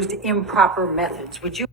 used improper methods. Would you?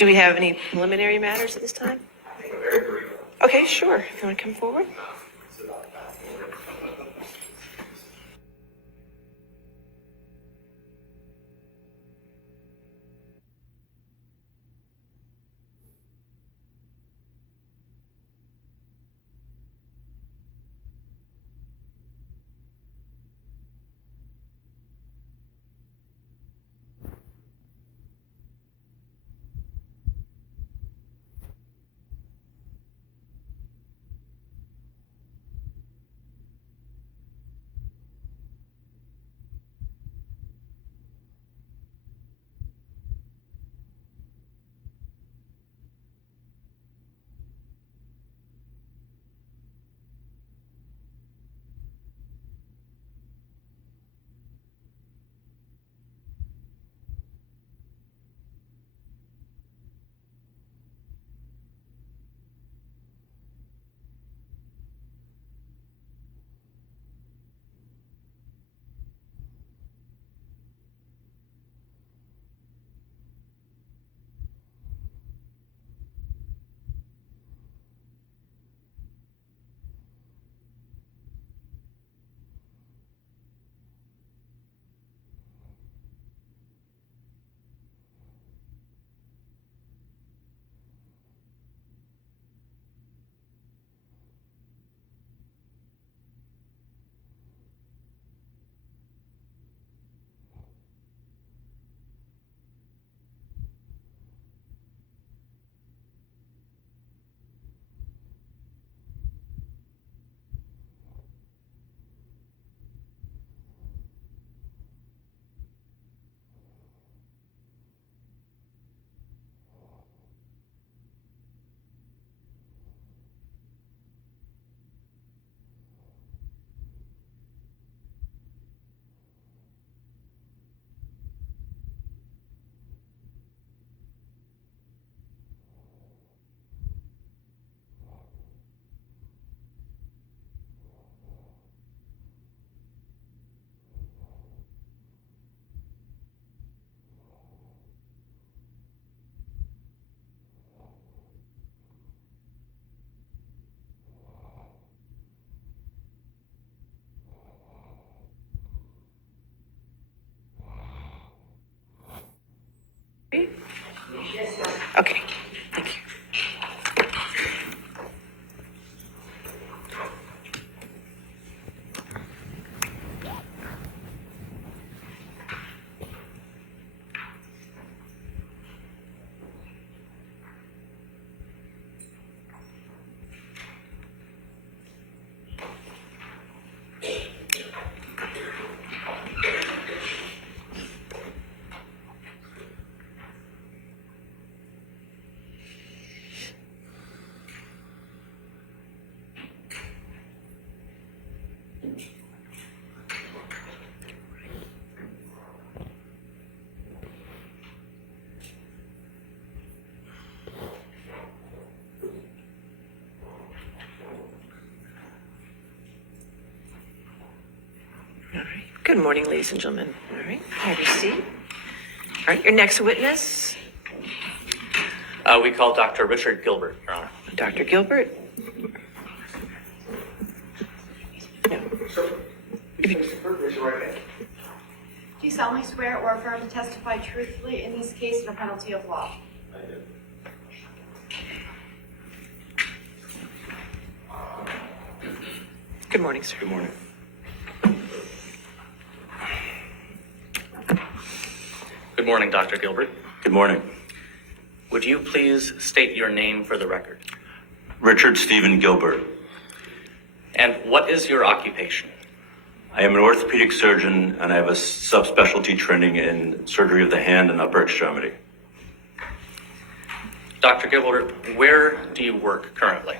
Do we have any preliminary matters at this time? Okay, sure. If you want to come forward. Okay, thank you. All right. Good morning, ladies and gentlemen. All right, have your seat. All right, your next witness, We call Dr. Richard Gilbert, Your Honor. Dr. Gilbert. No. Do you solemnly swear or affirm to testify truthfully in this case under penalty of law? I do. Good morning, sir. Good morning. Good morning, Dr. Gilbert. Good morning. Would you please state your name for the record? Richard Stephen Gilbert. And what is your occupation? I am an orthopedic surgeon and I have a subspecialty training in surgery of the hand and upper extremity. Dr. Gilbert, where do you work currently?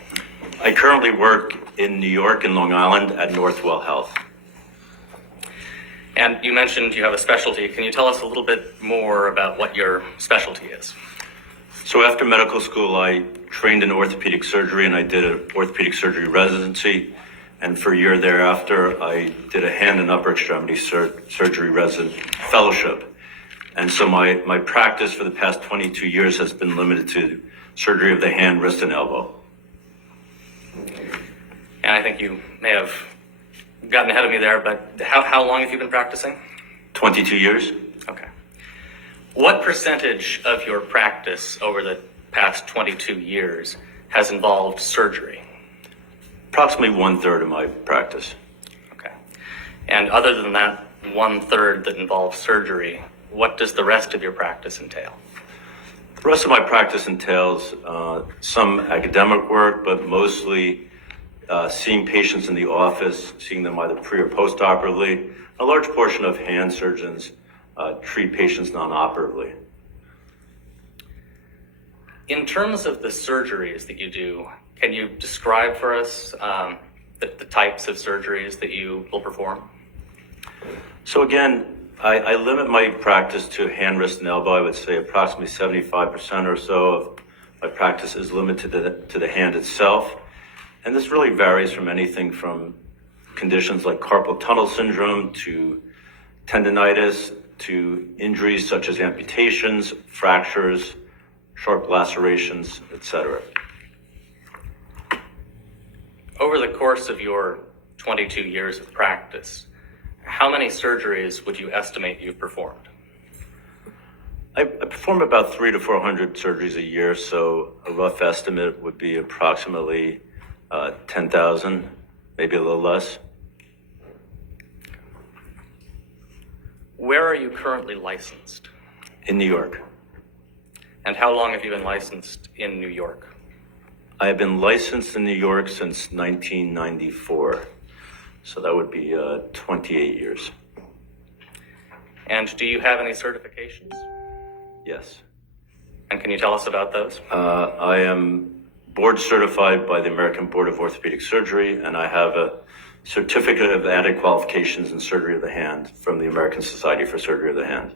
I currently work in New York and Long Island at Northwell Health. And you mentioned you have a specialty. Can you tell us a little bit more about what your specialty is? So after medical school, I trained in orthopedic surgery and I did an orthopedic surgery residency. And for a year thereafter, I did a hand and upper extremity surgery resident fellowship. And so my practice for the past 22 years has been limited to surgery of the hand, wrist, and elbow. And I think you may have gotten ahead of me there, but how long have you been practicing? 22 years? Okay. What percentage of your practice over the past 22 years has involved surgery? Approximately 1/3 of my practice. Okay. And other than that 1/3 that involves surgery, what does the rest of your practice entail? The rest of my practice entails some academic work, but mostly seeing patients in the office, seeing them either pre or post-operatively. A large portion of hand surgeons treat patients non-operatively. In terms of the surgeries that you do, can you describe for us the types of surgeries that you will perform? So again, I limit my practice to hand, wrist, and elbow. I would say approximately 75% or so of my practice is limited to the hand itself. And this really varies from anything from conditions like carpal tunnel syndrome to tendinitis to injuries such as amputations, fractures, sharp lacerations, etc. Over the course of your 22 years of practice, how many surgeries would you estimate you've performed? I perform about 300 to 400 surgeries a year, so a rough estimate would be approximately 10,000, maybe a little less. Where are you currently licensed? In New York. And how long have you been licensed in New York? I have been licensed in New York since 1994, so that would be 28 years. And do you have any certifications? Yes. And can you tell us about those? I am board certified by the American Board of Orthopedic Surgery, and I have a certificate of added qualifications in surgery of the hand from the American Society for Surgery of the Hand.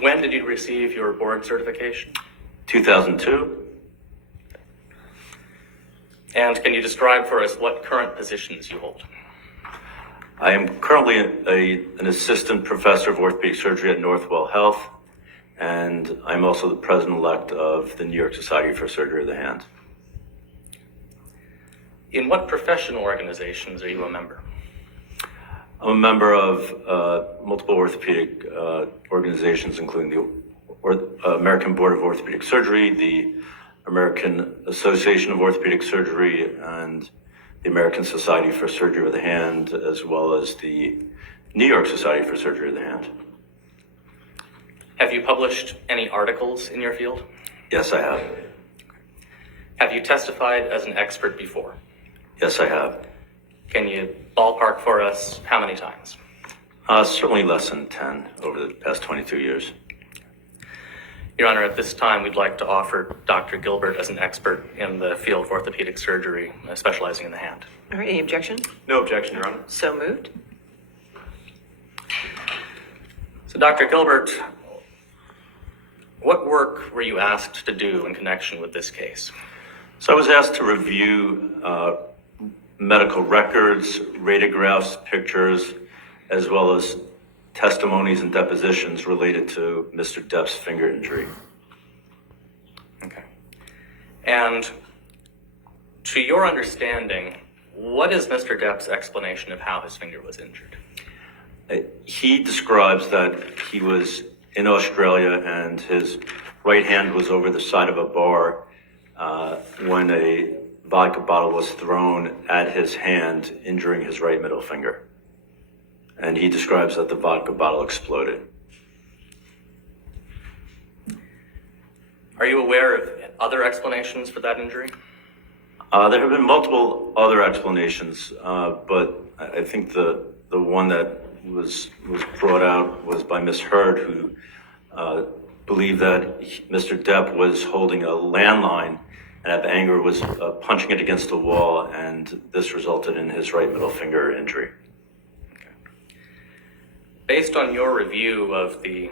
When did you receive your board certification? 2002. And can you describe for us what current positions you hold? I am currently an assistant professor of orthopedic surgery at Northwell Health, and I'm also the president-elect of the New York Society for Surgery of the Hand. In what professional organizations are you a member? I'm a member of multiple orthopedic organizations, including the American Board of Orthopedic Surgery, the American Association of Orthopedic Surgery, and the American Society for Surgery of the Hand, as well as the New York Society for Surgery of the Hand. Have you published any articles in your field? Yes, I have. Have you testified as an expert before? Yes, I have. Can you ballpark for us how many times? Certainly less than 10 over the past 22 years. Your Honor, at this time, we'd like to offer Dr. Gilbert as an expert in the field of orthopedic surgery, specializing in the hand. All right, any objection? No objection, Your Honor. So moved. So, Dr. Gilbert, what work were you asked to do in connection with this case? So I was asked to review medical records, radiographs, pictures, as well as testimonies and depositions related to Mr. Depps' finger injury. Okay. And to your understanding, what is Mr. Depps' explanation of how his finger was injured? He describes that he was in Australia and his right hand was over the side of a bar when a vodka bottle was thrown at his hand, injuring his right middle finger. And he describes that the vodka bottle exploded. Are you aware of other explanations for that injury? There have been multiple other explanations, but I think the one that was brought out was by Ms. Hurd, who believed that Mr. Depp was holding a landline and out of anger was punching it against the wall, and this resulted in his right middle finger injury. Based on your review of the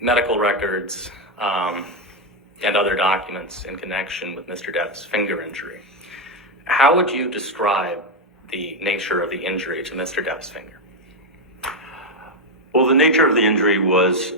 medical records and other documents in connection with Mr. Depp's finger injury, how would you describe the nature of the injury to Mr. Depp's finger? Well, the nature of the injury was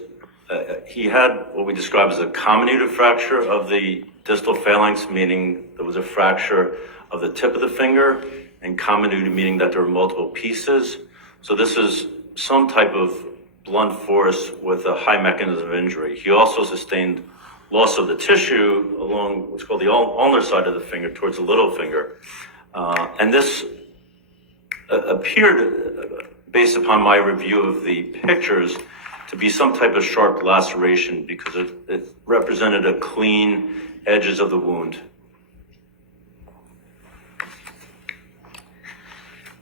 he had what we describe as a comminuted fracture of the distal phalanx, meaning there was a fracture of the tip of the finger, and comminuted meaning that there were multiple pieces. So this is some type of blunt force with a high mechanism of injury. He also sustained loss of the tissue along what's called the ulnar side of the finger towards the little finger. And this appeared, based upon my review of the pictures, to be some type of sharp laceration because it represented a clean edges of the wound.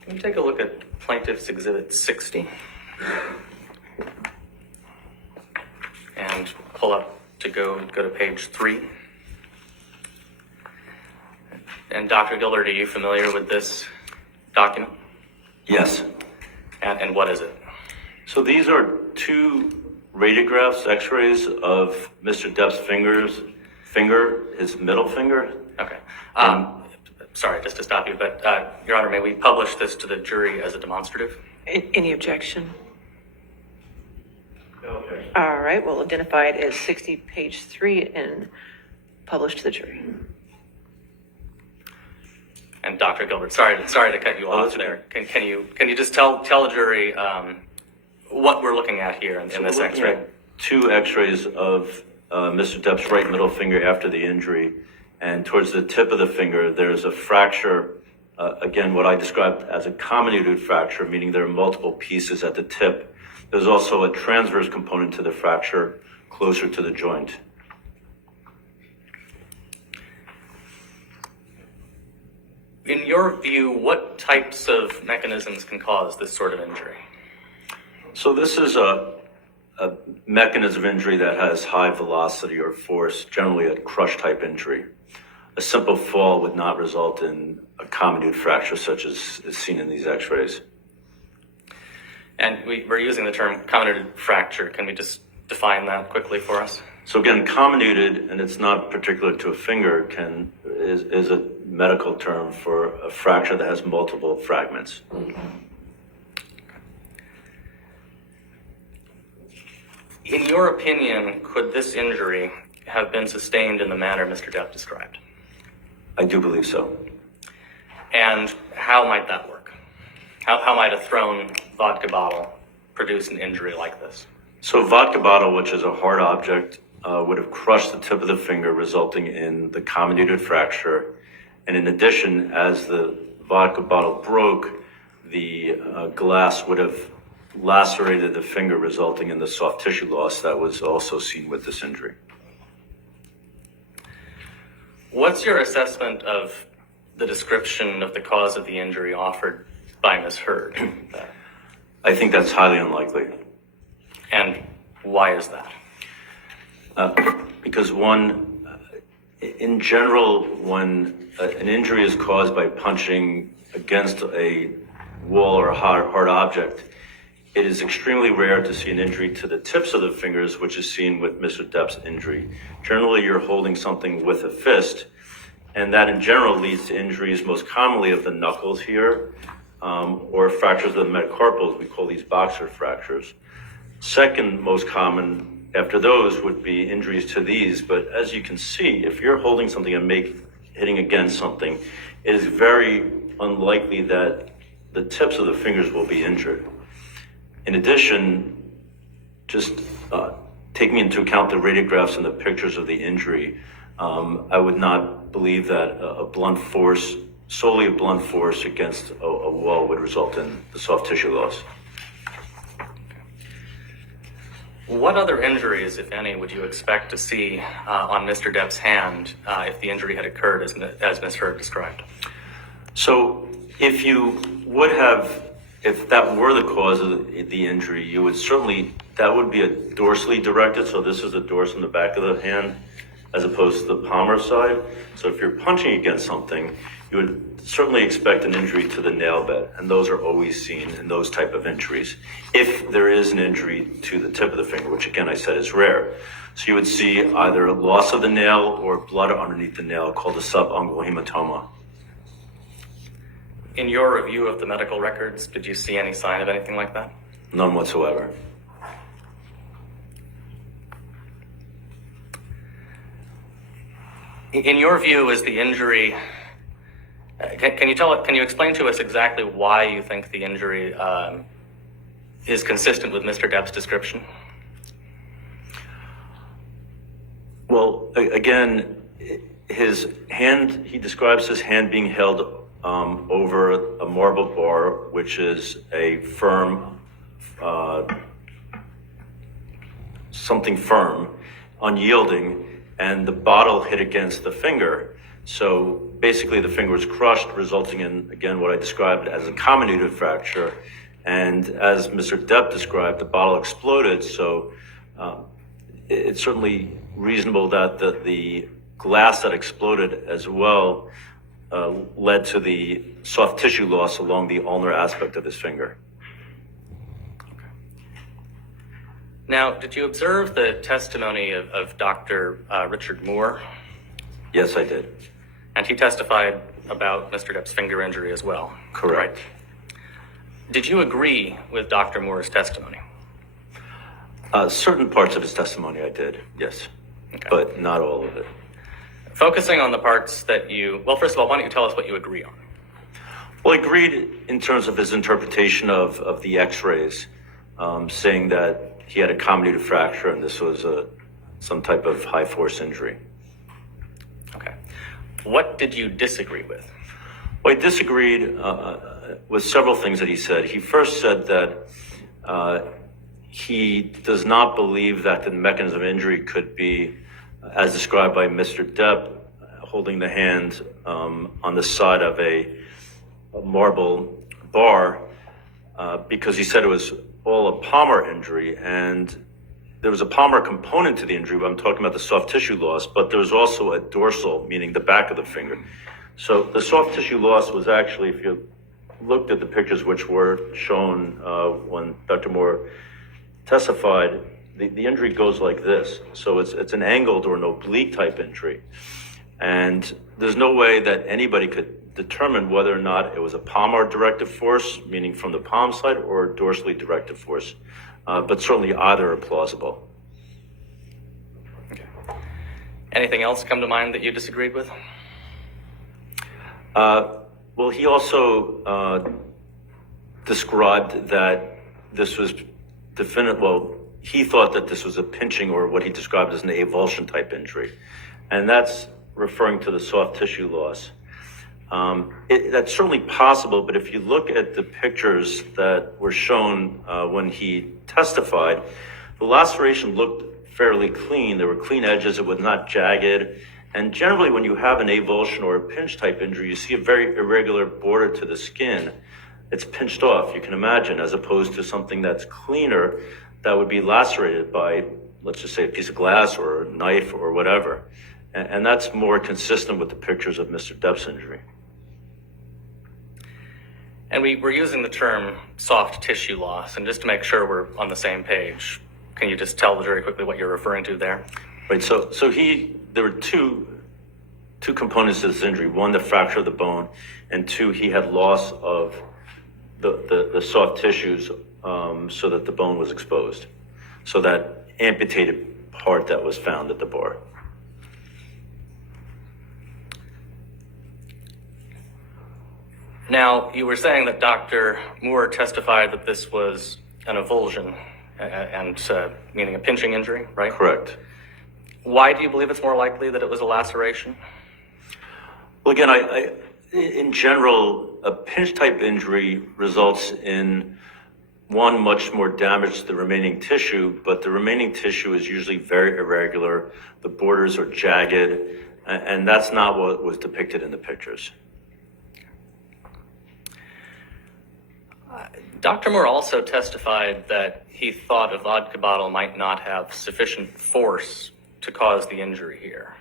Can we take a look at Plaintiff's Exhibit 60? And pull up to go to page 3. And Dr. Gilbert, are you familiar with this document? Yes. And what is it? So these are two radiographs, x-rays of Mr. Depp's finger, his middle finger. Okay. Sorry, just to stop you, but Your Honor, may we publish this to the jury as a demonstrative? Any objection? No objection. All right, we'll identify it as 60, page 3, and publish to the jury. And Dr. Gilbert, sorry to cut you off there. Can you just tell the jury what we're looking at here in this X-ray? Two X-rays of Mr. Depp's right middle finger after the injury, and towards the tip of the finger, there's a fracture. Again, what I described as a comminuted fracture, meaning there are multiple pieces at the tip. There's also a transverse component to the fracture closer to the joint. In your view, what types of mechanisms can cause this sort of injury? So this is a mechanism of injury that has high velocity or force, generally a crush type injury. A simple fall would not result in a comminuted fracture such as is seen in these x-rays. And we're using the term comminuted fracture. Can we just define that quickly for us? So again, comminuted, and it's not particular to a finger, is a medical term for a fracture that has multiple fragments. In your opinion, could this injury have been sustained in the manner Mr. Depp described? I do believe so. And how might that work? How might a thrown vodka bottle produce an injury like this? So a vodka bottle, which is a hard object, would have crushed the tip of the finger, resulting in the comminuted fracture. And in addition, as the vodka bottle broke, the glass would have lacerated the finger, resulting in the soft tissue loss that was also seen with this injury. What's your assessment of the description of the cause of the injury offered by Ms. Hurd? I think that's highly unlikely. And why is that? Because one, in general, when an injury is caused by punching against a wall or a hard object, it is extremely rare to see an injury to the tips of the fingers, which is seen with Mr. Depp's injury. Generally, you're holding something with a fist, and that in general leads to injuries most commonly of the knuckles here, or fractures of the metacarpals. We call these boxer fractures. Second most common after those would be injuries to these, but as you can see, if you're holding something and hitting against something, it is very unlikely that the tips of the fingers will be injured. In addition, just taking into account the radiographs and the pictures of the injury, I would not believe that solely a blunt force against a wall would result in the soft tissue loss. What other injuries, if any, would you expect to see on Mr. Depp's hand if the injury had occurred as Ms. Hurd described? So if that were the cause of the injury, you would certainly, that would be a dorsally directed. So this is the dorsal in the back of the hand as opposed to the palmar side. So if you're punching against something, you would certainly expect an injury to the nail bed. And those are always seen in those type of injuries. If there is an injury to the tip of the finger, which again, I said is rare. So you would see either a loss of the nail or blood underneath the nail called a subungual hematoma. In your review of the medical records, did you see any sign of anything like that? None whatsoever. In your view, is the injury, can you explain to us exactly why you think the injury is consistent with Mr. Depp's description? Well, again, his hand, he describes his hand being held over a marble bar, which is a firm, something firm, unyielding, and the bottle hit against the finger. So basically the finger was crushed, resulting in, again, what I described as a comminuted fracture. And as Mr. Depp described, the bottle exploded. So it's certainly reasonable that the glass that exploded as well led to the soft tissue loss along the ulnar aspect of his finger. Now, did you observe the testimony of Dr. Richard Moore? Yes, I did. And he testified about Mr. Depp's finger injury as well. Correct. Right? Did you agree with Dr. Moore's testimony? Certain parts of his testimony I did, yes, Okay. but not all of it. Focusing on the parts that well, first of all, why don't you tell us what you agree on? Well, I agreed in terms of his interpretation of the x-rays, saying that he had a comminuted fracture and this was some type of high force injury. Okay. What did you disagree with? Well, I disagreed with several things that he said. He first said that he does not believe that the mechanism of injury could be, as described by Mr. Depp, holding the hand on the side of a marble bar, because he said it was all a palmar injury, and there was a palmar component to the injury, but I'm talking about the soft tissue loss, but there was also a dorsal, meaning the back of the finger. So the soft tissue loss was actually, if you looked at the pictures which were shown when Dr. Moore testified, the injury goes like this. So it's an angled or an oblique type injury. And there's no way that anybody could determine whether or not it was a palmar directed force, meaning from the palm side, or a dorsally directed force. But certainly either are plausible. Okay. Anything else come to mind that you disagreed with? Well, he also described that this was definitive. Well, he thought that this was a pinching or what he described as an avulsion type injury, and that's referring to the soft tissue loss. That's certainly possible, but if you look at the pictures that were shown when he testified, the laceration looked fairly clean. There were clean edges, it was not jagged. And generally, when you have an avulsion or a pinch type injury, you see a very irregular border to the skin. It's pinched off, you can imagine, as opposed to something that's cleaner that would be lacerated by, let's just say, a piece of glass or a knife or whatever. And that's more consistent with the pictures of Mr. Depps' injury. And we're using the term soft tissue loss, and just to make sure we're on the same page, can you just tell the jury quickly what you're referring to there? Right, so there were two components to this injury. One, the fracture of the bone, and two, he had loss of the soft tissues so that the bone was exposed. So that amputated part that was found at the bar. Now, you were saying that Dr. Moore testified that this was an avulsion, and meaning a pinching injury, right? Correct. Why do you believe it's more likely that it was a laceration? Well, again, in general, a pinch type injury results in one, much more damage to the remaining tissue, but the remaining tissue is usually very irregular. The borders are jagged, and that's not what was depicted in the pictures. Dr. Moore also testified that he thought a vodka bottle might not have sufficient force to cause the injury here.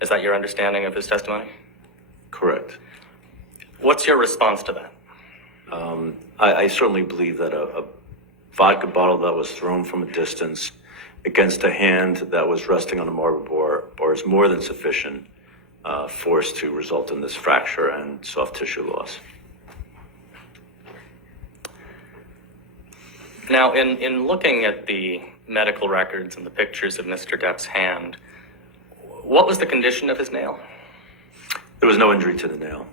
Is that your understanding of his testimony? Correct. What's your response to that? I certainly believe that a vodka bottle that was thrown from a distance against a hand that was resting on a marble bar is more than sufficient force to result in this fracture and soft tissue loss. Now, in looking at the medical records and the pictures of Mr. Depp's hand, what was the condition of his nail? There was no injury to the nail.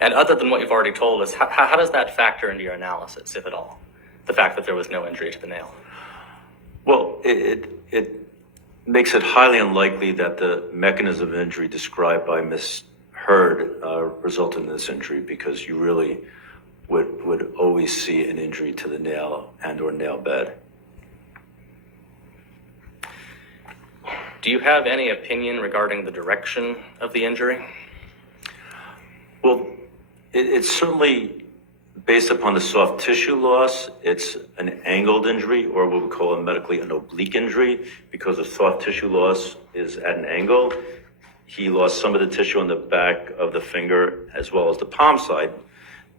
And other than what you've already told us, how does that factor into your analysis, if at all? The fact that there was no injury to the nail? Well, it makes it highly unlikely that the mechanism of injury described by Ms. Hurd resulted in this injury, because you really would always see an injury to the nail and or nail bed. Do you have any opinion regarding the direction of the injury? Well, it's certainly based upon the soft tissue loss. It's an angled injury, or what we call medically an oblique injury, because the soft tissue loss is at an angle. He lost some of the tissue on the back of the finger as well as the palm side,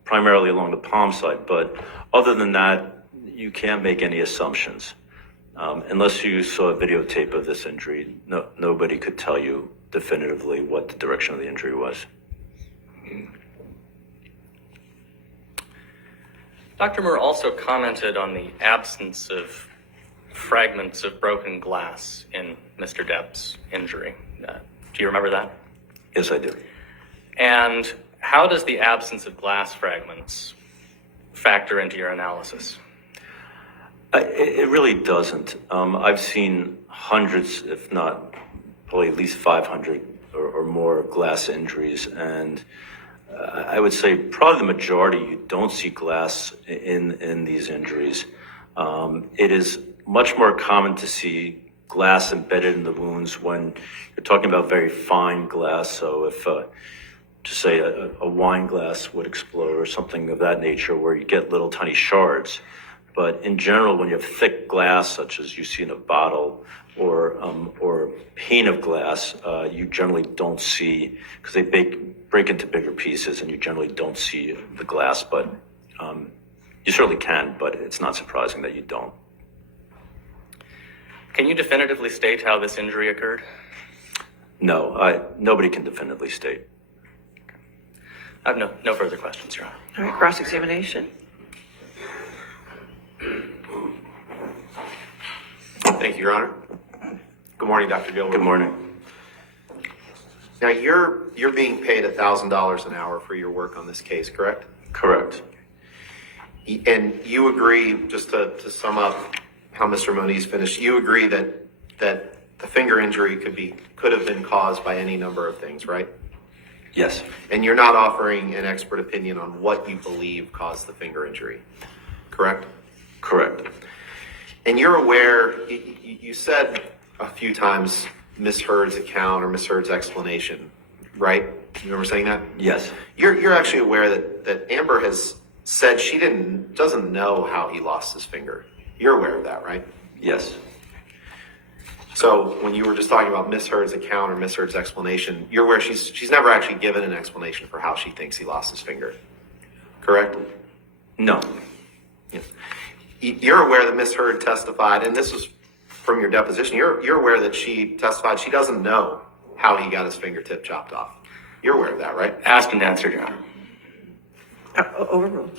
primarily along the palm side. But other than that, you can't make any assumptions. Unless you saw a videotape of this injury, nobody could tell you definitively what the direction of the injury was. Dr. Moore also commented on the absence of fragments of broken glass in Mr. Depp's injury. Do you remember that? Yes, I do. And how does the absence of glass fragments factor into your analysis? It really doesn't. I've seen hundreds, if not probably at least 500 or more glass injuries, and I would say probably the majority you don't see glass in these injuries. It is much more common to see glass embedded in the wounds when you're talking about very fine glass. So if, just say a wine glass would explode or something of that nature, where you get little tiny shards. But in general, when you have thick glass, such as you see in a bottle or a pane of glass, you generally don't see, because they break into bigger pieces, and you generally don't see the glass. But you certainly can, but it's not surprising that you don't. Can you definitively state how this injury occurred? No, nobody can definitively state. I have no further questions, Your Honor. All right, cross-examination. Thank you, Your Honor. Good morning, Dr. Gilbert. Good morning. Now, you're being paid $1,000 an hour for your work on this case, correct? Correct. And you agree, just to sum up how Mr. Moniz finished, you agree that the finger injury could have been caused by any number of things, right? Yes. And you're not offering an expert opinion on what you believe caused the finger injury, correct? Correct. And you're aware, you said a few times Miss Heard's account or Miss Heard's explanation, right? You remember saying that? Yes. You're actually aware that Amber has said she doesn't know how he lost his finger. You're aware of that, right? Yes. So when you were just talking about Miss Heard's account or Miss Heard's explanation, you're aware she's never actually given an explanation for how she thinks he lost his finger, correct? No. Yeah. You're aware that Miss Heard testified, and this was from your deposition, you're aware that she testified she doesn't know how he got his fingertip chopped off. You're aware of that, right? Asked and answered, Your Honor. Overruled.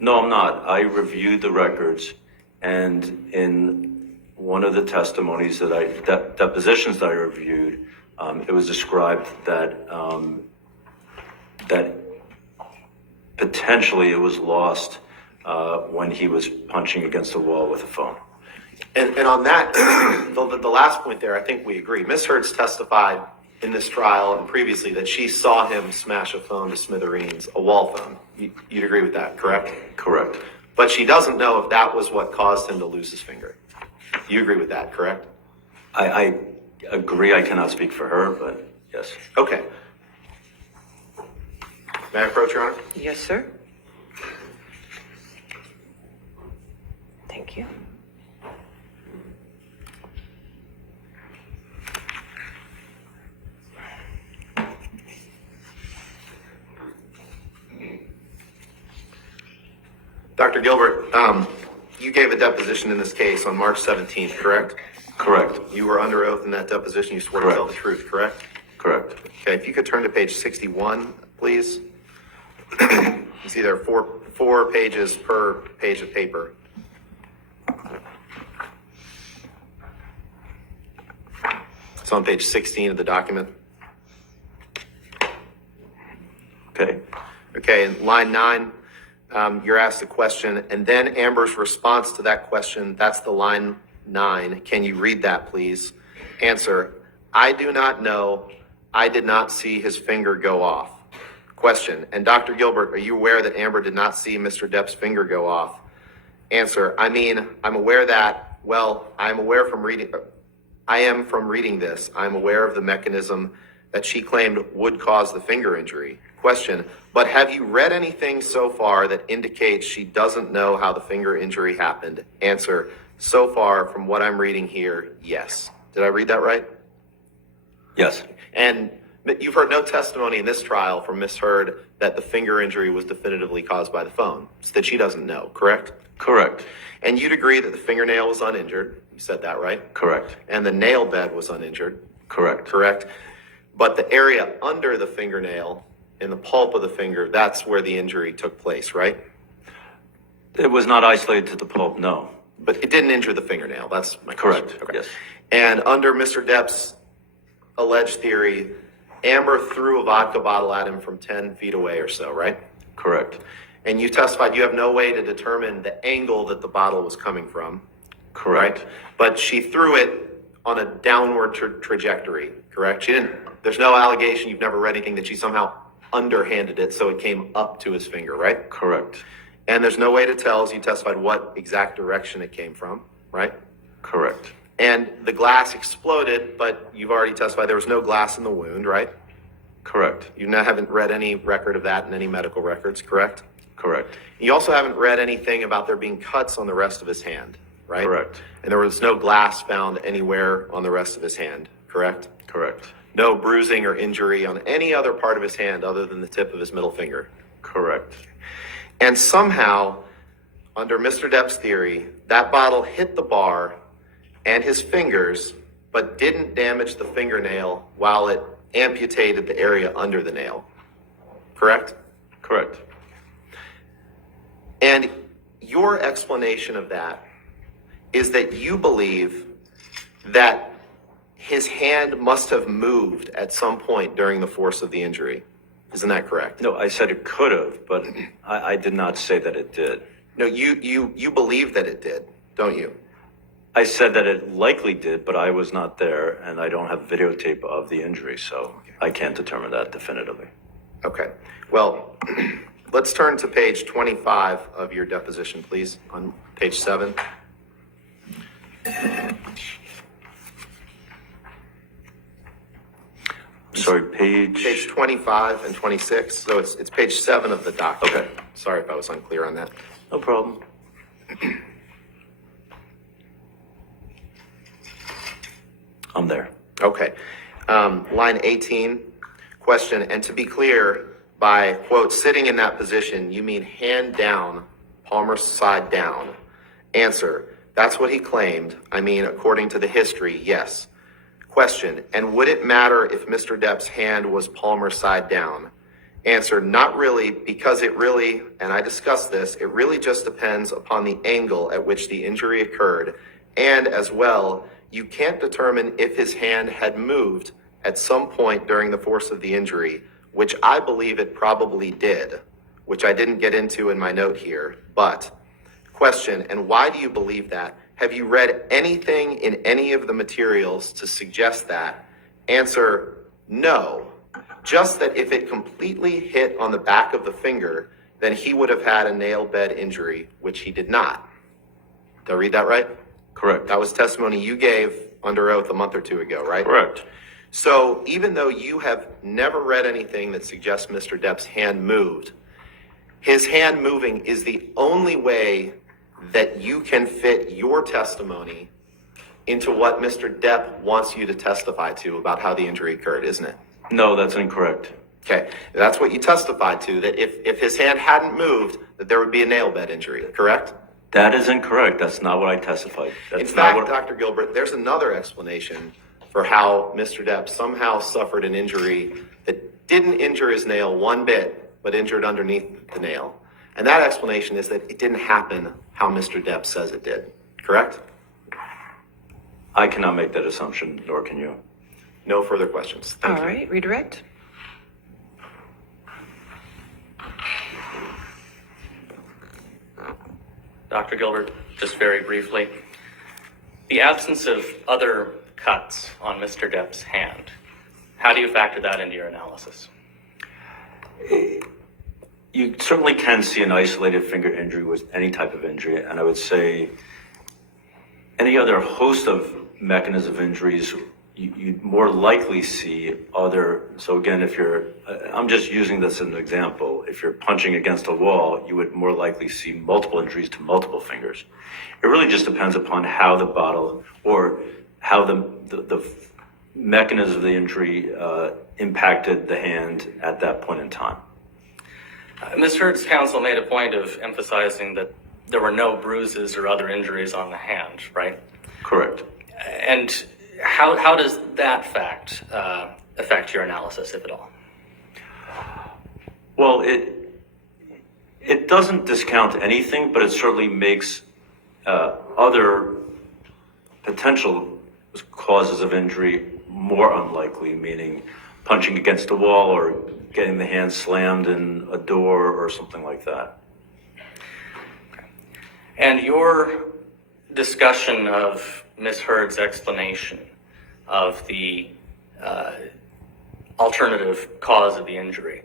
No, I'm not. I reviewed the records, and in one of the testimonies depositions that I reviewed, it was described that that potentially it was lost when he was punching against the wall with a phone. And on that, the last point there, I think we agree. Miss Heard's testified in this trial and previously that she saw him smash a phone to smithereens, a wall phone. You'd agree with that, correct? Correct. But she doesn't know if that was what caused him to lose his finger. You agree with that, correct? I agree. I cannot speak for her, but yes. Okay. May I approach, Your Honor? Yes, sir. Thank you. Dr. Gilbert, you gave a deposition in this case on March 17th, correct? Correct. You were under oath in that deposition. You swore to Correct. tell the truth, correct? Correct. Okay, if you could turn to page 61, please. You see there are four pages per page of paper. It's on page 16 of the document. Okay. Okay, in line 9, you're asked a question, and then Amber's response to that question, that's the line 9. Can you read that, please? Answer, I do not know. I did not see his finger go off. Question, and Dr. Gilbert, are you aware that Amber did not see Mr. Depp's finger go off? Answer, I'm aware that, I am from reading this. I'm aware of the mechanism that she claimed would cause the finger injury. Question, but have you read anything so far that indicates she doesn't know how the finger injury happened? Answer, so far from what I'm reading here, yes. Did I read that right? Yes. And you've heard no testimony in this trial from Miss Heard that the finger injury was definitively caused by the phone. It's that she doesn't know, correct? Correct. And you'd agree that the fingernail was uninjured. You said that, right? Correct. And the nail bed was uninjured. Correct. Correct. But the area under the fingernail, in the pulp of the finger, that's where the injury took place, right? It was not isolated to the pulp, no. But it didn't injure the fingernail. That's my Correct. question. Okay. Yes. And under Mr. Depp's alleged theory, Amber threw a vodka bottle at him from 10 feet away or so, right? Correct. And you testified you have no way to determine the angle that the bottle was coming from. Correct. Right? But she threw it on a downward trajectory, correct? There's no allegation, you've never read anything that she somehow underhanded it so it came up to his finger, right? Correct. And there's no way to tell, as you testified, what exact direction it came from, right? Correct. And the glass exploded, but you've already testified there was no glass in the wound, right? Correct. You haven't read any record of that in any medical records, correct? Correct. You also haven't read anything about there being cuts on the rest of his hand, right? Correct. And there was no glass found anywhere on the rest of his hand, correct? Correct. No bruising or injury on any other part of his hand other than the tip of his middle finger. Correct. And somehow, under Mr. Depp's theory, that bottle hit the bar and his fingers, but didn't damage the fingernail while it amputated the area under the nail. Correct? Correct. And your explanation of that is that you believe that his hand must have moved at some point during the force of the injury. Isn't that correct? No, I said it could have, but I did not say that it did. No, you believe that it did, don't you? I said that it likely did, but I was not there, and I don't have videotape of the injury, so I can't determine that definitively. Okay. Well, let's turn to page 25 of your deposition, please, on page 7. Sorry, Page 25 and 26. So it's page 7 of the document. Okay. Sorry if I was unclear on that. No problem. I'm there. Okay. Line 18, question. And to be clear, by, quote, sitting in that position, you mean hand down, palmar side down. Answer, that's what he claimed. I mean, according to the history, yes. Question, and would it matter if Mr. Depp's hand was palmar side down? Answer, not really, because it really, and I discussed this, it really just depends upon the angle at which the injury occurred. And as well, you can't determine if his hand had moved at some point during the course of the injury, which I believe it probably did, which I didn't get into in my note here. But, question, and why do you believe that? Have you read anything in any of the materials to suggest that? Answer, no. Just that if it completely hit on the back of the finger, then he would have had a nail bed injury, which he did not. Did I read that right? Correct. That was testimony you gave under oath a month or two ago, right? Correct. So even though you have never read anything that suggests Mr. Depp's hand moved, his hand moving is the only way that you can fit your testimony into what Mr. Depp wants you to testify to about how the injury occurred, isn't it? No, that's incorrect. Okay, that's what you testified to, that if his hand hadn't moved, that there would be a nail bed injury, correct? That is incorrect. That's not what I testified. That's In not fact, what... Dr. Gilbert, there's another explanation for how Mr. Depp somehow suffered an injury that didn't injure his nail one bit, but injured underneath the nail. And that explanation is that it didn't happen how Mr. Depp says it did, correct? I cannot make that assumption, nor can you. No further questions. Thank All you. right, redirect. Dr. Gilbert, just very briefly, the absence of other cuts on Mr. Depp's hand, how do you factor that into your analysis? You certainly can see an isolated finger injury with any type of injury, and I would say any other host of mechanism of injuries, you'd more likely see other. So again, if you're, I'm just using this as an example. If you're punching against a wall, you would more likely see multiple injuries to multiple fingers. It really just depends upon how the bottle or how the mechanism of the injury impacted the hand at that point in time. Ms. Heard's counsel made a point of emphasizing that there were no bruises or other injuries on the hand, right? Correct. And how does that fact affect your analysis, if at all? Well, it doesn't discount anything, but it certainly makes other potential causes of injury more unlikely, meaning punching against a wall or getting the hand slammed in a door or something like that. Okay. And your discussion of Ms. Heard's explanation of the alternative cause of the injury,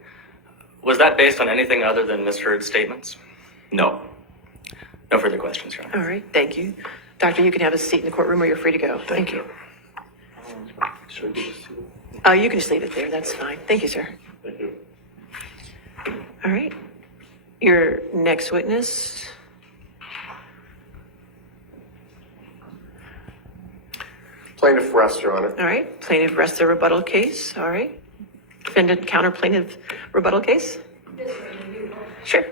was that based on anything other than Ms. Heard's statements? No. No further questions, Your Honor. All right, thank you. Doctor, you can have a seat in the courtroom or you're free to go. Thank you. Should I give this to you? You can just leave it there. That's fine. Thank you, sir. Thank you. All right. Your next witness. Plaintiff rests, Your Honor. All right. Plaintiff rests the rebuttal case. All right. Defendant counter plaintiff rebuttal case. Sure.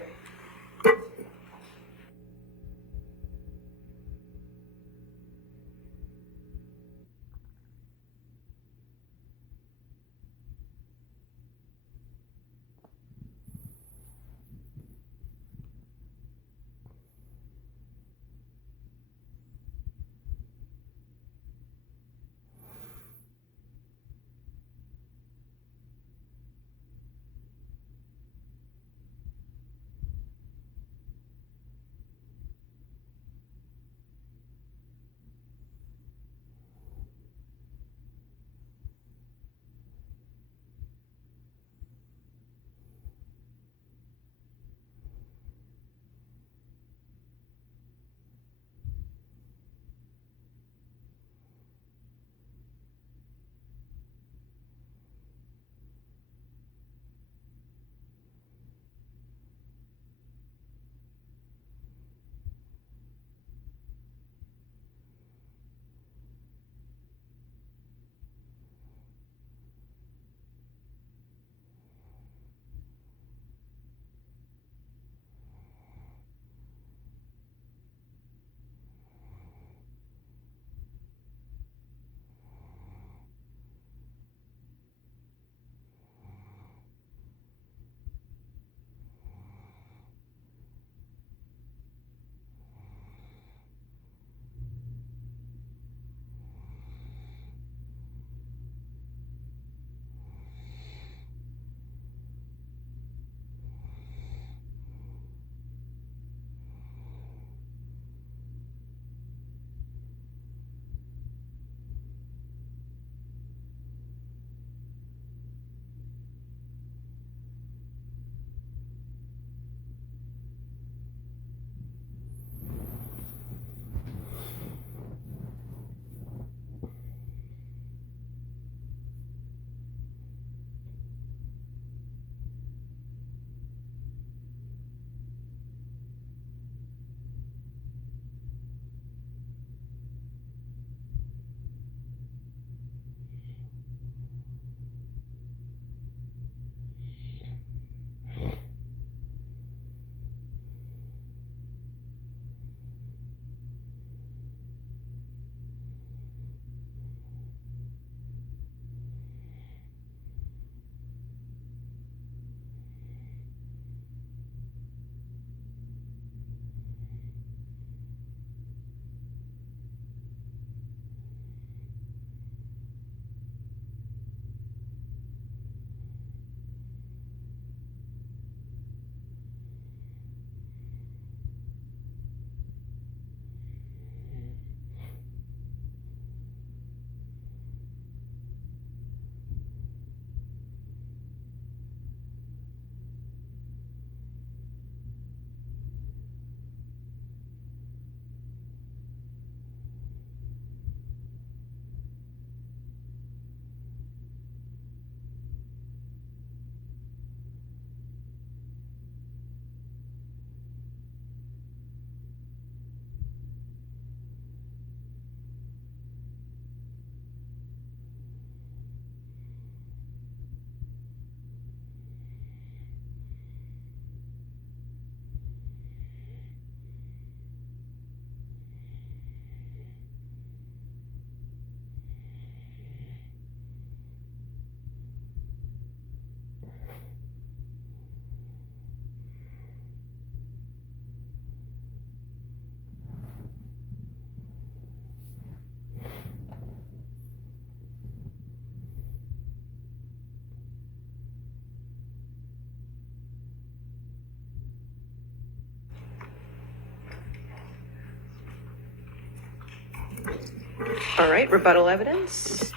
All right, rebuttal evidence.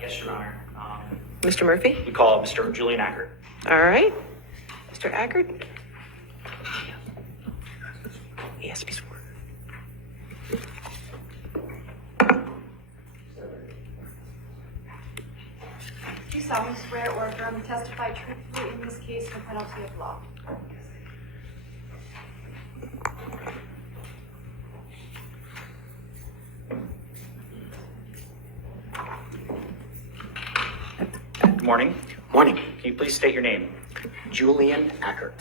Yes, Your Honor. Mr. Murphy? We call Mr. Julian Acker. All right. Mr. Ackard? Yes, please. Do you solemnly swear or affirm to testify truthfully in this case for penalty of law? Good morning. Morning. Can you please state your name? Julian Ackert.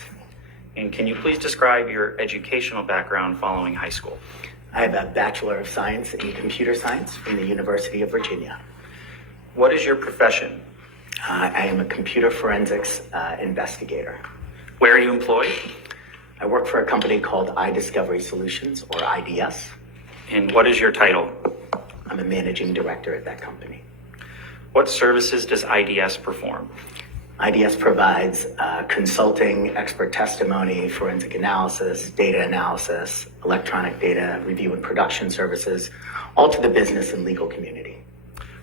And can you please describe your educational background following high school? I have a Bachelor of Science in Computer Science from the University of Virginia. What is your profession? I am a computer forensics investigator. Where are you employed? I work for a company called iDiscovery Solutions, or IDS. And what is your title? I'm a managing director at that company. What services does IDS perform? IDS provides consulting, expert testimony, forensic analysis, data analysis, electronic data review and production services, all to the business and legal community.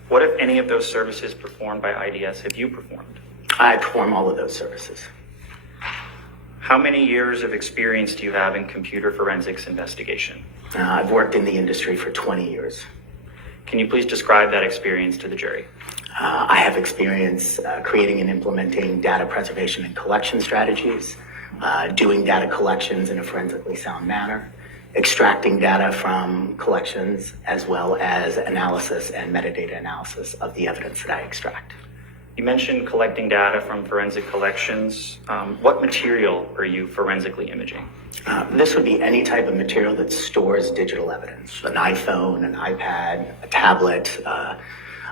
What, if any, of those services performed by IDS have you performed? I perform all of those services. How many years of experience do you have in computer forensics investigation? I've worked in the industry for 20 years. Can you please describe that experience to the jury? I have experience creating and implementing data preservation and collection strategies, doing data collections in a forensically sound manner, extracting data from collections, as well as analysis and metadata analysis of the evidence that I extract. You mentioned collecting data from forensic collections. What material are you forensically imaging? This would be any type of material that stores digital evidence, an iPhone, an iPad, a tablet,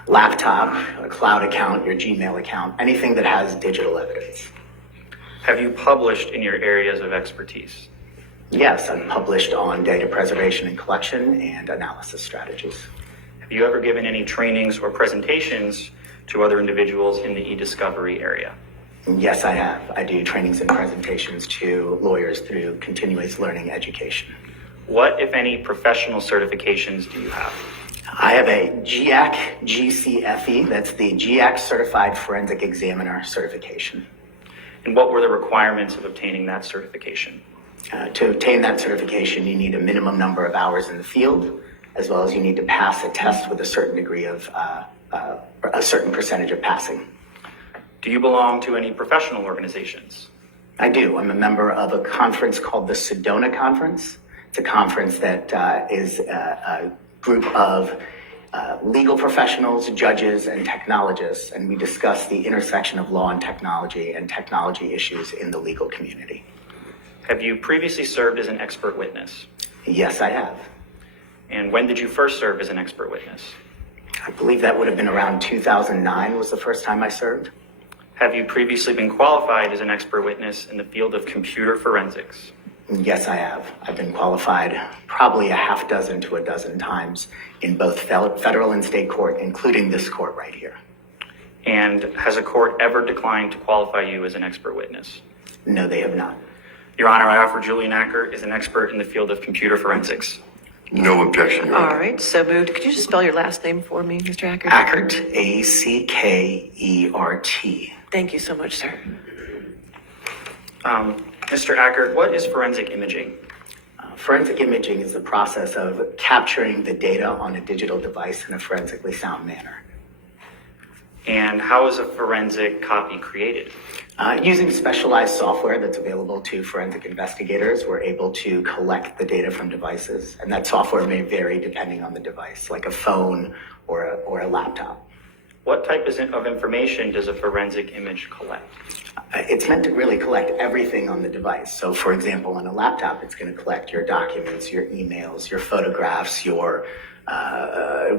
laptop, a cloud account, your Gmail account, anything that has digital evidence. Have you published in your areas of expertise? Yes, I've published on data preservation and collection and analysis strategies. Have you ever given any trainings or presentations to other individuals in the e-discovery area? Yes, I have. I do trainings and presentations to lawyers through continuous learning education. What, if any, professional certifications do you have? I have a GIAC GCFE, that's the GIAC Certified Forensic Examiner certification. And what were the requirements of obtaining that certification? To obtain that certification, you need a minimum number of hours in the field, as well as you need to pass a test with a certain degree of, a certain percentage of passing. Do you belong to any professional organizations? I do. I'm a member of a conference called the Sedona Conference. It's a conference that is a group of legal professionals, judges, and technologists, and we discuss the intersection of law and technology issues in the legal community. Have you previously served as an expert witness? Yes, I have. And when did you first serve as an expert witness? I believe that would have been around 2009 was the first time I served. Have you previously been qualified as an expert witness in the field of computer forensics? Yes, I have. I've been qualified probably a half dozen to a dozen times in both federal and state court, including this court right here. And has a court ever declined to qualify you as an expert witness? No, they have not. Your Honor, I offer Julian Acker as an expert in the field of computer forensics. No objection, Your Honor. All right, so moved. Could you just spell your last name for me, Mr. Ackard? Ackert, A-C-K-E-R-T. Thank you so much, sir. Mr. Acker, what is forensic imaging? Forensic imaging is the process of capturing the data on a digital device in a forensically sound manner. And how is a forensic copy created? Using specialized software that's available to forensic investigators, we're able to collect the data from devices, and that software may vary depending on the device, like a phone or a laptop. What type of information does a forensic image collect? It's meant to really collect everything on the device. So, for example, on a laptop, it's going to collect your documents, your emails, your photographs, your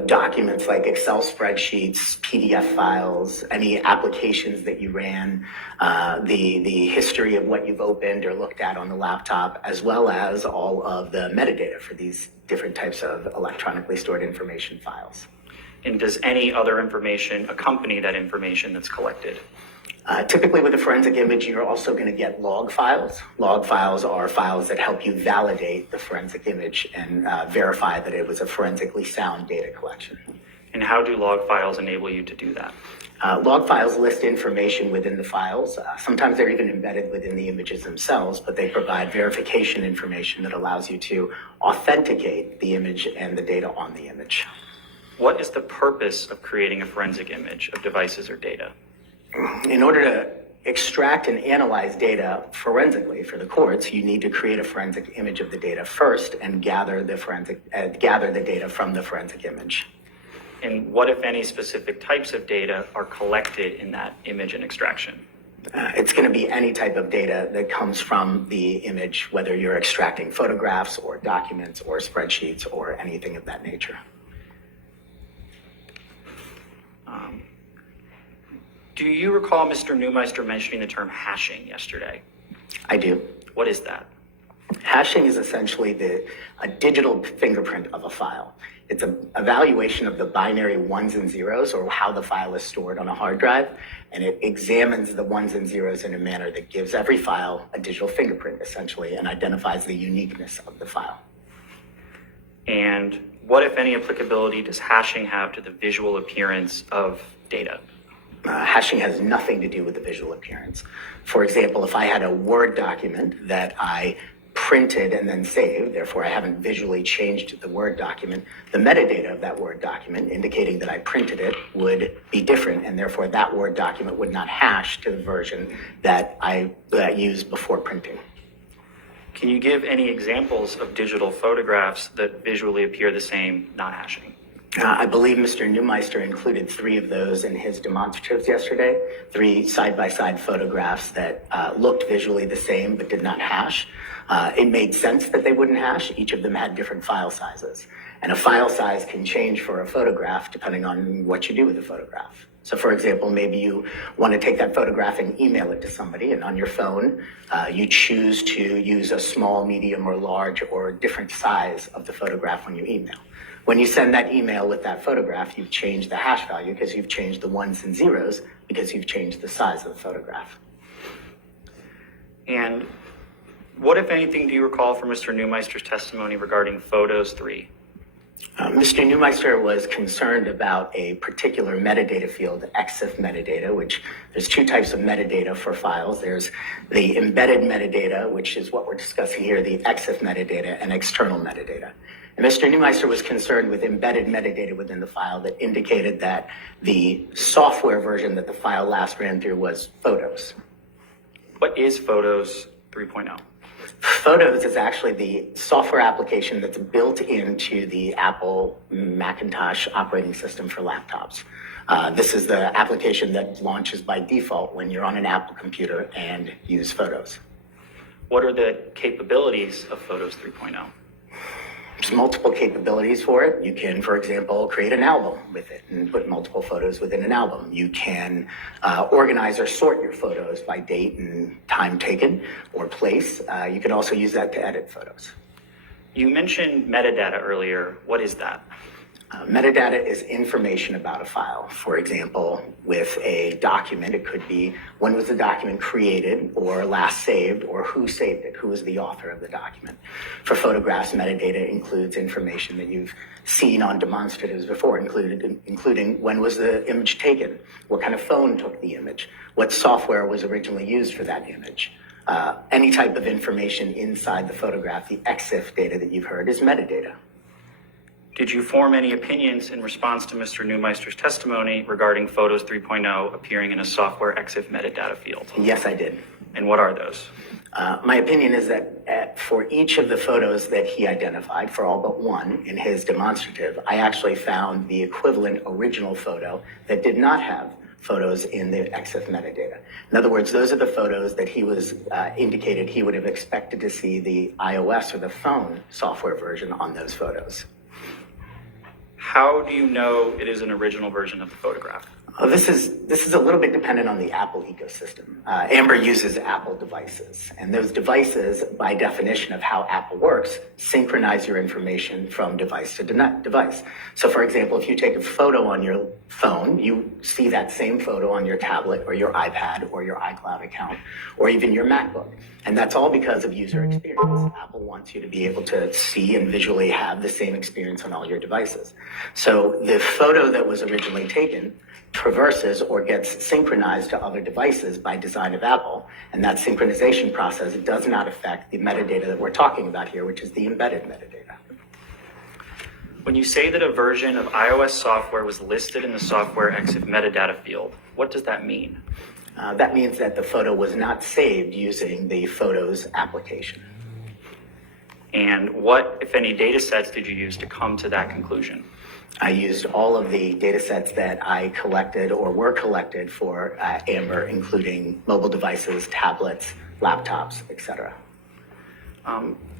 documents like Excel spreadsheets, PDF files, any applications that you ran, the history of what you've opened or looked at on the laptop, as well as all of the metadata for these different types of electronically stored information files. And does any other information accompany that information that's collected? Typically with a forensic image, you're also going to get log files. Log files are files that help you validate the forensic image and verify that it was a forensically sound data collection. And how do log files enable you to do that? Log files list information within the files. Sometimes they're even embedded within the images themselves, but they provide verification information that allows you to authenticate the image and the data on the image. What is the purpose of creating a forensic image of devices or data? In order to extract and analyze data forensically for the courts, you need to create a forensic image of the data first and gather the data from the forensic image. And what, if any, specific types of data are collected in that image and extraction? It's going to be any type of data that comes from the image, whether you're extracting photographs or documents or spreadsheets or anything of that nature. Do you recall Mr. Neumeister mentioning the term hashing yesterday? I do. What is that? Hashing is essentially a digital fingerprint of a file. It's an evaluation of the binary ones and zeros, or how the file is stored on a hard drive, and it examines the ones and zeros in a manner that gives every file a digital fingerprint, essentially, and identifies the uniqueness of the file. And what, if any, applicability does hashing have to the visual appearance of data? Hashing has nothing to do with the visual appearance. For example, if I had a Word document that I printed and then saved, therefore I haven't visually changed the Word document, the metadata of that Word document indicating that I printed it would be different, and therefore that Word document would not hash to the version that I used before printing. Can you give any examples of digital photographs that visually appear the same, not hashing? I believe Mr. Neumeister included 3 of those in his demonstratives yesterday, 3 side-by-side photographs that looked visually the same but did not hash. It made sense that they wouldn't hash. Each of them had different file sizes. And a file size can change for a photograph depending on what you do with the photograph. So for example, maybe you want to take that photograph and email it to somebody, and on your phone, you choose to use a small, medium, or large, or different size of the photograph when you email. When you send that email with that photograph, you've changed the hash value because you've changed the ones and zeros because you've changed the size of the photograph. And what, if anything, do you recall from Mr. Neumeister's testimony regarding Photos 3? Mr. Neumeister was concerned about a particular metadata field, EXIF metadata, which there's 2 types of metadata for files. There's the embedded metadata, which is what we're discussing here, the EXIF metadata, and external metadata. And Mr. Neumeister was concerned with embedded metadata within the file that indicated that the software version that the file last ran through was Photos. What is Photos 3.0? Photos is actually the software application that's built into the Apple Macintosh operating system for laptops. This is the application that launches by default when you're on an Apple computer and use Photos. What are the capabilities of Photos 3.0? There's multiple capabilities for it. You can, for example, create an album with it and put multiple photos within an album. You can organize or sort your photos by date and time taken or place. You can also use that to edit photos. You mentioned metadata earlier. What is that? Metadata is information about a file. For example, with a document, it could be when was the document created or last saved, or who saved it, who was the author of the document. For photographs, metadata includes information that you've seen on demonstratives before, including when was the image taken, what kind of phone took the image, what software was originally used for that image. Any type of information inside the photograph, the EXIF data that you've heard, is metadata. Did you form any opinions in response to Mr. Neumeister's testimony regarding Photos 3.0 appearing in a software EXIF metadata field? Yes, I did. And what are those? My opinion is that for each of the photos that he identified, for all but one in his demonstrative, I actually found the equivalent original photo that did not have photos in the EXIF metadata. In other words, those are the photos that he was indicated he would have expected to see the iOS or the phone software version on those photos. How do you know it is an original version of the photograph? This is a little bit dependent on the Apple ecosystem. Amber uses Apple devices, and those devices, by definition of how Apple works, synchronize your information from device to device. So for example, if you take a photo on your phone, you see that same photo on your tablet or your iPad or your iCloud account or even your MacBook. And that's all because of user experience. Apple wants you to be able to see and visually have the same experience on all your devices. So the photo that was originally taken traverses or gets synchronized to other devices by design of Apple, and that synchronization process does not affect the metadata that we're talking about here, which is the embedded metadata. When you say that a version of iOS software was listed in the software EXIF metadata field, what does that mean? That means that the photo was not saved using the Photos application. And what, if any, data sets did you use to come to that conclusion? I used all of the data sets that I collected or were collected for Amber, including mobile devices, tablets, laptops, etc.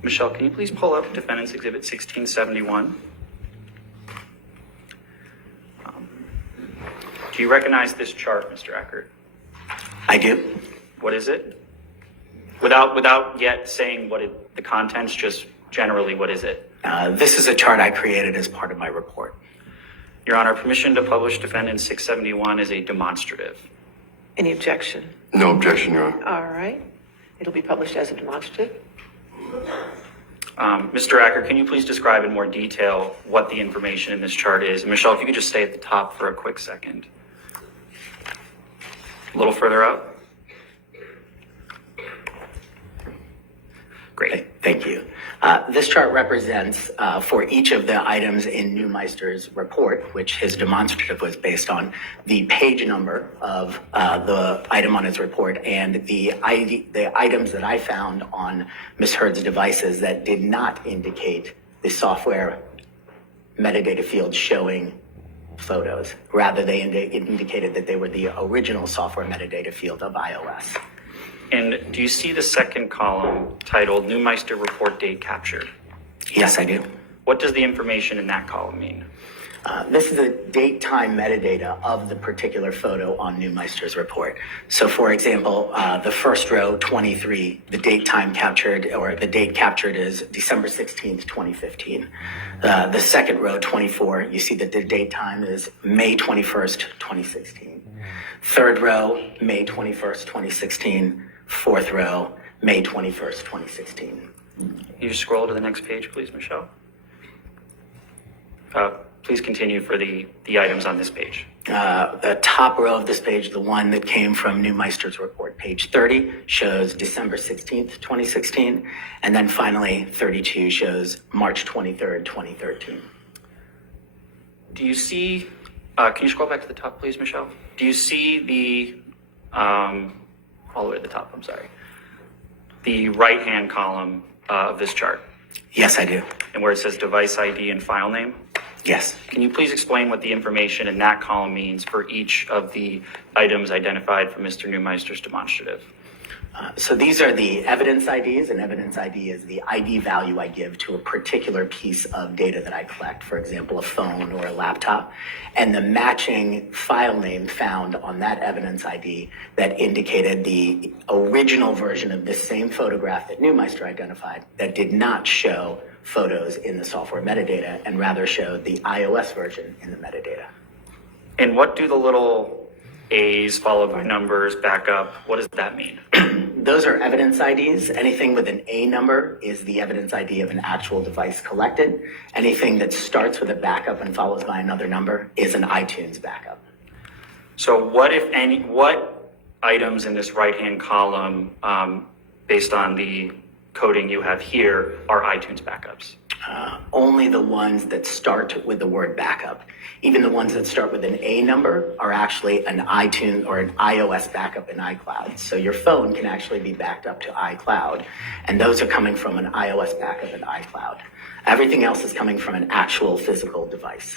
Michelle, can you please pull up Defendant's Exhibit 1671? Do you recognize this chart, Mr. Eckert? I do. What is it? Without yet saying the contents, just generally, what is it? This is a chart I created as part of my report. Your Honor, permission to publish Defendant 671 is a demonstrative. Any objection? No objection, Your Honor. All right. It'll be published as a demonstrative. Mr. Acker, can you please describe in more detail what the information in this chart is? And Michelle, if you could just stay at the top for a quick second. A little further up. Great. Thank you. This chart represents for each of the items in Neumeister's report, which his demonstrative was based on, the page number of the item on his report and the items that I found on Ms. Hurd's devices that did not indicate the software metadata field showing photos. Rather, they indicated that they were the original software metadata field of iOS. And do you see the second column titled Neumeister Report Date Captured? Yes, I do. What does the information in that column mean? This is the date time metadata of the particular photo on Neumeister's report. So for example, the first row, 23, the date time captured, or the date captured is December 16th, 2015. The second row, 24, you see that the date time is May 21st, 2016. Third row, May 21st, 2016. Fourth row, May 21st, 2016. Can you just scroll to the next page, please, Michelle? Please continue for the items on this page. The top row of this page, the one that came from Neumeister's report, page 30, shows December 16th, 2016. And then finally, 32 shows March 23rd, 2013. Do you see, can you scroll back to the top, please, Michelle? Do you see the, all the way to the top, I'm sorry, the right-hand column of this chart? Yes, I do. And where it says device ID and file name? Yes. Can you please explain what the information in that column means for each of the items identified from Mr. Neumeister's demonstrative? So these are the evidence IDs, and evidence ID is the ID value I give to a particular piece of data that I collect, for example, a phone or a laptop, and the matching file name found on that evidence ID that indicated the original version of this same photograph that Neumeister identified that did not show photos in the software metadata and rather showed the iOS version in the metadata. And what do the little A's followed by numbers back up? What does that mean? Those are evidence IDs. Anything with an A number is the evidence ID of an actual device collected. Anything that starts with a backup and follows by another number is an iTunes backup. So what, if any, what items in this right-hand column, based on the coding you have here, are iTunes backups? Only the ones that start with the word backup. Even the ones that start with an A number are actually an iTunes or an iOS backup in iCloud. So your phone can actually be backed up to iCloud, and those are coming from an iOS backup in iCloud. Everything else is coming from an actual physical device.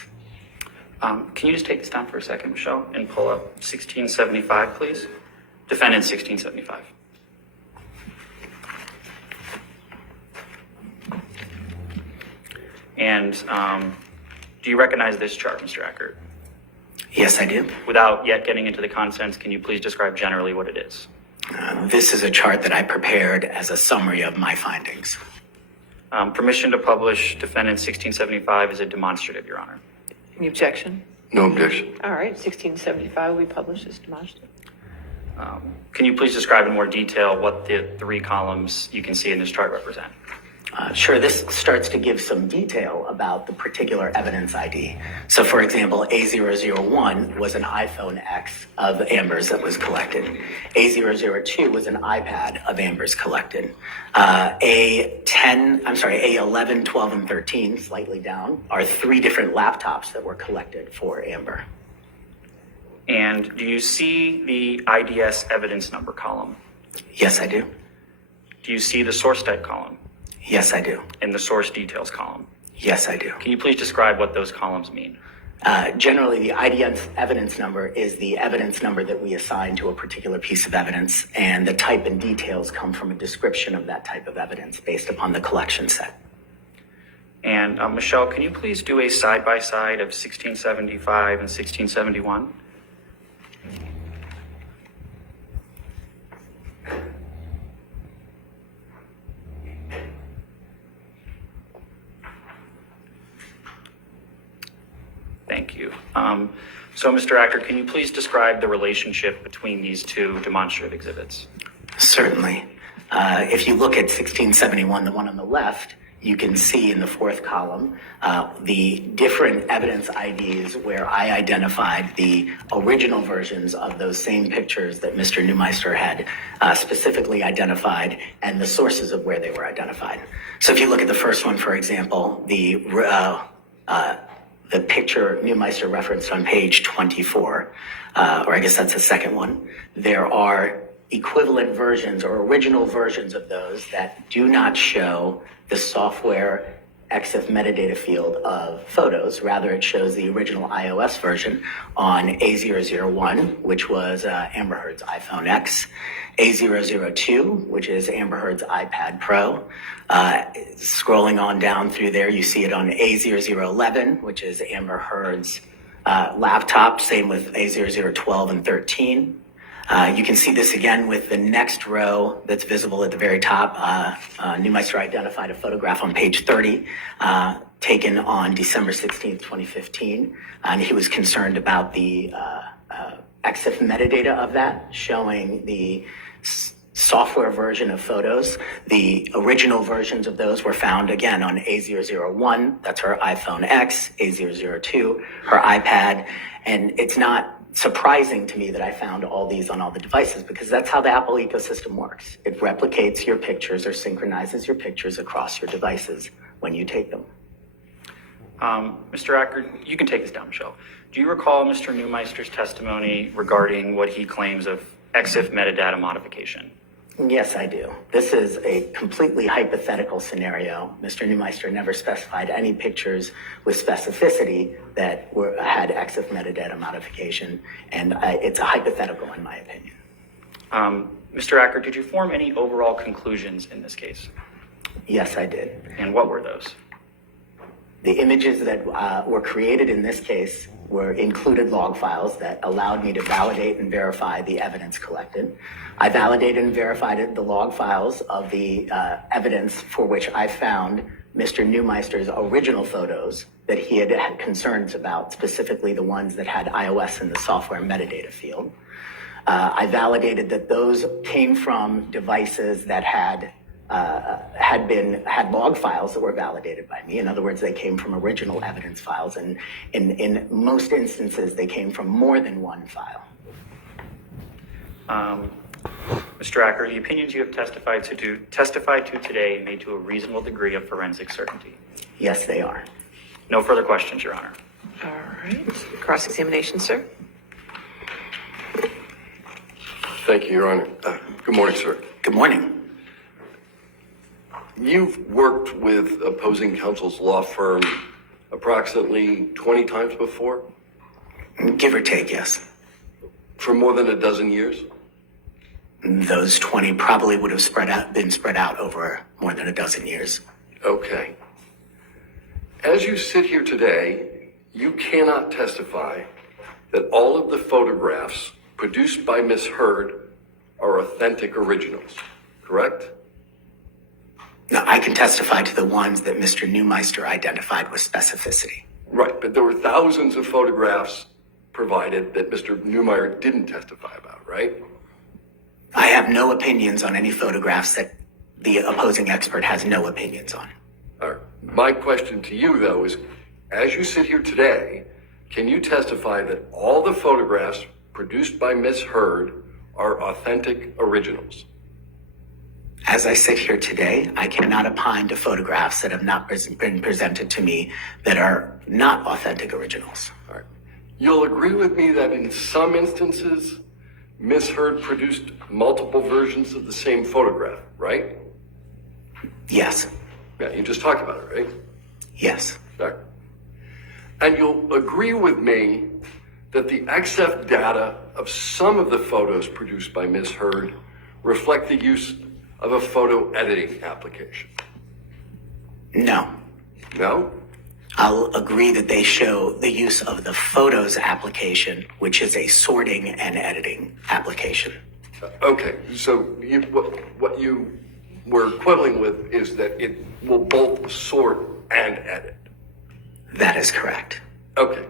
Can you just take this down for a second, Michelle, and pull up 1675, please? Defendant 1675. And do you recognize this chart, Mr. Eckert? Yes, I do. Without yet getting into the contents, can you please describe generally what it is? This is a chart that I prepared as a summary of my findings. Permission to publish Defendant 1675 is a demonstrative, Your Honor. Any objection? No objection. All right, 1675 will be published as demonstrative. Can you please describe in more detail what the three columns you can see in this chart represent? Sure, this starts to give some detail about the particular evidence ID. So for example, A001 was an iPhone X of Amber's that was collected. A002 was an iPad of Amber's collected. A11, 12, and 13, slightly down, are three different laptops that were collected for Amber. And do you see the IDS evidence number column? Yes, I do. Do you see the source type column Yes, I do. and the source details column? Yes, I do. Can you please describe what those columns mean? Generally, the IDS evidence number is the evidence number that we assign to a particular piece of evidence, and the type and details come from a description of that type of evidence based upon the collection set. And Michelle, can you please do a side-by-side of 1675 and 1671? Thank you. So, Mr. Acker, can you please describe the relationship between these two demonstrative exhibits? Certainly. If you look at 1671, the one on the left, you can see in the fourth column the different evidence IDs where I identified the original versions of those same pictures that Mr. Neumeister had specifically identified and the sources of where they were identified. So if you look at the first one, for example, the picture Neumeister referenced on page 24, or I guess that's the second one, there are equivalent versions or original versions of those that do not show the software EXIF metadata field of photos. Rather, it shows the original iOS version on A001, which was Amber Heard's iPhone X, A002, which is Amber Heard's iPad Pro. Scrolling on down through there, you see it on A0011, which is Amber Heard's laptop, same with A0012 and 13. You can see this again with the next row that's visible at the very top. Neumeister identified a photograph on page 30 taken on December 16th, 2015. And he was concerned about the EXIF metadata of that, showing the software version of photos. The original versions of those were found again on A001, that's her iPhone X, A002, her iPad. And it's not surprising to me that I found all these on all the devices because that's how the Apple ecosystem works. It replicates your pictures or synchronizes your pictures across your devices when you take them. Mr. Acker, you can take this down, Michelle. Do you recall Mr. Neumeister's testimony regarding what he claims of EXIF metadata modification? Yes, I do. This is a completely hypothetical scenario. Mr. Neumeister never specified any pictures with specificity that had EXIF metadata modification, and it's a hypothetical in my opinion. Mr. Acker, did you form any overall conclusions in this case? Yes, I did. And what were those? The images that were created in this case included log files that allowed me to validate and verify the evidence collected. I validated and verified the log files of the evidence for which I found Mr. Neumeister's original photos that he had concerns about, specifically the ones that had iOS in the software metadata field. I validated that those came from devices that had log files that were validated by me. In other words, they came from original evidence files, and in most instances, they came from more than one file. Mr. Acker, the opinions you have testified to today made to a reasonable degree of forensic certainty. Yes, they are. No further questions, Your Honor. All right. Cross-examination, sir. Thank you, Your Honor. Good morning, sir. Good morning. You've worked with opposing counsel's law firm approximately 20 times before? Give or take, yes. For more than a dozen years? Those 20 probably would have been spread out over more than a dozen years. Okay. As you sit here today, you cannot testify that all of the photographs produced by Ms. Heard are authentic originals, correct? Now, I can testify to the ones that Mr. Neumeister identified with specificity. Right. Right, but there were thousands of photographs provided that Mr. Newmeyer didn't testify about, right? I have no opinions on any photographs that the opposing expert has no opinions on. All right. My question to you, though, is as you sit here today, can you testify that all the photographs produced by Ms. Heard are authentic originals? As I sit here today, I cannot opine to photographs that have not been presented to me that are not authentic originals. All right. You'll agree with me that in some instances, Ms. Heard produced multiple versions of the same photograph, right? Yes. Yeah, you just talked about it, right? Yes. All right. And you'll agree with me that the XF data of some of the photos produced by Ms. Heard reflect the use of a photo editing application. No. No? I'll agree that they show the use of the Photos application, which is a sorting and editing application. Okay, so what you were quibbling with is that it will both sort and edit. That is correct. Okay.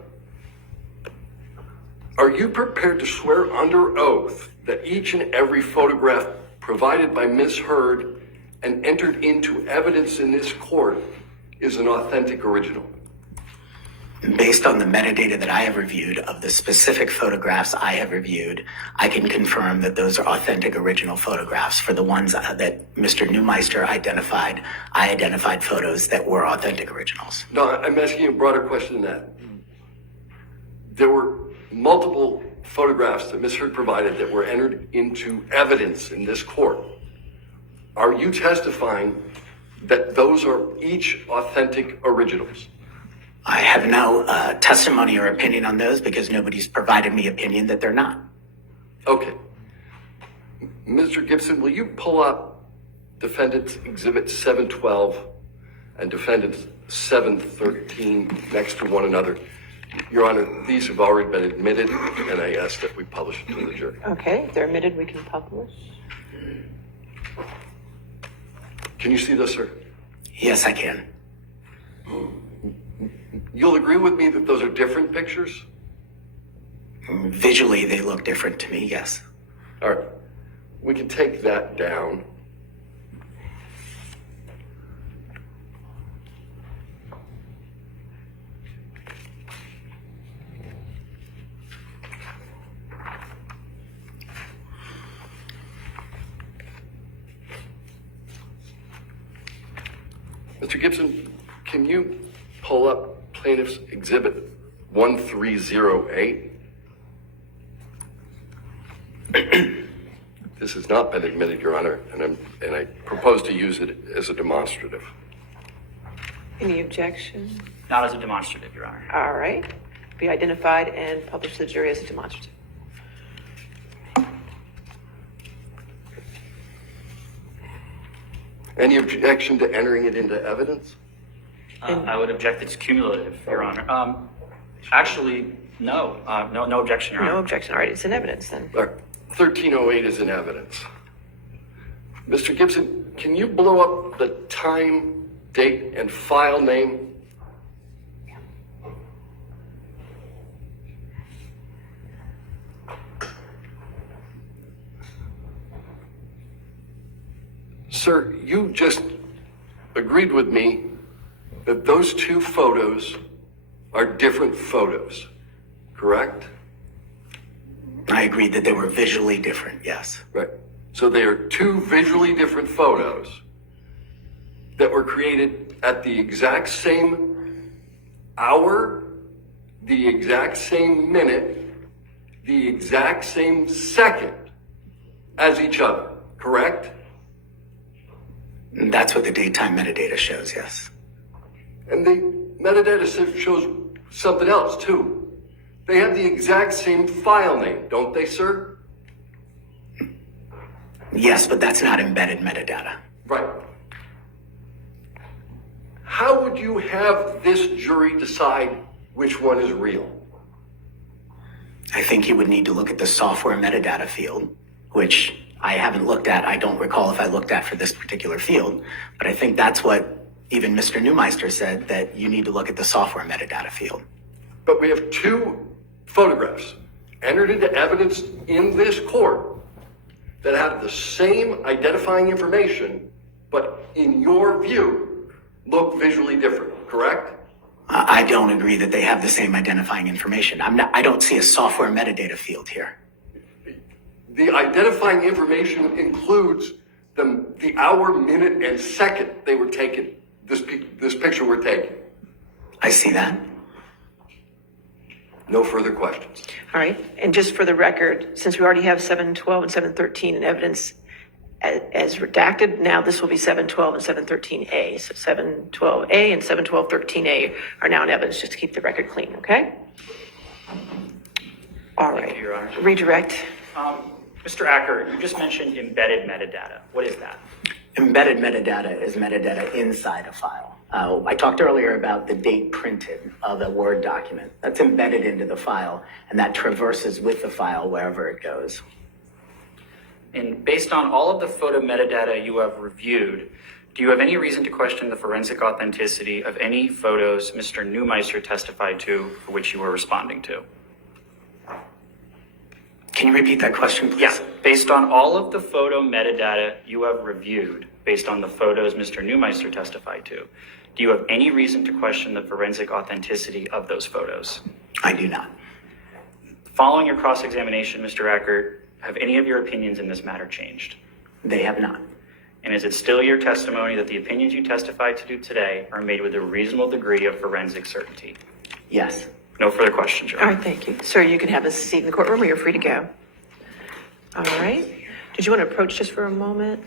Are you prepared to swear under oath that each and every photograph provided by Ms. Heard and entered into evidence in this court is an authentic original? Based on the metadata that I have reviewed of the specific photographs I have reviewed, I can confirm that those are authentic original photographs. For the ones that Mr. Neumeister identified, I identified photos that were authentic originals. No, I'm asking you a broader question than that. There were multiple photographs that Ms. Heard provided that were entered into evidence in this court. Are you testifying that those are each authentic originals? I have no testimony or opinion on those because nobody's provided me opinion that they're not. Okay. Mr. Gibson, will you pull up Defendant's Exhibit 712 and Defendant's 713 next to one another? Your Honor, these have already been admitted, and I ask that we publish it to the jury. Okay, if they're admitted, we can publish. Can you see this, sir? Yes, I can. You'll agree with me that those are different pictures? Visually, they look different to me, yes. All right. We can take that down. Mr. Gibson, can you pull up Plaintiff's Exhibit 1308? This has not been admitted, Your Honor, and I propose to use it as a demonstrative. Any objection? Not as a demonstrative, Your Honor. All right. Be identified and published to the jury as a demonstrative. Any objection to entering it into evidence? I would object it's cumulative, Your Honor. Actually, no. No objection, Your Honor. No objection. All right, it's in evidence then. 1308 is in evidence. Mr. Gibson, can you blow up the time, date, and file name? Sir, you just agreed with me that those two photos are different photos, correct? I agreed that they were visually different, yes. Right. So they are two visually different photos that were created at the exact same hour, the exact same minute, the exact same second as each other, correct? That's what the daytime metadata shows, yes. And the metadata shows something else too. They have the exact same file name, don't they, sir? Yes, but that's not embedded metadata. Right. How would you have this jury decide which one is real? I think you would need to look at the software metadata field, which I haven't looked at. I don't recall if I looked at for this particular field, but I think that's what Even Mr. Neumeister said that you need to look at the software metadata field. But we have two photographs entered into evidence in this court that have the same identifying information, but in your view, look visually different, correct? I don't agree that they have the same identifying information. I don't see a software metadata field here. The identifying information includes the hour, minute, and second they were taken, this picture were taken. I see that. No further questions. All right, and just for the record, since we already have 712 and 713 in evidence as redacted, now this will be 712 and 713A. So 712A and 71213A are now in evidence, just to keep the record clean, okay? All right. Thank you, Your Honor. Redirect. Mr. Acker, you just mentioned embedded metadata. What is that? Embedded metadata is metadata inside a file. I talked earlier about the date printed of a Word document. That's embedded into the file, and that traverses with the file wherever it goes. And based on all of the photo metadata you have reviewed, do you have any reason to question the forensic authenticity of any photos Mr. Neumeister testified to for which you were responding to? Can you repeat that question, please? Yeah. Based on all of the photo metadata you have reviewed, based on the photos Mr. Neumeister testified to, do you have any reason to question the forensic authenticity of those photos? I do not. Following your cross-examination, Mr. Acker, have any of your opinions in this matter changed? They have not. And is it still your testimony that the opinions you testified to do today are made with a reasonable degree of forensic certainty? Yes. No further questions, Your All Honor. right, thank you. Sir, you can have a seat in the courtroom or you're free to go. All right. Did you want to approach just for a moment?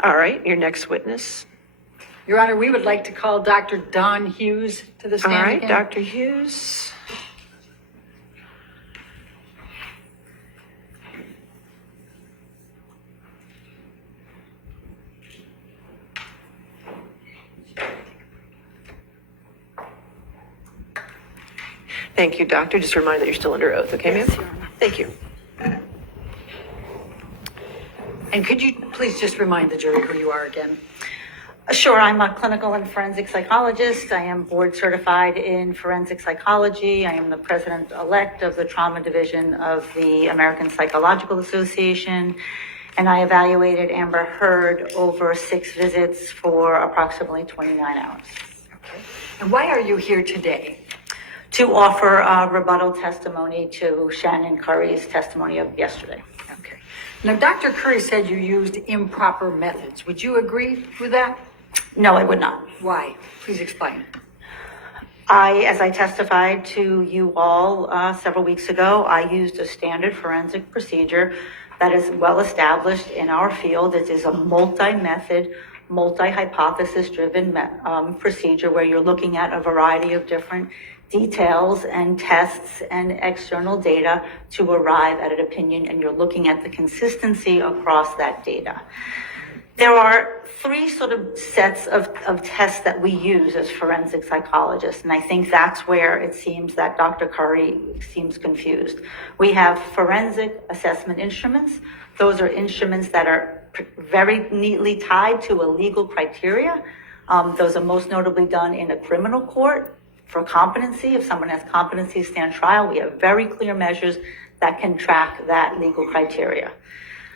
All right, your next witness. Your Honor, we would like to call Dr. Don Hughes to the All stand right, again. Dr. Hughes. Thank you, doctor. Just a reminder that you're still under oath, okay, ma'am? Thank you. And could you please just remind the jury who you are again? Sure, I'm a clinical and forensic psychologist. I am board certified in forensic psychology. I am the president-elect of the trauma division of the American Psychological Association. And I evaluated Amber Heard over 6 visits for approximately 29 hours. Okay. And why are you here today? To offer rebuttal testimony to Shannon Curry's testimony of yesterday. Okay. Now, Dr. Curry said you used improper methods. Would you agree with that? No, I would not. Why? Please explain. As I testified to you all several weeks ago, I used a standard forensic procedure that is well established in our field. It is a multi-method, multi-hypothesis driven procedure where you're looking at a variety of different details and tests and external data to arrive at an opinion, and you're looking at the consistency across that data. There are three sort of sets of tests that we use as forensic psychologists, and I think that's where it seems that Dr. Curry seems confused. We have forensic assessment instruments. Those are instruments that are very neatly tied to a legal criteria. Those are most notably done in a criminal court for competency. If someone has competency to stand trial, we have very clear measures that can track that legal criteria.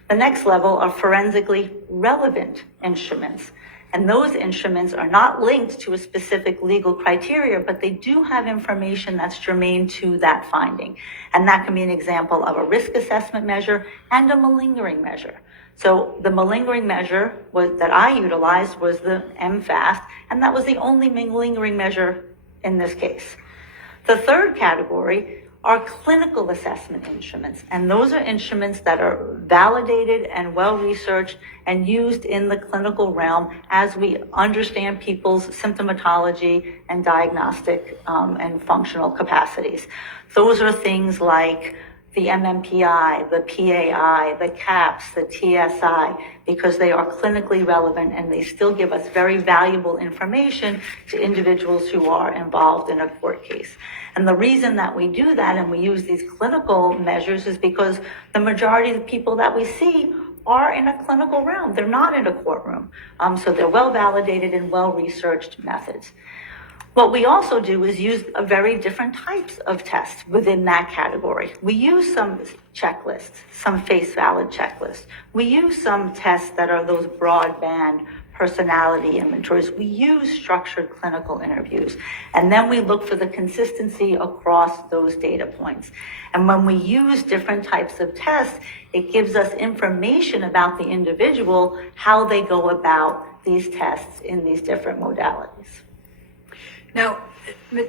The next level are forensically relevant instruments. And those instruments are not linked to a specific legal criteria, but they do have information that's germane to that finding. And that can be an example of a risk assessment measure and a malingering measure. So the malingering measure that I utilized was the MFAST, and that was the only malingering measure in this case. The third category are clinical assessment instruments, and those are instruments that are validated and well-researched and used in the clinical realm as we understand people's symptomatology and diagnostic and functional capacities. Those are things like the MMPI, the PAI, the CAPS, the TSI, because they are clinically relevant and they still give us very valuable information to individuals who are involved in a court case. And the reason that we do that and we use these clinical measures is because the majority of the people that we see are in a clinical realm. They're not in a courtroom. So they're well validated and well-researched methods. What we also do is use a very different types of tests within that category. We use some checklists, some face valid checklists. We use some tests that are those broadband personality inventories. We use structured clinical interviews. And then we look for the consistency across those data points. And when we use different types of tests, it gives us information about the individual, how they go about these tests in these different modalities. Now,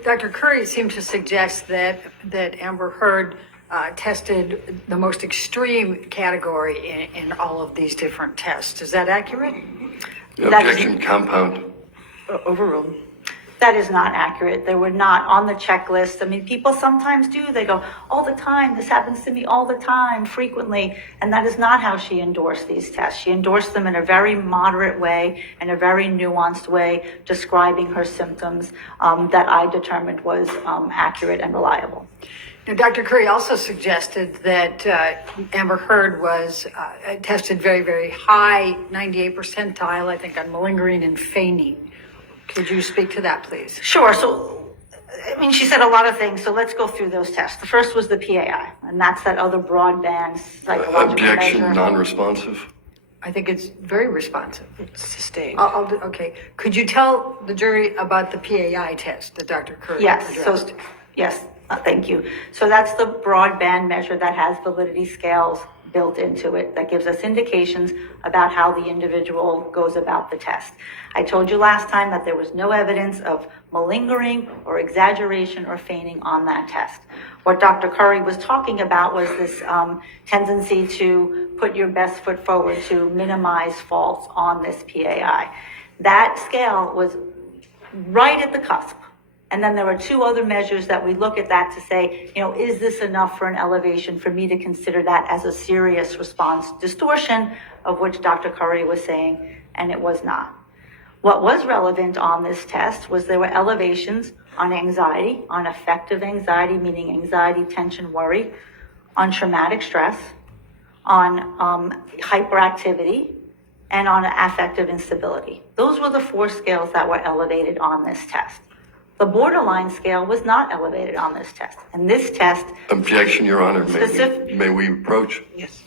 Dr. Curry seemed to suggest that Amber Heard tested the most extreme category in all of these different tests. Is that accurate? Objection, compound. Overruled. That is not accurate. They were not on the checklist. I mean, people sometimes do. They go, all the time, this happens to me all the time, frequently. And that is not how she endorsed these tests. She endorsed them in a very moderate way, in a very nuanced way, describing her symptoms that I determined was accurate and reliable. Now, Dr. Curry also suggested that Amber Heard was tested very, very high, 98 percentile, I think, on malingering and feigning. Could you speak to that, please? Sure. So, I mean, she said a lot of things, so let's go through those tests. The first was the PAI, and that's that other broadband psychological Objection, measure. non-responsive. I think it's very responsive. Sustained. Okay. Could you tell the jury about the PAI test that Dr. Curry Yes. addressed? So, yes. Thank you. So that's the broadband measure that has validity scales built into it that gives us indications about how the individual goes about the test. I told you last time that there was no evidence of malingering or exaggeration or feigning on that test. What Dr. Curry was talking about was this tendency to put your best foot forward, to minimize faults on this PAI. That scale was right at the cusp. And then there are two other measures that we look at that to say, you know, is this enough for an elevation for me to consider that as a serious response distortion, of which Dr. Curry was saying, and it was not. What was relevant on this test was there were elevations on anxiety, on affective anxiety, meaning anxiety, tension, worry, on traumatic stress, on hyperactivity, and on affective instability. Those were the four scales that were elevated on this test. The borderline scale was not elevated on this test. And this test... Objection, Your Honor. May we approach? Yes.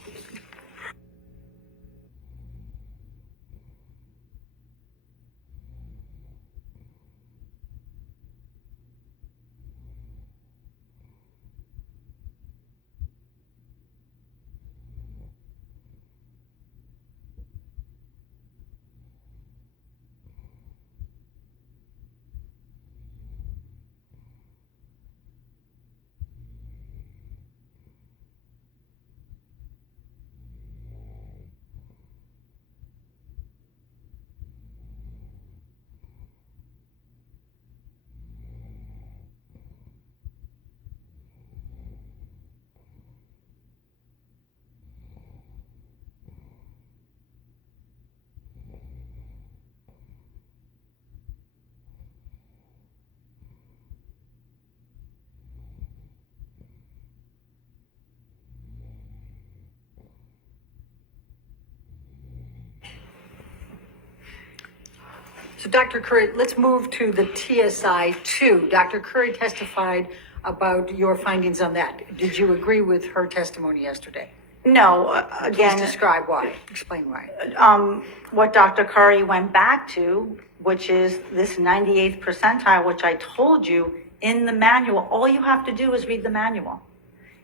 So Dr. Curry, let's move to the TSI-2. Dr. Curry testified about your findings on that. Did you agree with her testimony yesterday? No, Please again, describe why. Explain why. what Dr. Curry went back to, which is this 98th percentile, which I told you in the manual, all you have to do is read the manual.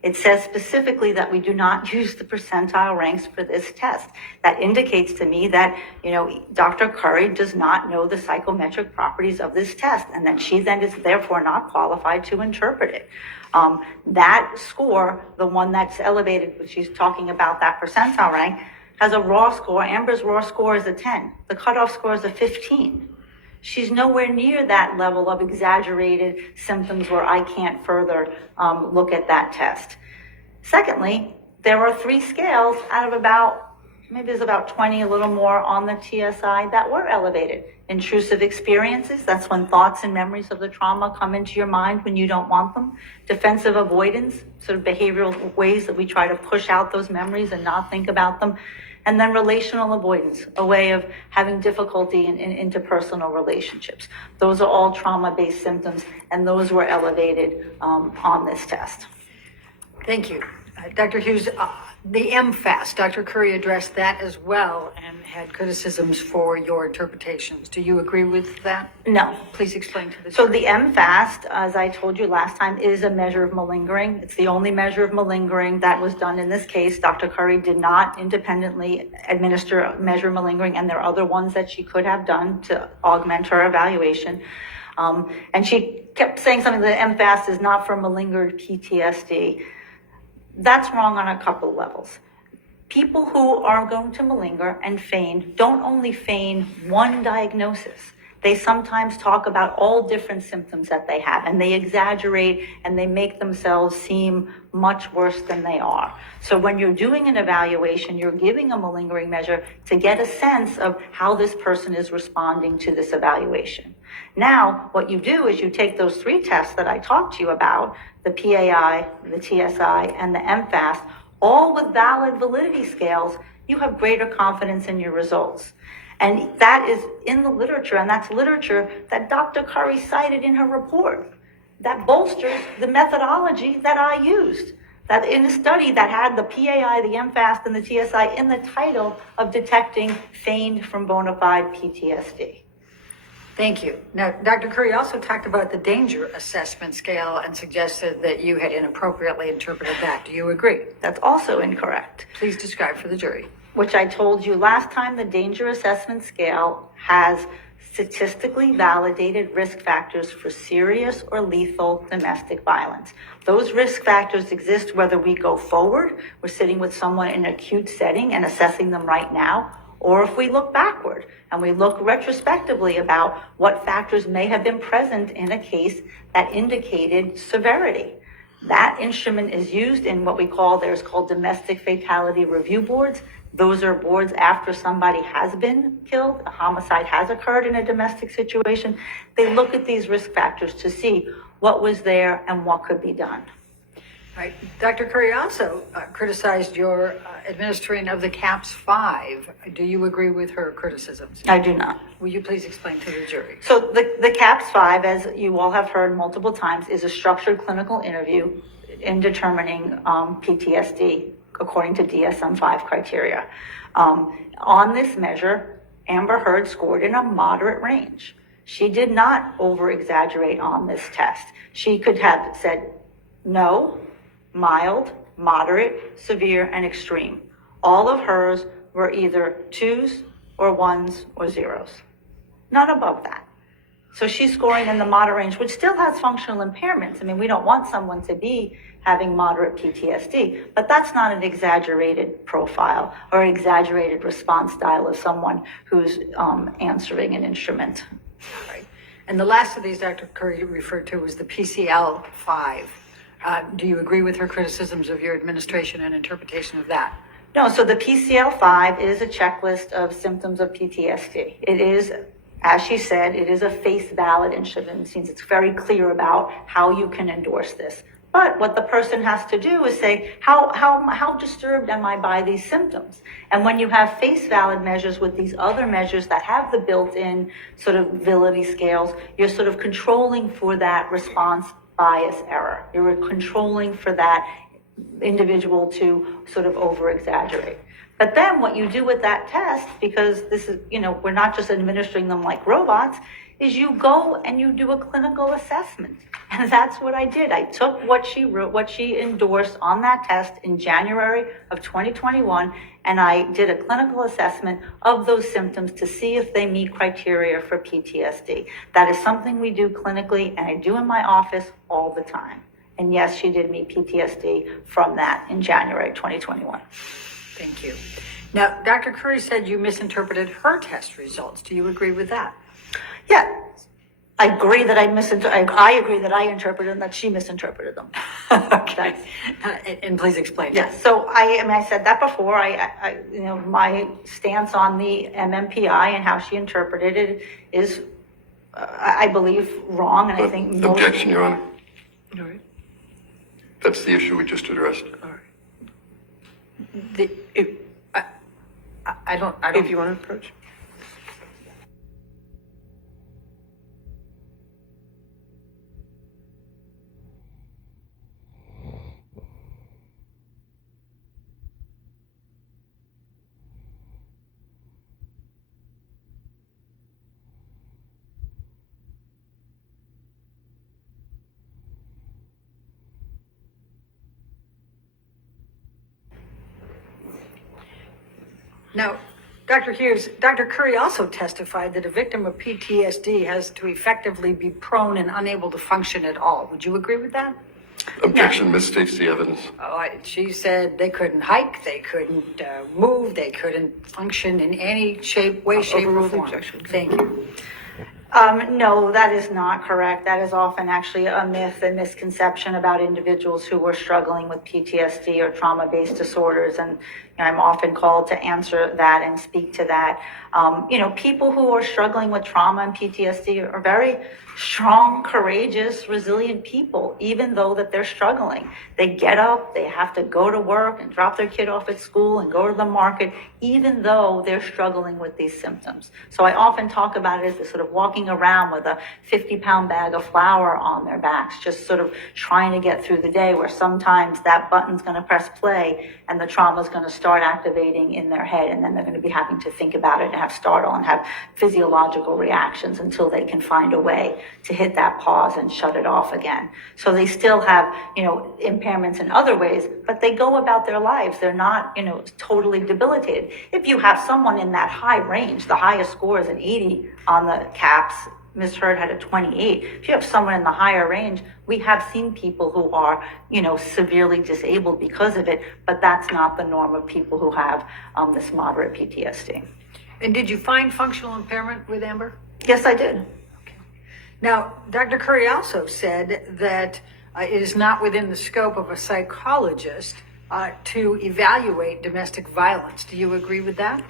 It says specifically that we do not use the percentile ranks for this test. That indicates to me that, Dr. Curry does not know the psychometric properties of this test, and that she then is therefore not qualified to interpret it. That score, the one that's elevated, which she's talking about, that percentile rank, has a raw score. Amber's raw score is a 10. The cutoff score is a 15. She's nowhere near that level of exaggerated symptoms where I can't further look at that test. Secondly, there are 3 scales out of maybe there's about 20, a little more on the TSI that were elevated. Intrusive experiences, that's when thoughts and memories of the trauma come into your mind when you don't want them. Defensive avoidance, sort of behavioral ways that we try to push out those memories and not think about them. And then relational avoidance, a way of having difficulty in interpersonal relationships. Those are all trauma-based symptoms, and those were elevated on this test. Thank you. Dr. Hughes, the MFAS, Dr. Curry addressed that as well and had criticisms for your interpretations. Do you agree with that? No. Please explain to the So jury. the MFAST, as I told you last time, is a measure of malingering. It's the only measure of malingering that was done in this case. Dr. Curry did not independently administer a measure of malingering, and there are other ones that she could have done to augment her evaluation. And she kept saying something that MFAST is not for malingered PTSD. That's wrong on a couple levels. People who are going to malinger and feign don't only feign one diagnosis. They sometimes talk about all different symptoms that they have, and they exaggerate and they make themselves seem much worse than they are. So when you're doing an evaluation, you're giving a malingering measure to get a sense of how this person is responding to this evaluation. Now, what you do is you take those 3 tests that I talked to you about, the PAI, the TSI, and the MFAST, all with valid validity scales, you have greater confidence in your results. And that is in the literature, and that's literature that Dr. Curry cited in her report. That bolsters the methodology that I used. That in a study that had the PAI, the MFAST, and the TSI in the title of detecting feigned from bona fide PTSD. Thank you. Now, Dr. Curry also talked about the danger assessment scale and suggested that you had inappropriately interpreted that. Do you agree? That's also incorrect. Please describe for the jury. Which I told you last time, the danger assessment scale has statistically validated risk factors for serious or lethal domestic violence. Those risk factors exist whether we go forward, we're sitting with someone in an acute setting and assessing them right now, or if we look backward and we look retrospectively about what factors may have been present in a case that indicated severity. That instrument is used in what we call, there's called domestic fatality review boards. Those are boards after somebody has been killed, a homicide has occurred in a domestic situation. They look at these risk factors to see what was there and what could be done. Right. Dr. Curry also criticized your administering of the CAPS-5. Do you agree with her criticisms? I do not. Will you please explain to the jury? So the CAPS-5, as you all have heard multiple times, is a structured clinical interview in determining PTSD according to DSM-5 criteria. On this measure, Amber Heard scored in a moderate range. She did not over-exaggerate on this test. She could have said no, mild, moderate, severe, and extreme. All of hers were either 2s or 1s or 0s. Not above that. So she's scoring in the moderate range, which still has functional impairments. I mean, we don't want someone to be having moderate PTSD, but that's not an exaggerated profile or exaggerated response style of someone who's answering an instrument. Right. And the last of these Dr. Curry referred to was the PCL-5. Do you agree with her criticisms of your administration and interpretation of that? No, so the PCL-5 is a checklist of symptoms of PTSD. It is, as she said, it is a face valid instrument. It means it's very clear about how you can endorse this. But what the person has to do is say, how disturbed am I by these symptoms? And when you have face valid measures with these other measures that have the built-in sort of ability scales, you're sort of controlling for that response bias error. You're controlling for that individual to sort of over-exaggerate. But then what you do with that test, because this is, we're not just administering them like robots, is you go and you do a clinical assessment. And that's what I did. I took what she wrote, what she endorsed on that test in January of 2021, and I did a clinical assessment of those symptoms to see if they meet criteria for PTSD. That is something we do clinically, and I do in my office all the time. And yes, she did meet PTSD from that in January 2021. Thank you. Now, Dr. Curry said you misinterpreted her test results. Do you agree with that? Yeah, I agree that I agree that I interpreted them, that she misinterpreted them. Okay. And please explain. Yes. So I said that before. My stance on the MMPI and how she interpreted it is, I believe, wrong, and I think Objection, Your Honor. All right. That's the issue we just addressed. All right. I don't. If you want to approach. Now, Dr. Hughes, Dr. Curry also testified that a victim of PTSD has to effectively be prone and unable to function at all. Would you agree with that? Objection misstates the evidence. She said they couldn't hike, they couldn't move, they couldn't function in any way, shape, or overrule the form. objection. Thank you. No, that is not correct. That is often actually a myth and misconception about individuals who were struggling with PTSD or trauma-based disorders. And I'm often called to answer that and speak to that. People who are struggling with trauma and PTSD are very strong, courageous, resilient people, even though that they're struggling. They get up, they have to go to work and drop their kid off at school and go to the market, even though they're struggling with these symptoms. So I often talk about it as this sort of walking around with a 50-pound bag of flour on their backs, just sort of trying to get through the day, where sometimes that button's going to press play and the trauma's going to start activating in their head, and then they're going to be having to think about it and have startle and have physiological reactions until they can find a way to hit that pause and shut it off again. So they still have, impairments in other ways, but they go about their lives. They're not, totally debilitated. If you have someone in that high range, the highest score is an 80 on the CAPS, Ms. Hurd had a 28. If you have someone in the higher range, we have seen people who are, severely disabled because of it, but that's not the norm of people who have this moderate PTSD. And did you find functional impairment with Amber? Yes, I did. Now, Dr. Curry also said that it is not within the scope of a psychologist to evaluate domestic violence. Do you agree with that?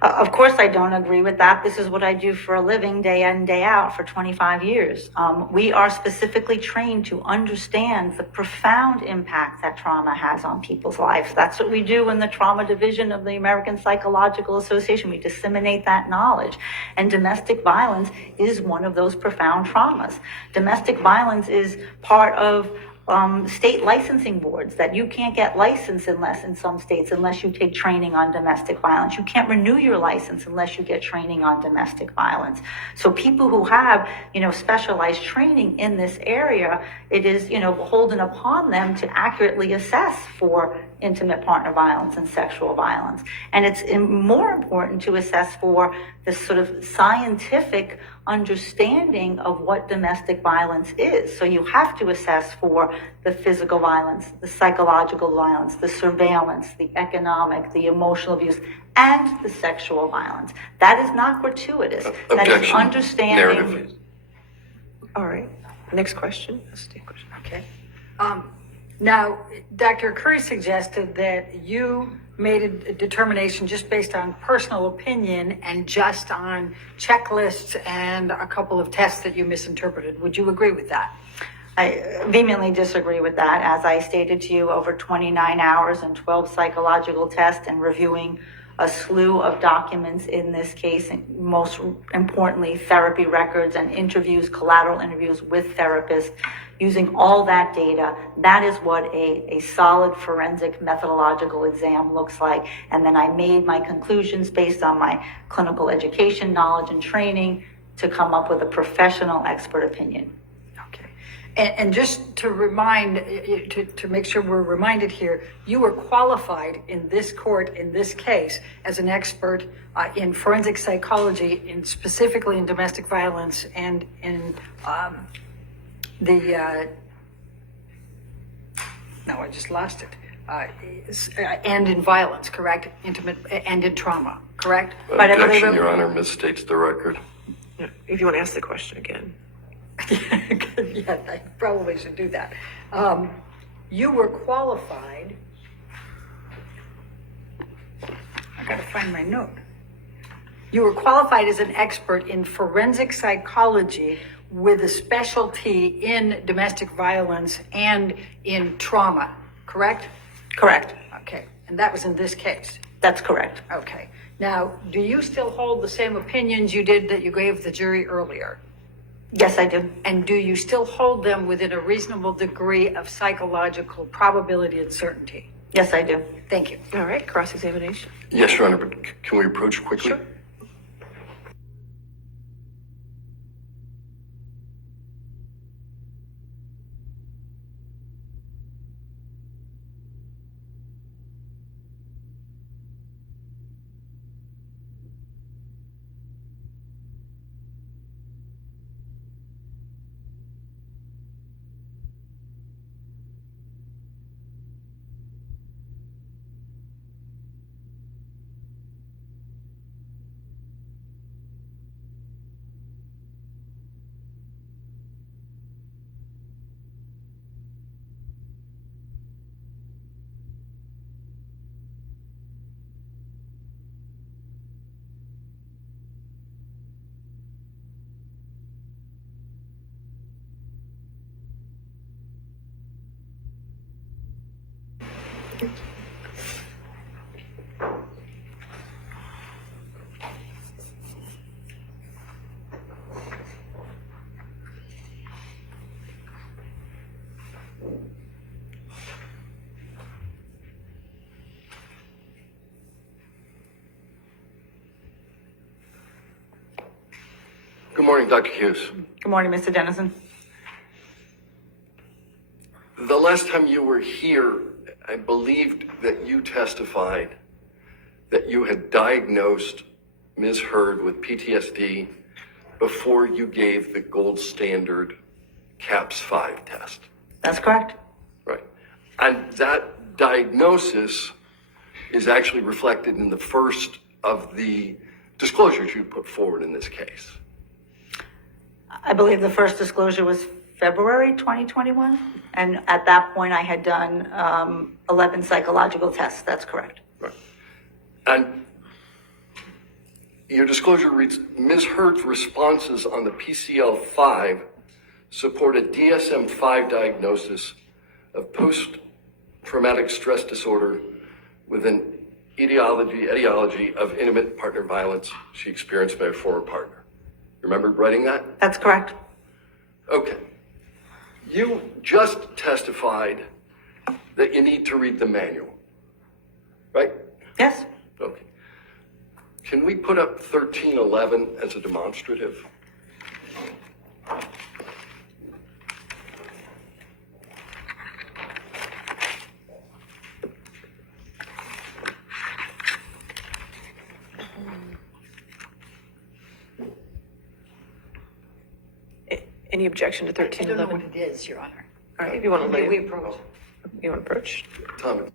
Of course, I don't agree with that. This is what I do for a living, day in, day out, for 25 years. We are specifically trained to understand the profound impact that trauma has on people's lives. That's what we do in the trauma division of the American Psychological Association. We disseminate that knowledge. And domestic violence is one of those profound traumas. Domestic violence is part of state licensing boards, that you can't get licensed in some states unless you take training on domestic violence. You can't renew your license unless you get training on domestic violence. So people who have, specialized training in this area, it is, beholden upon them to accurately assess for intimate partner violence and sexual violence. And it's more important to assess for this sort of scientific understanding of what domestic violence is. So you have to assess for the physical violence, the psychological violence, the surveillance, the economic, the emotional abuse, and the sexual violence. That is not gratuitous. That is understanding. Narrative. All right. Next question. Let's take a question. Okay. Now, Dr. Curry suggested that you made a determination just based on personal opinion and just on checklists and a couple of tests that you misinterpreted. Would you agree with that? I vehemently disagree with that. As I stated to you, over 29 hours and 12 psychological tests and reviewing a slew of documents in this case, and most importantly, therapy records and interviews, collateral interviews with therapists, using all that data, that is what a solid forensic methodological exam looks like. And then I made my conclusions based on my clinical education, knowledge, and training to come up with a professional expert opinion. Okay. And just to remind, to make sure we're reminded here, you were qualified in this court, in this case, as an expert in forensic psychology, specifically in domestic violence and in no, I just lost it. And in violence, correct? Intimate, and in trauma, correct? But I believe Objection, it- Your Honor, misstates the record. If you want to ask the question again. Yeah, I probably should do that. You were qualified. I gotta find my note. You were qualified as an expert in forensic psychology with a specialty in domestic violence and in trauma, correct? Correct. Okay, and that was in this case. That's correct. Okay. Now, do you still hold the same opinions you did that you gave the jury earlier? Yes, I do. And do you still hold them within a reasonable degree of psychological probability and certainty? Yes, I do. Thank you. All right, cross-examination. Yes, Your Honor, but can we approach quickly? Sure. Good morning, Dr. Hughes. Good morning, Mr. Dennison. The last time you were here, I believed that you testified that you had diagnosed Ms. Heard with PTSD before you gave the gold standard CAPS-5 test. That's correct. Right. And that diagnosis is actually reflected in the first of the disclosures you put forward in this case. I believe the first disclosure was February 2021. And at that point, I had done 11 psychological tests. That's correct. Right. And your disclosure reads, Ms. Heard's responses on the PCL-5 support a DSM-5 diagnosis of post-traumatic stress disorder with an etiology of intimate partner violence she experienced by a former partner. Remember writing that? That's correct. Okay. You just testified that you need to read the manual, right? Yes. Okay. Can we put up 1311 as a demonstrative? Any objection to I don't know 1311? what it is, Your Honor. All right, if you want to Maybe we leave, approach. you want to approach? Tom,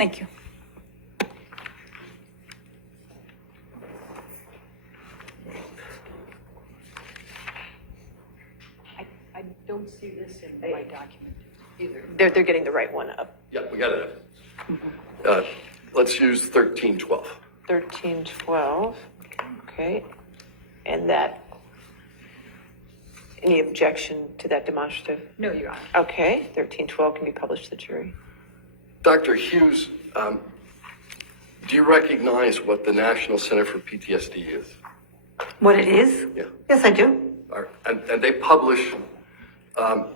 Thank you. I don't see this in my document either. They're getting the right one up. Yeah, we got it. Let's use 1312. 1312, okay. And that, any objection to that demonstrative? No, Your Honor. Okay, 1312 can be published to the jury. Dr. Hughes, do you recognize what the National Center for PTSD is? What it is? Yeah. Yes, I do. All right. And they publish the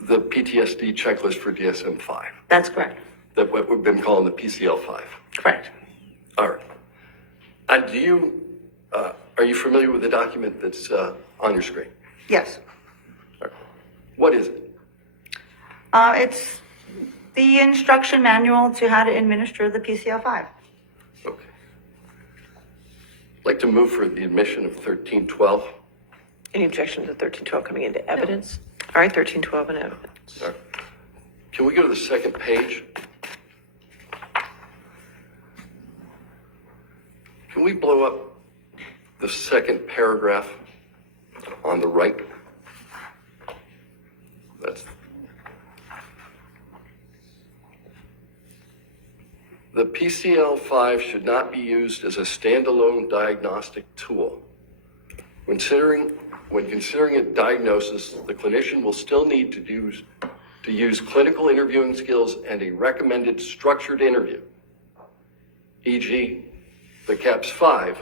PTSD checklist for DSM-5, That's correct. that what we've been calling the PCL-5. Correct. All right. And are you familiar with the document that's on your screen? Yes. All right. What is it? It's the instruction manual to how to administer the PCL5. Okay. I'd like to move for the admission of 1312. Any objection to 1312 coming into evidence? All right, 1312 in evidence. All right. Can we go to the second page? Can we blow up the second paragraph on the right? That's the PCL-5 should not be used as a standalone diagnostic tool. When considering a diagnosis, the clinician will still need to use clinical interviewing skills and a recommended structured interview, e.g., the CAPS-5,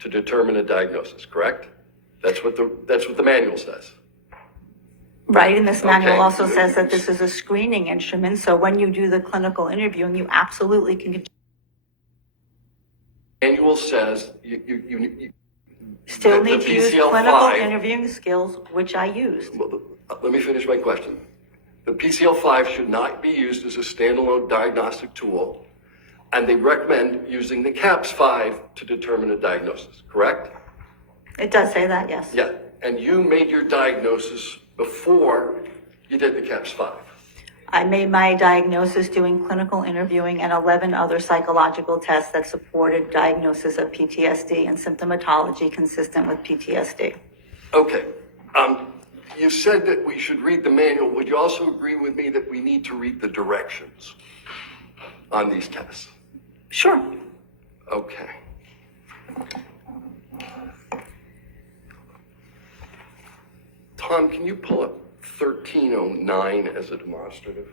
to determine a diagnosis, correct? That's what the manual says. Right, and this manual Okay. also says that this is a screening instrument, so when you do the clinical interviewing, you absolutely can Manual says you still that the need to use PCL-5 clinical interviewing skills, which I used. Well, let me finish my question. The PCL-5 should not be used as a standalone diagnostic tool, and they recommend using the CAPS-5 to determine a diagnosis, correct? It does say that, yes. Yeah, and you made your diagnosis before you did the CAPS-5. I made my diagnosis doing clinical interviewing and 11 other psychological tests that supported diagnosis of PTSD and symptomatology consistent with PTSD. Okay, you said that we should read the manual. Would you also agree with me that we need to read the directions on these tests? Sure. Okay. Tom, can you pull up 1309 as a demonstrative?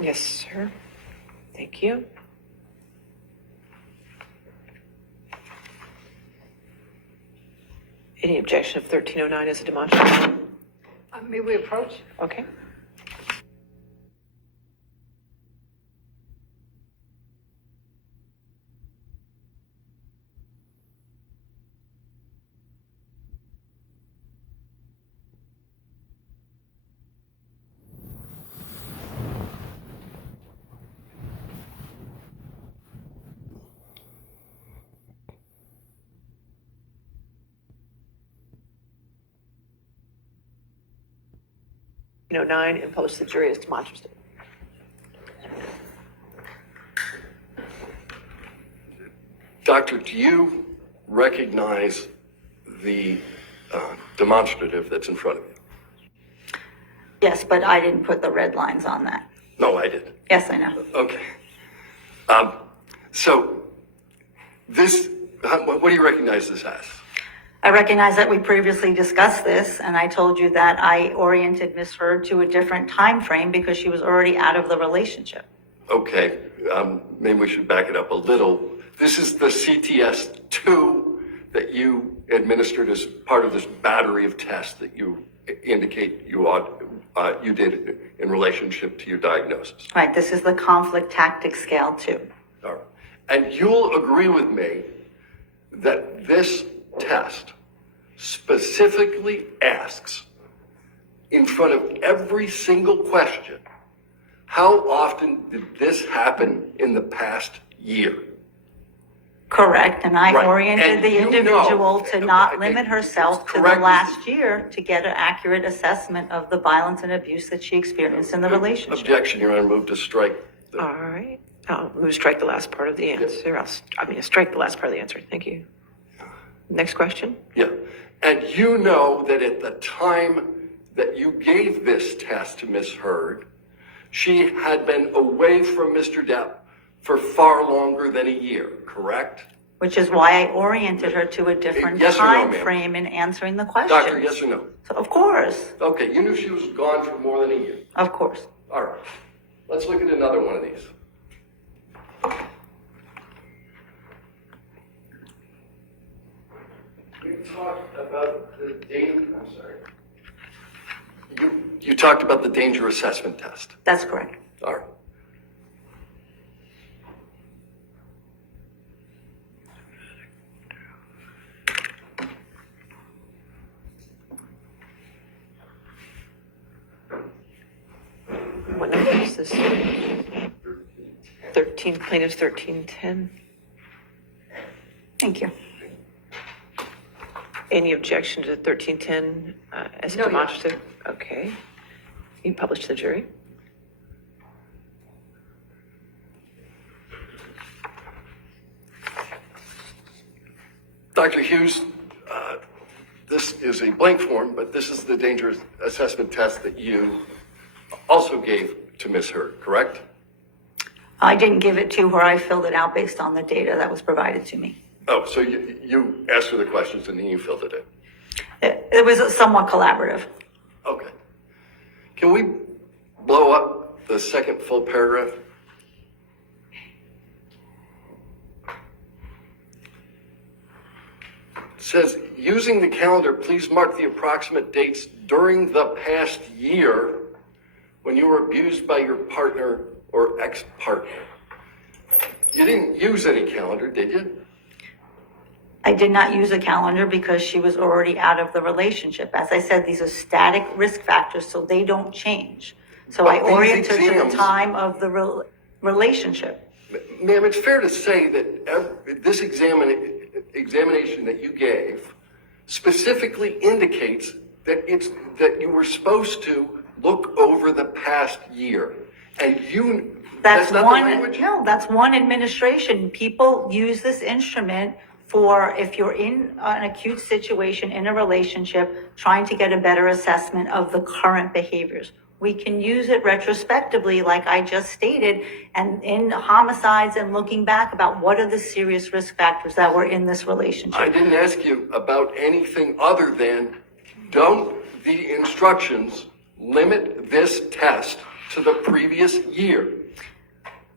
Yes, sir. Thank you. Any objection of 1309 as a demonstrative? May we approach? Okay. Nine and post the jury as demonstrative. Doctor, do you recognize the demonstrative that's in front of you? Yes, but I didn't put the red lines on that. No, I did. Yes, I know. Okay. So this, what do you recognize this as? I recognize that we previously discussed this, and I told you that I oriented Ms. Hurd to a different time frame because she was already out of the relationship. Okay, maybe we should back it up a little. This is the CTS-2 that you administered as part of this battery of tests that you indicate you did in relationship to your diagnosis. Right, this is the conflict tactic scale 2. All right. And you'll agree with me that this test specifically asks, in front of every single question, How often did this happen in the past year? Correct, and I Right. oriented And the you individual know- to not I- limit herself to the correct. last year to get an accurate assessment of the violence and abuse that she experienced in the relationship. Objection, Your Honor, move to strike. All right. I'll move to strike the last part of the answer. Strike the last part of the answer. Thank you. Next question. Yeah. And you know that at the time that you gave this test to Ms. Hurd, she had been away from Mr. Depp for far longer than a year, correct? Which is why I oriented her to a different Yes or no, time ma'am? frame in answering the question. Doctor, yes or no? So, of course, Okay, you knew she was gone for more than a year. of course. All right. Let's look at another one of these. You talked about the danger, I'm sorry. You talked about the danger assessment test. That's correct. All right. What number is this? 13, plaintiff's 1310. Thank you. Any objection to 1310 as No, demonstrative? Okay. You publish to the jury. Dr. Hughes, this is a blank form, but this is the danger assessment test that you also gave to Ms. Hurd, correct? I didn't give it to her. I filled it out based on the data that was provided to me. Oh, so you asked her the questions and then you filled it in. It was somewhat collaborative. Okay. Can we blow up the second full paragraph? It says, using the calendar, please mark the approximate dates during the past year when you were abused by your partner or ex-partner. You didn't use any calendar, did you? I did not use a calendar because she was already out of the relationship. As I said, these are static risk factors, so they don't change. So I But these oriented her to the exams- time of the relationship. Ma'am, it's fair to say that this examination that you gave specifically indicates that that you were supposed to look over the past year. And that's not the language? No, that's one administration. People use this instrument for if you're in an acute situation in a relationship, trying to get a better assessment of the current behaviors. We can use it retrospectively, like I just stated, and in homicides and looking back about what are the serious risk factors that were in this relationship. I didn't ask you about anything other than, don't the instructions limit this test to the previous year?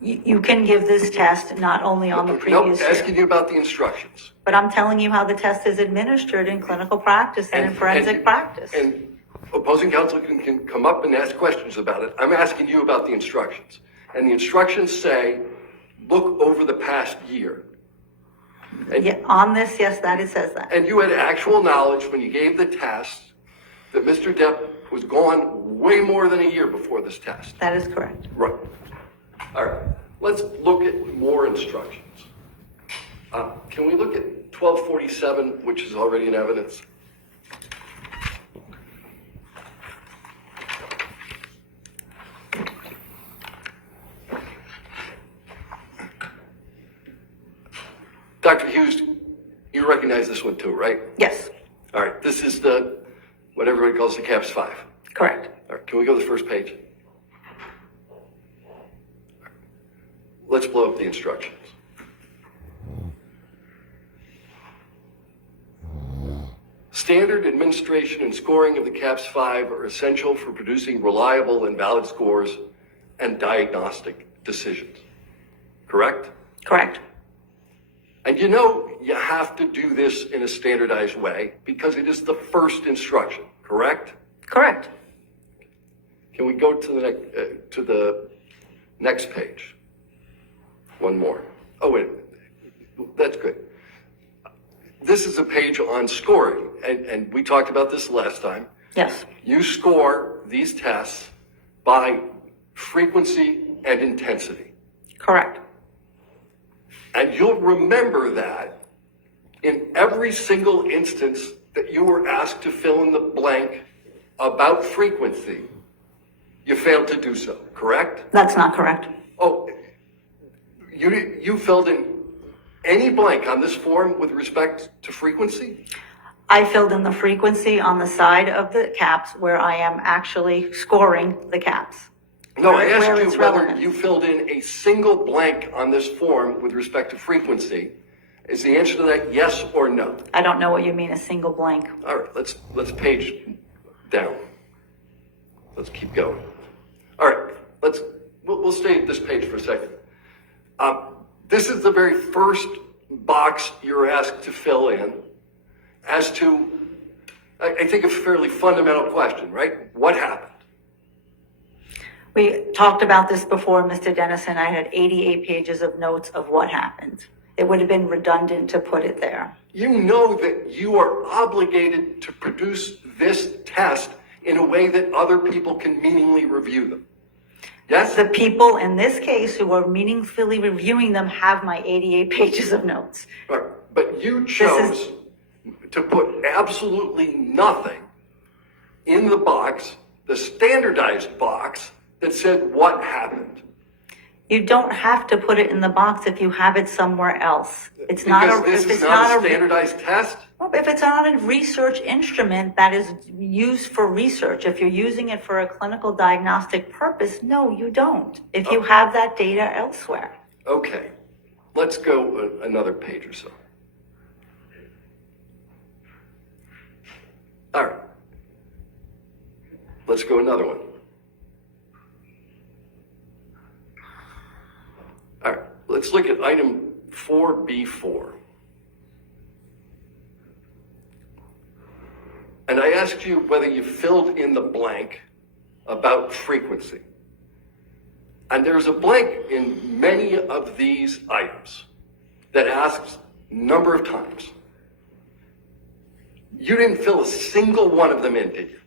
You can give this test not only on the previous Nope, asking year, you about the instructions. but I'm telling you how the test is administered in clinical practice and in forensic practice. And opposing counsel can come up and ask questions about it. I'm asking you about the instructions. And the instructions say, look over the past year. Yeah, on this, yes, it says that. And you had actual knowledge when you gave the test that Mr. Depp was gone way more than a year before this test. That is correct. Right. All right. Let's look at more instructions. Can we look at 1247, which is already in evidence? Dr. Hughes, you recognize this one too, right? Yes, All right. This is what everybody calls the CAPS 5. correct. All right, can we go to the first page? Let's blow up the instructions. Standard administration and scoring of the CAPS 5 are essential for producing reliable and valid scores and diagnostic decisions. Correct? Correct. And you know you have to do this in a standardized way because it is the first instruction, correct? Correct. Can we go to the next page? One more. Oh, wait. That's good. This is a page on scoring, and we talked about this last time. Yes. You score these tests by frequency, and intensity. Correct. And you'll remember that in every single instance that you were asked to fill in the blank about frequency, you failed to do so, correct? That's not correct. Oh, you filled in any blank on this form with respect to frequency? I filled in the frequency on the side of the caps where I am actually scoring the caps. No, I Where asked it's you whether relevant. you filled in a single blank on this form with respect to frequency. Is the answer to that yes or no? I don't know what you mean, a single blank. All right, let's page down. Let's keep going. All right, we'll stay at this page for a second. This is the very first box you're asked to fill in as to, I think, a fairly fundamental question, right? What happened? We talked about this before, Mr. Dennison. I had 88 pages of notes of what happened. It would have been redundant to put it there. You know that you are obligated to produce this test in a way that other people can meaningfully review them. Yes? The people in this case who are meaningfully reviewing them have my 88 pages of notes. Right. But you chose to put absolutely nothing in the box, the standardized box, that said what happened. You don't have to put it in the box if you have it somewhere else. It's Because not a, this if is it's not not a standardized test? Well, if it's not a research instrument that is used for research, if you're using it for a clinical diagnostic purpose, no, you don't. If you have that data elsewhere. Okay. Let's go another page or so. All right. Let's go another one. All right. Let's look at item 4B4. And I asked you whether you filled in the blank about frequency. And there's a blank in many of these items that asks number of times. You didn't fill a single one of them in, did you?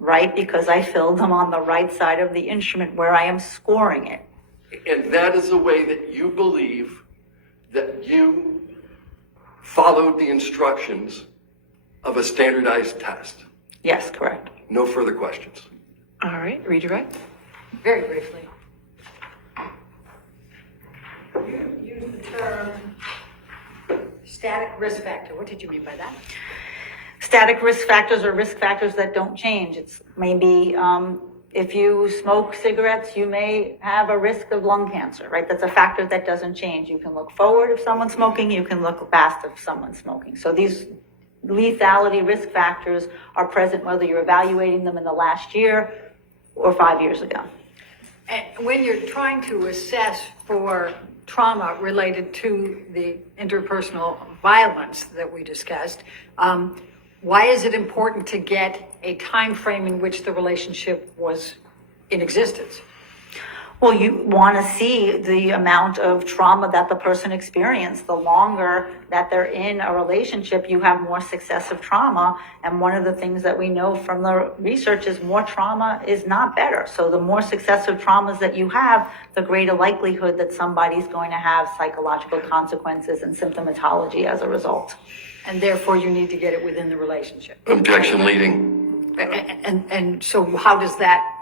Right, because I filled them on the right side of the instrument where I am scoring it. And that is the way that you believe that you followed the instructions of a standardized test. Yes, correct. No further questions. All right, redirect. Very briefly. You used the term static risk factor. What did you mean by that? Static risk factors are risk factors that don't change. It's maybe if you smoke cigarettes, you may have a risk of lung cancer, right? That's a factor that doesn't change. You can look forward if someone's smoking, you can look past if someone's smoking. So these lethality risk factors are present whether you're evaluating them in the last year or 5 years ago. And when you're trying to assess for trauma related to the interpersonal violence that we discussed, why is it important to get a time frame in which the relationship was in existence? Well, you want to see the amount of trauma that the person experienced. The longer that they're in a relationship, you have more successive trauma. And one of the things that we know from the research is more trauma is not better. So the more successive traumas that you have, the greater likelihood that somebody's going to have psychological consequences and symptomatology as a result. And therefore you need to get it within the relationship. Objection leading. And so how does that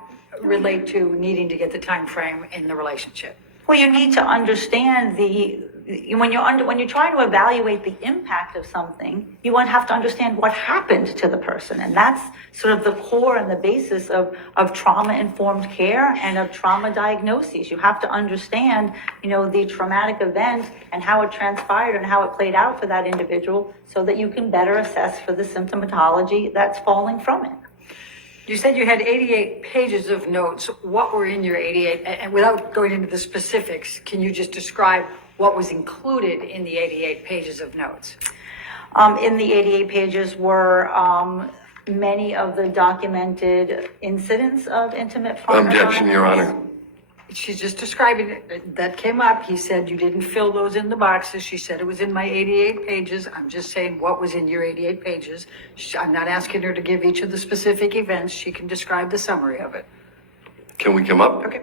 relate to needing to get the time frame in the relationship? Well, you need to understand when you're trying to evaluate the impact of something, you want to have to understand what happened to the person. And that's sort of the core and the basis of trauma-informed care and of trauma diagnoses. You have to understand, the traumatic event and how it transpired and how it played out for that individual so that you can better assess for the symptomatology that's falling from it. You said you had 88 pages of notes. What were in your 88? And without going into the specifics, can you just describe what was included in the 88 pages of notes? In the 88 pages were many of the documented incidents of intimate partner Objection, Your violence. Honor. She's just describing it. That came up. He said you didn't fill those in the boxes. She said it was in my 88 pages. I'm just saying what was in your 88 pages. I'm not asking her to give each of the specific events. She can describe the summary of it. Can we come up? Okay.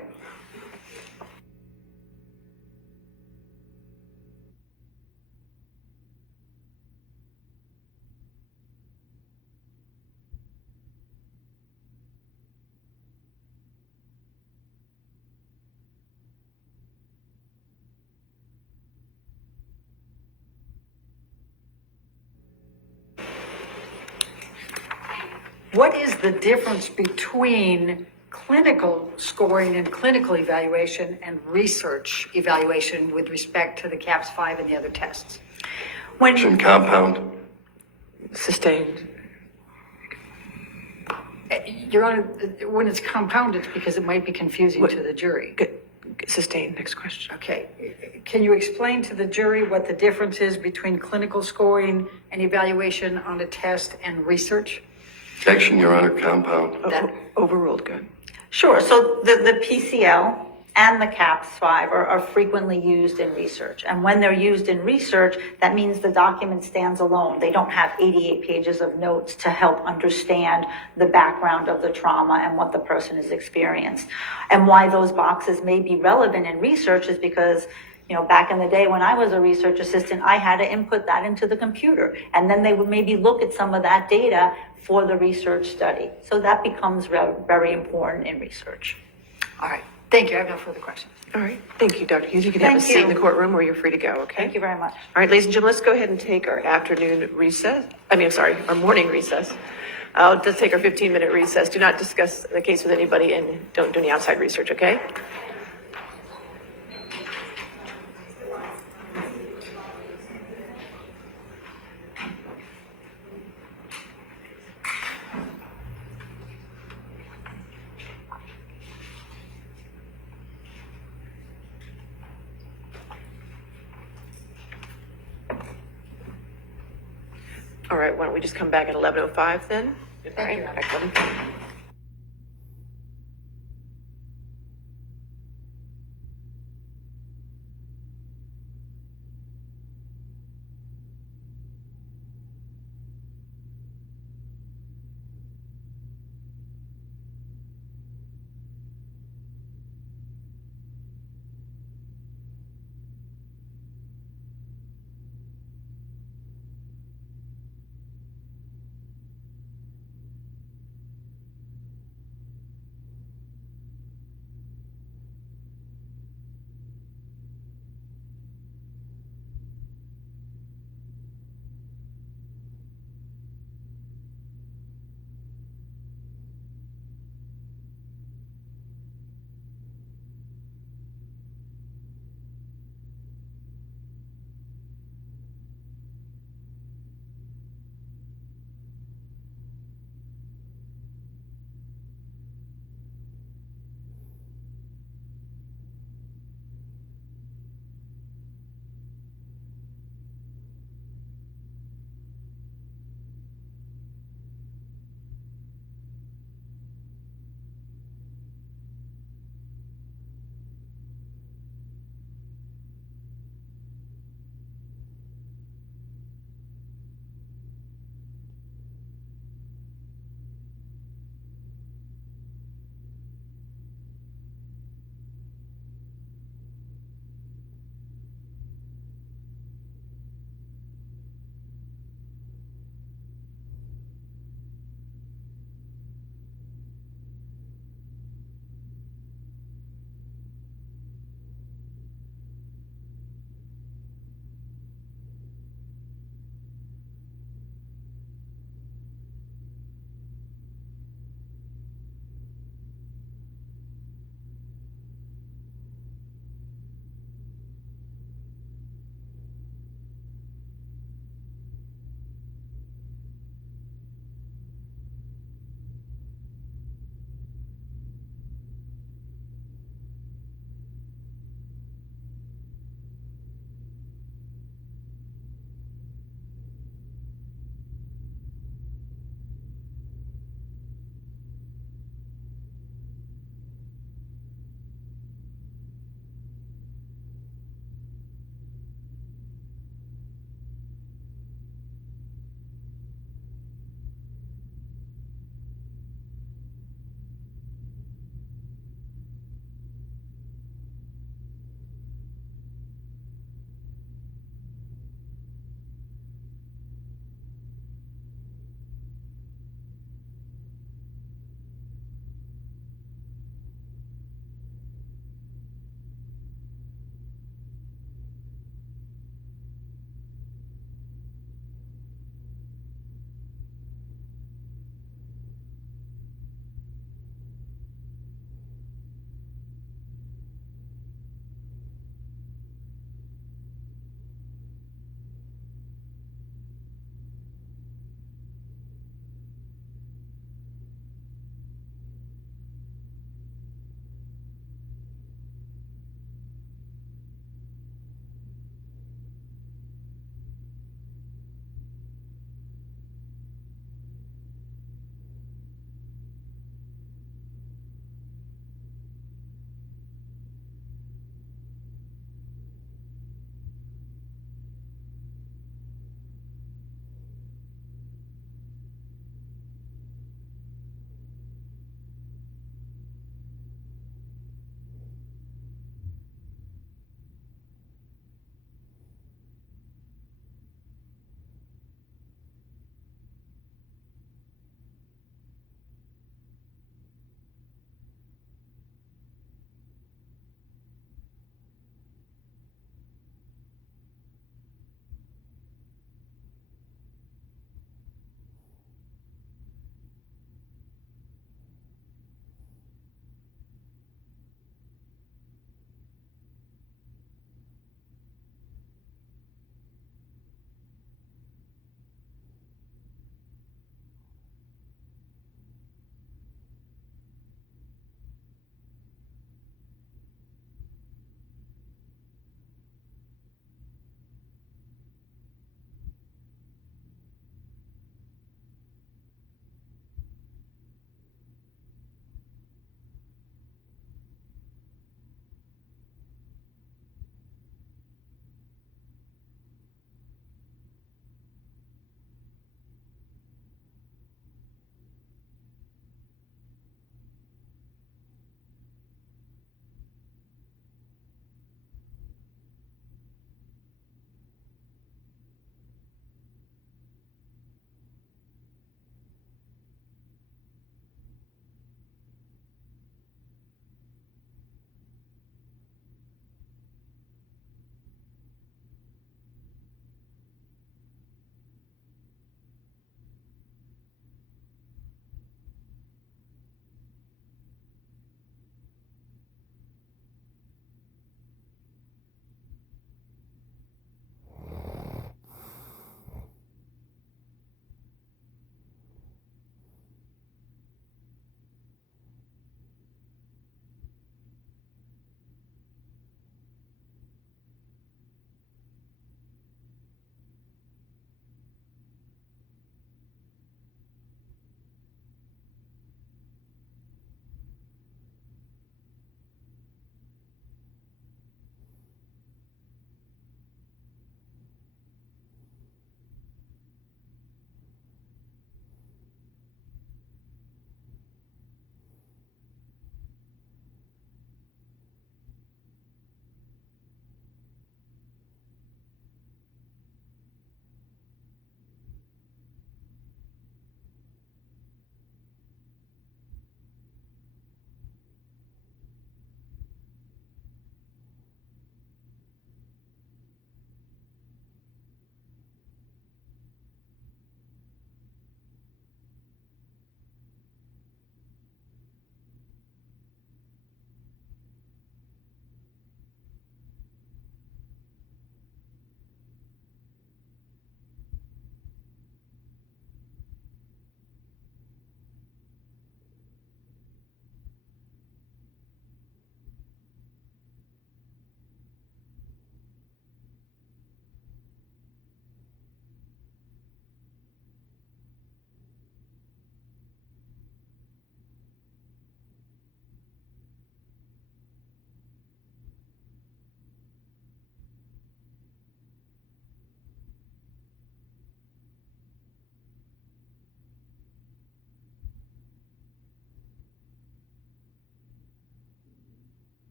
What is the difference between clinical scoring and clinical evaluation and research evaluation with respect to the CAPS-5 and the other tests? Action compound. Sustained. Your Honor, when it's compounded, it's because it might be confusing to the jury. Good. Sustained. Next question. Okay. Can you explain to the jury what the difference is between clinical scoring and evaluation on a test and research? Action, Your Honor, compound. Overruled. Good. Sure. So the PCL and the CAPS-5 are frequently used in research. And when they're used in research, that means the document stands alone. They don't have 88 pages of notes to help understand the background of the trauma and what the person has experienced. And why those boxes may be relevant in research is because, you know, back in the day when I was a research assistant, I had to input that into the computer. And then they would maybe look at some of that data for the research study. So that becomes very important in research. All right. Thank you. I have no further questions. All right. Thank you, Dr. Hughes. You can have a Thank seat in you. the courtroom or you're free to go, okay? Thank you very much. All right, ladies and gentlemen, let's go ahead and take our afternoon recess. Our morning recess. Let's take our 15-minute recess. Do not discuss the case with anybody and don't do any outside research, okay? All right, why don't we just come back at 11:05 then? All right, excellent.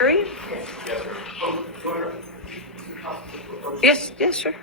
Jury? Yes, yes, sure.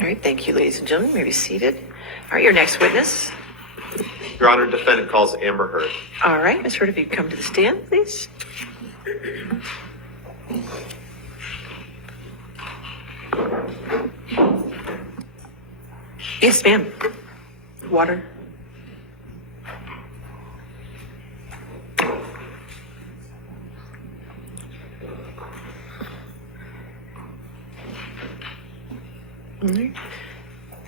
All right, thank you, ladies and gentlemen. You may be seated. All right, your next witness. Your Honor, defendant calls Amber Heard. All right, Ms. Heard, if you come to the stand, please. Yes, ma'am. Water. All right.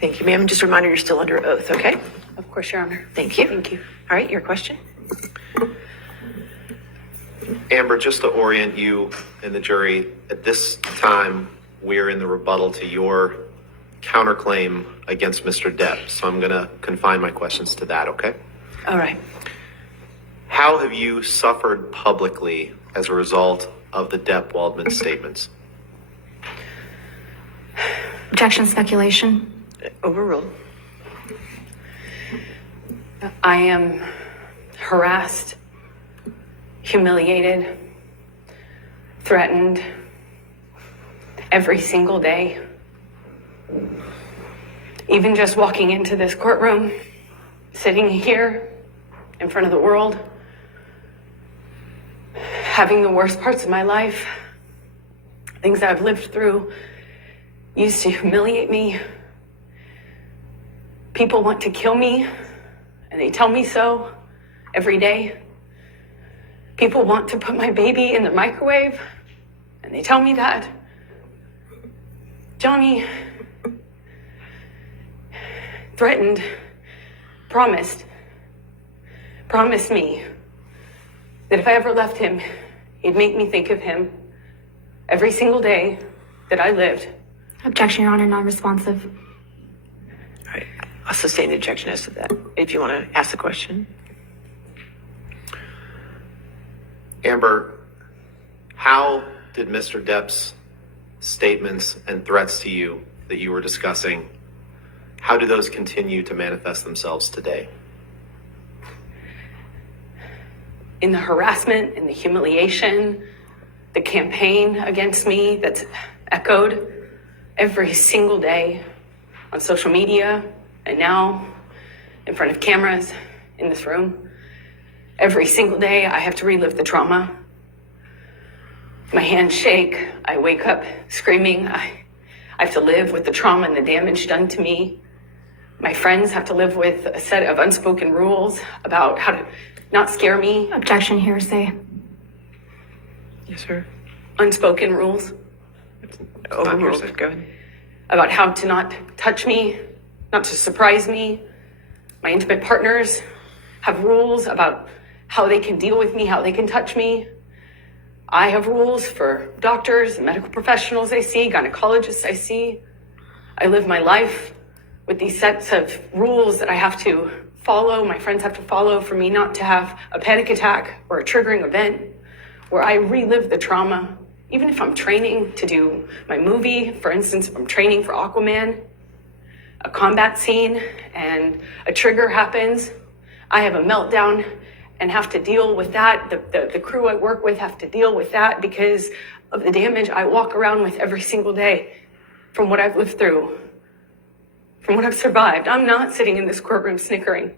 Thank you, ma'am. And just a reminder, you're still under oath, okay? Of course, Your Honor. Thank you. Thank you. All right, your question? Amber, just to orient you and the jury, at this time, we're in the rebuttal to your counterclaim against Mr. Depps. So I'm going to confine my questions to that, okay? All right. How have you suffered publicly as a result of the Depp-Waldman statements? Objection, speculation. Overruled. I am harassed, humiliated, threatened every single day. Even just walking into this courtroom, sitting here in front of the world, having the worst parts of my life, things that I've lived through, used to humiliate me. People want to kill me, and they tell me so every day. People want to put my baby in the microwave, and they tell me that. Johnny threatened, promised me that if I ever left him, he'd make me think of him every single day that I lived. Objection, Your Honor, non-responsive. All right, I'll sustain the objection as to that. If you want to ask the question. Amber, how did Mr. Depp's statements and threats to you that you were discussing, how do those continue to manifest themselves today? In the harassment, in the humiliation, the campaign against me that's echoed every single day on social media and now in front of cameras in this room. Every single day I have to relive the trauma. My hands shake. I wake up screaming. I have to live with the trauma and the damage done to me. My friends have to live with a set of unspoken rules about how to not scare me. Objection, hearsay. Yes, sir. Unspoken rules Overruled. Go ahead. about how to not touch me, not to surprise me. My intimate partners have rules about how they can deal with me, how they can touch me. I have rules for doctors and medical professionals I see, gynecologists I see. I live my life with these sets of rules that I have to follow, my friends have to follow for me not to have a panic attack or a triggering event where I relive the trauma. Even if I'm training to do my movie, for instance, if I'm training for Aquaman, a combat scene and a trigger happens, I have a meltdown and have to deal with that. The crew I work with have to deal with that because of the damage I walk around with every single day from what I've lived through, from what I've survived. I'm not sitting in this courtroom snickering.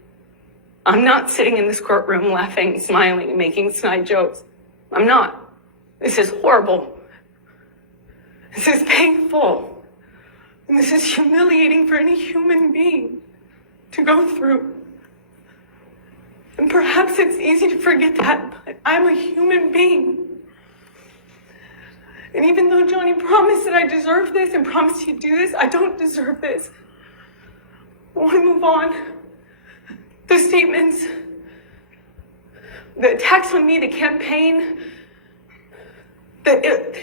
I'm not sitting in this courtroom laughing, smiling, and making snide jokes. I'm not. This is horrible. This is painful. And this is humiliating for any human being to go through. And perhaps it's easy to forget that, but I'm a human being. And even though Johnny promised that I deserve this and promised he'd do this, I don't deserve this. I want to move on. The statements, the attacks on me, the campaign, that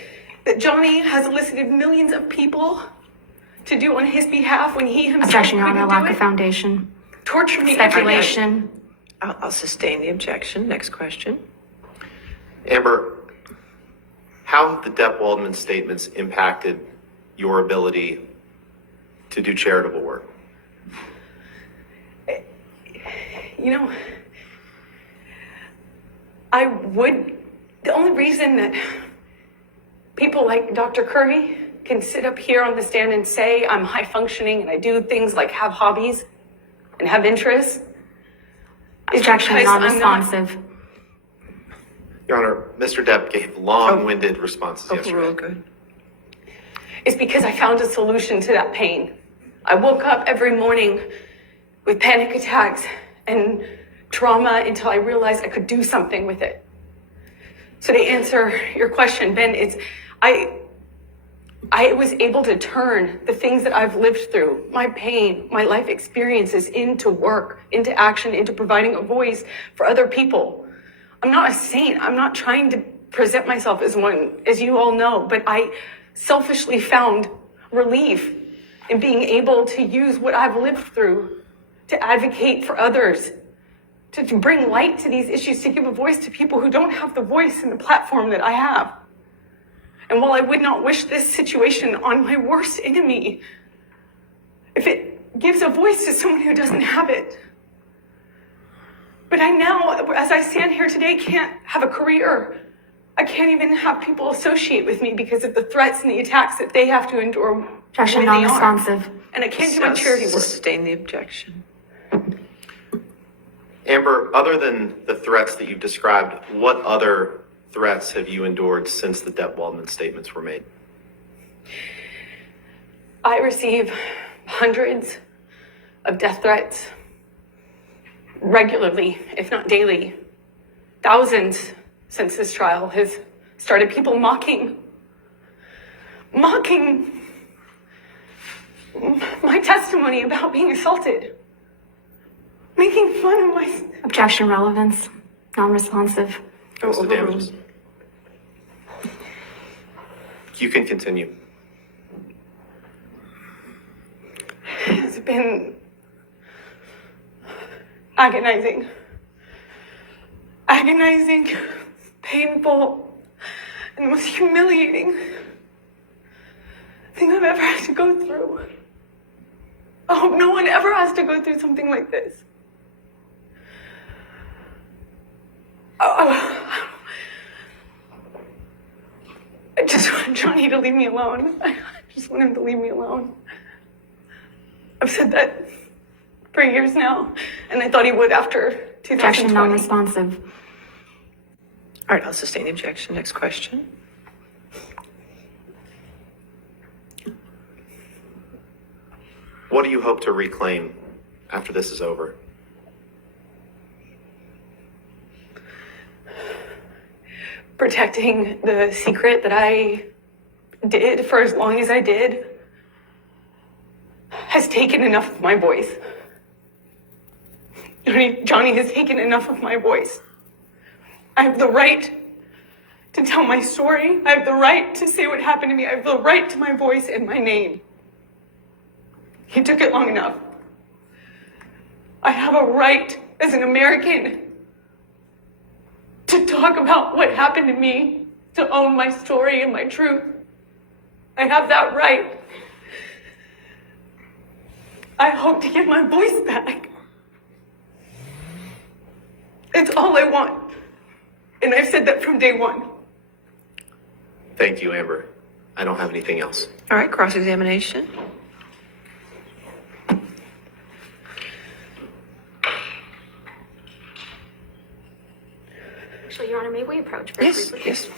Johnny has elicited millions of people to do on his behalf when he himself Objection, Your couldn't Honor, do lack it. of foundation. Torture me every day. Speculation. I'll sustain the objection. Next question. Amber, how have the Depp-Waldman statements impacted your ability to do charitable work? You know, the only reason that people like Dr. Curry can sit up here on the stand and say I'm high functioning and I do things like have hobbies and have interests is Objection, because I'm not- non-responsive. Your Honor, Mr. Depp gave long-winded responses yesterday. Overruled. Good. It's because I found a solution to that pain. I woke up every morning with panic attacks and trauma until I realized I could do something with it. So to answer your question, Ben, I was able to turn the things that I've lived through, my pain, my life experiences, into work, into action, into providing a voice for other people. I'm not a saint. I'm not trying to present myself as one, as you all know, but I selfishly found relief in being able to use what I've lived through to advocate for others to bring light to these issues, to give a voice to people who don't have the voice and the platform that I have. And while I would not wish this situation on my worst enemy, if it gives a voice to someone who doesn't have it, but I now, as I stand here today, can't have a career. I can't even have people associate with me because of the threats and the attacks that they have to endure. Objection, when they are. non-responsive. And I can't do my charity work. Sustain the objection. Amber, other than the threats that you've described, what other threats have you endured since the Depp Waldman statements were made? I receive hundreds of death threats regularly, if not daily. Thousands since this trial has started. People mocking my testimony about being assaulted, making fun of my... Objection, relevance. Non-responsive. What's the damages? You can continue. It's been agonizing, painful, and the most humiliating thing I've ever had to go through. I hope no one ever has to go through something like this. I just want Johnny to leave me alone. I just want him to leave me alone. I've said that for years now, and I thought he would after 2020. Objection, non-responsive. All right, I'll sustain the objection. Next question. What do you hope to reclaim after this is over? Protecting the secret that I did for as long as I did has taken enough of my voice. Johnny has taken enough of my voice. I have the right to tell my story. I have the right to say what happened to me. I have the right to my voice and my name. He took it long enough. I have a right as an American to talk about what happened to me, to own my story and my truth. I have that right. I hope to get my voice back. It's all I want. And I've said that from day one. Thank you, Amber. I don't have anything else. All right, cross-examination. Actually, Your Honor, may we approach very Yes, briefly? yes.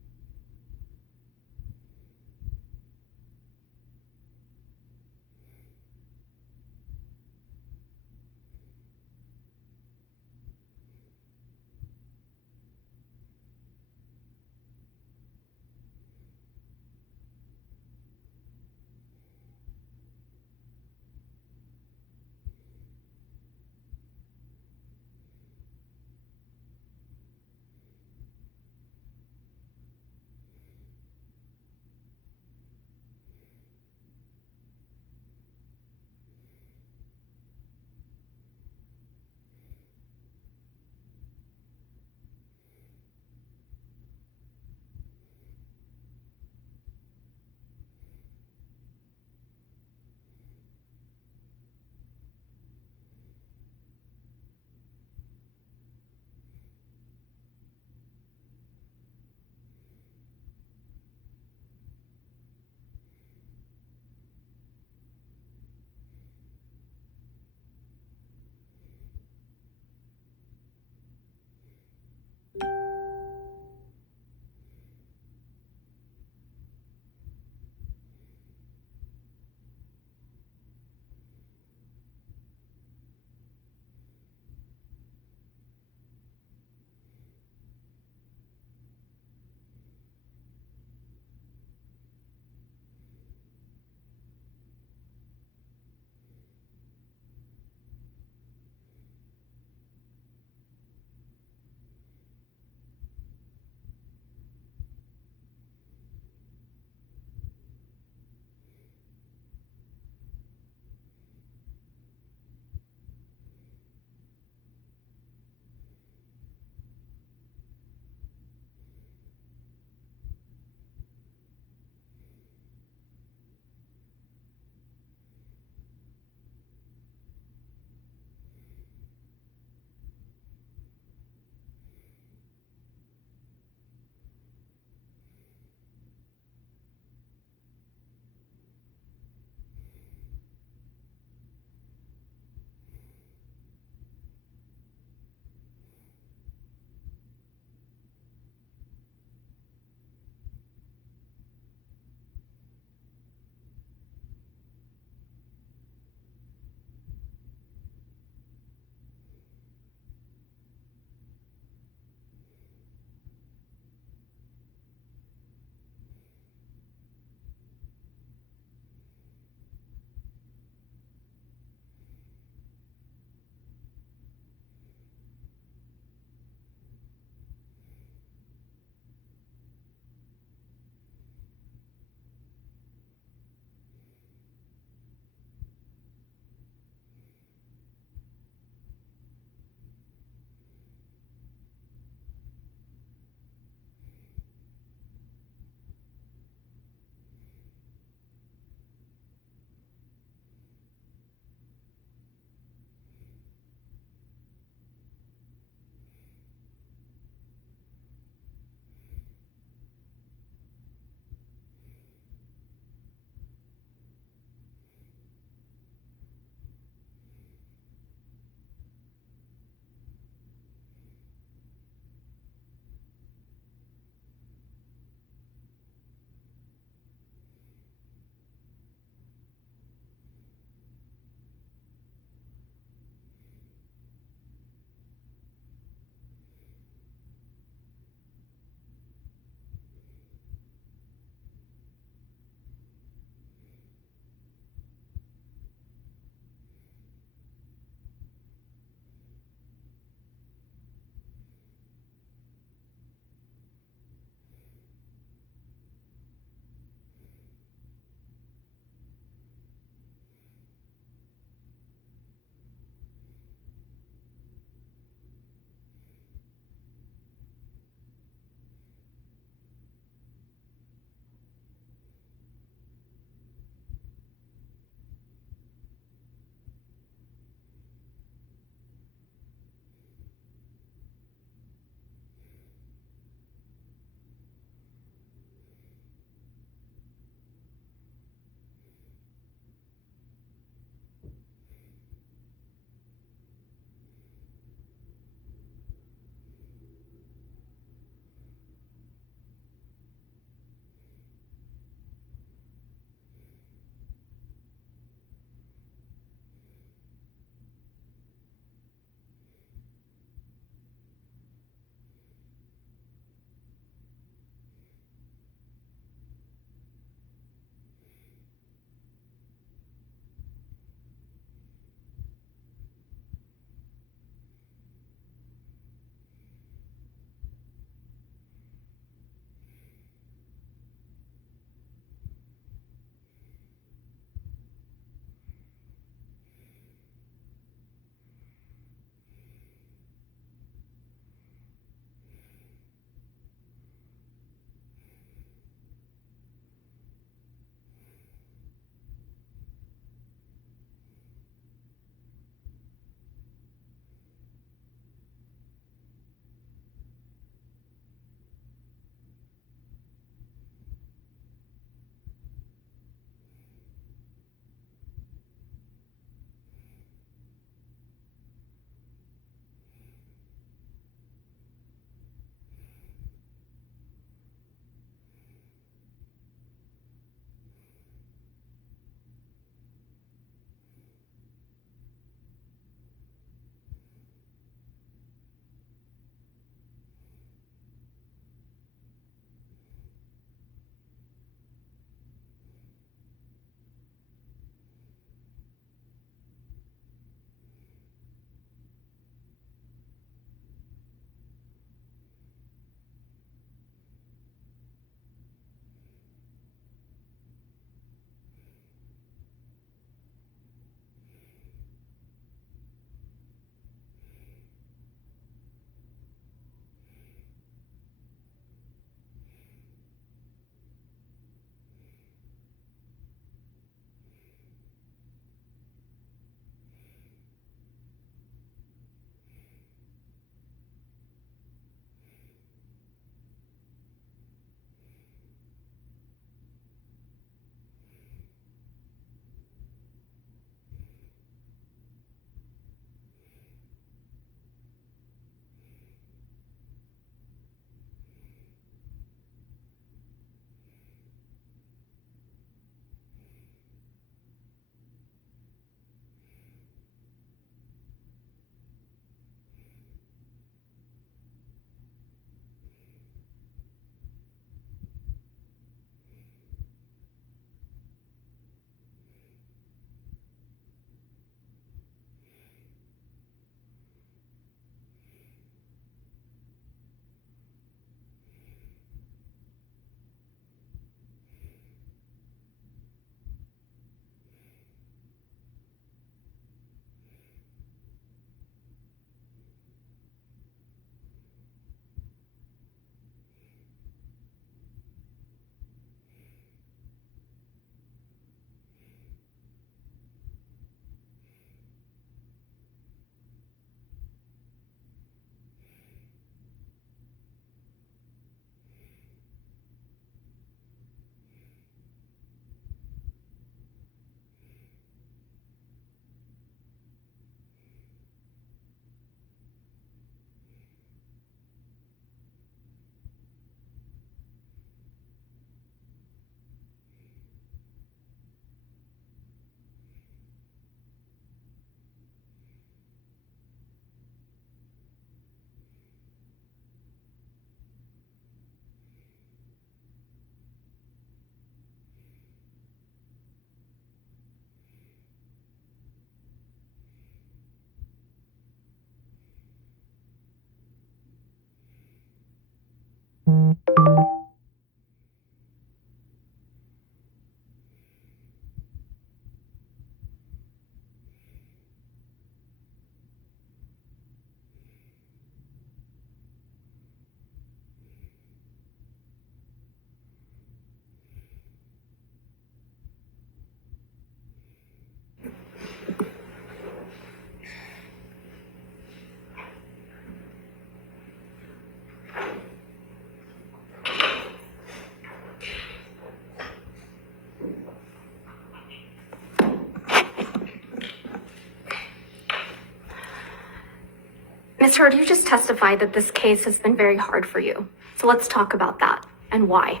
Ms. Heard, you just testified that this case has been very hard for you. So let's talk about that and why.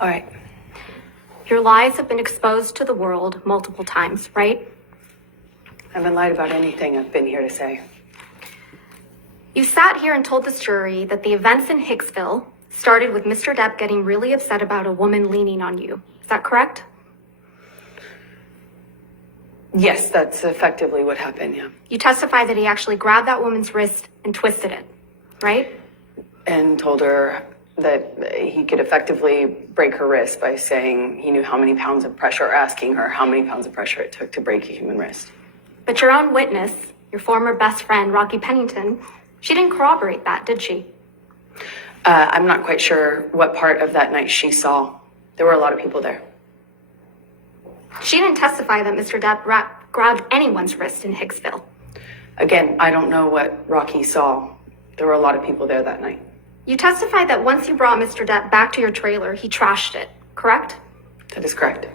All right. Your lies have been exposed to the world multiple times, right? I haven't lied about anything I've been here to say. You sat here and told this jury that the events in Hicksville started with Mr. Depp getting really upset about a woman leaning on you. Is that correct? Yes, that's effectively what happened, yeah. You testified that he actually grabbed that woman's wrist and twisted it, right? And told her that he could effectively break her wrist by saying he knew how many pounds of pressure, or asking her how many pounds of pressure it took to break a human wrist. But your own witness, your former best friend, Rocky Pennington, she didn't corroborate that, did she? I'm not quite sure what part of that night she saw. There were a lot of people there. She didn't testify that Mr. Depp grabbed anyone's wrist in Hicksville. Again, I don't know what Rocky saw. There were a lot of people there that night. You testified that once you brought Mr. Depp back to your trailer, he trashed it, correct? That is correct.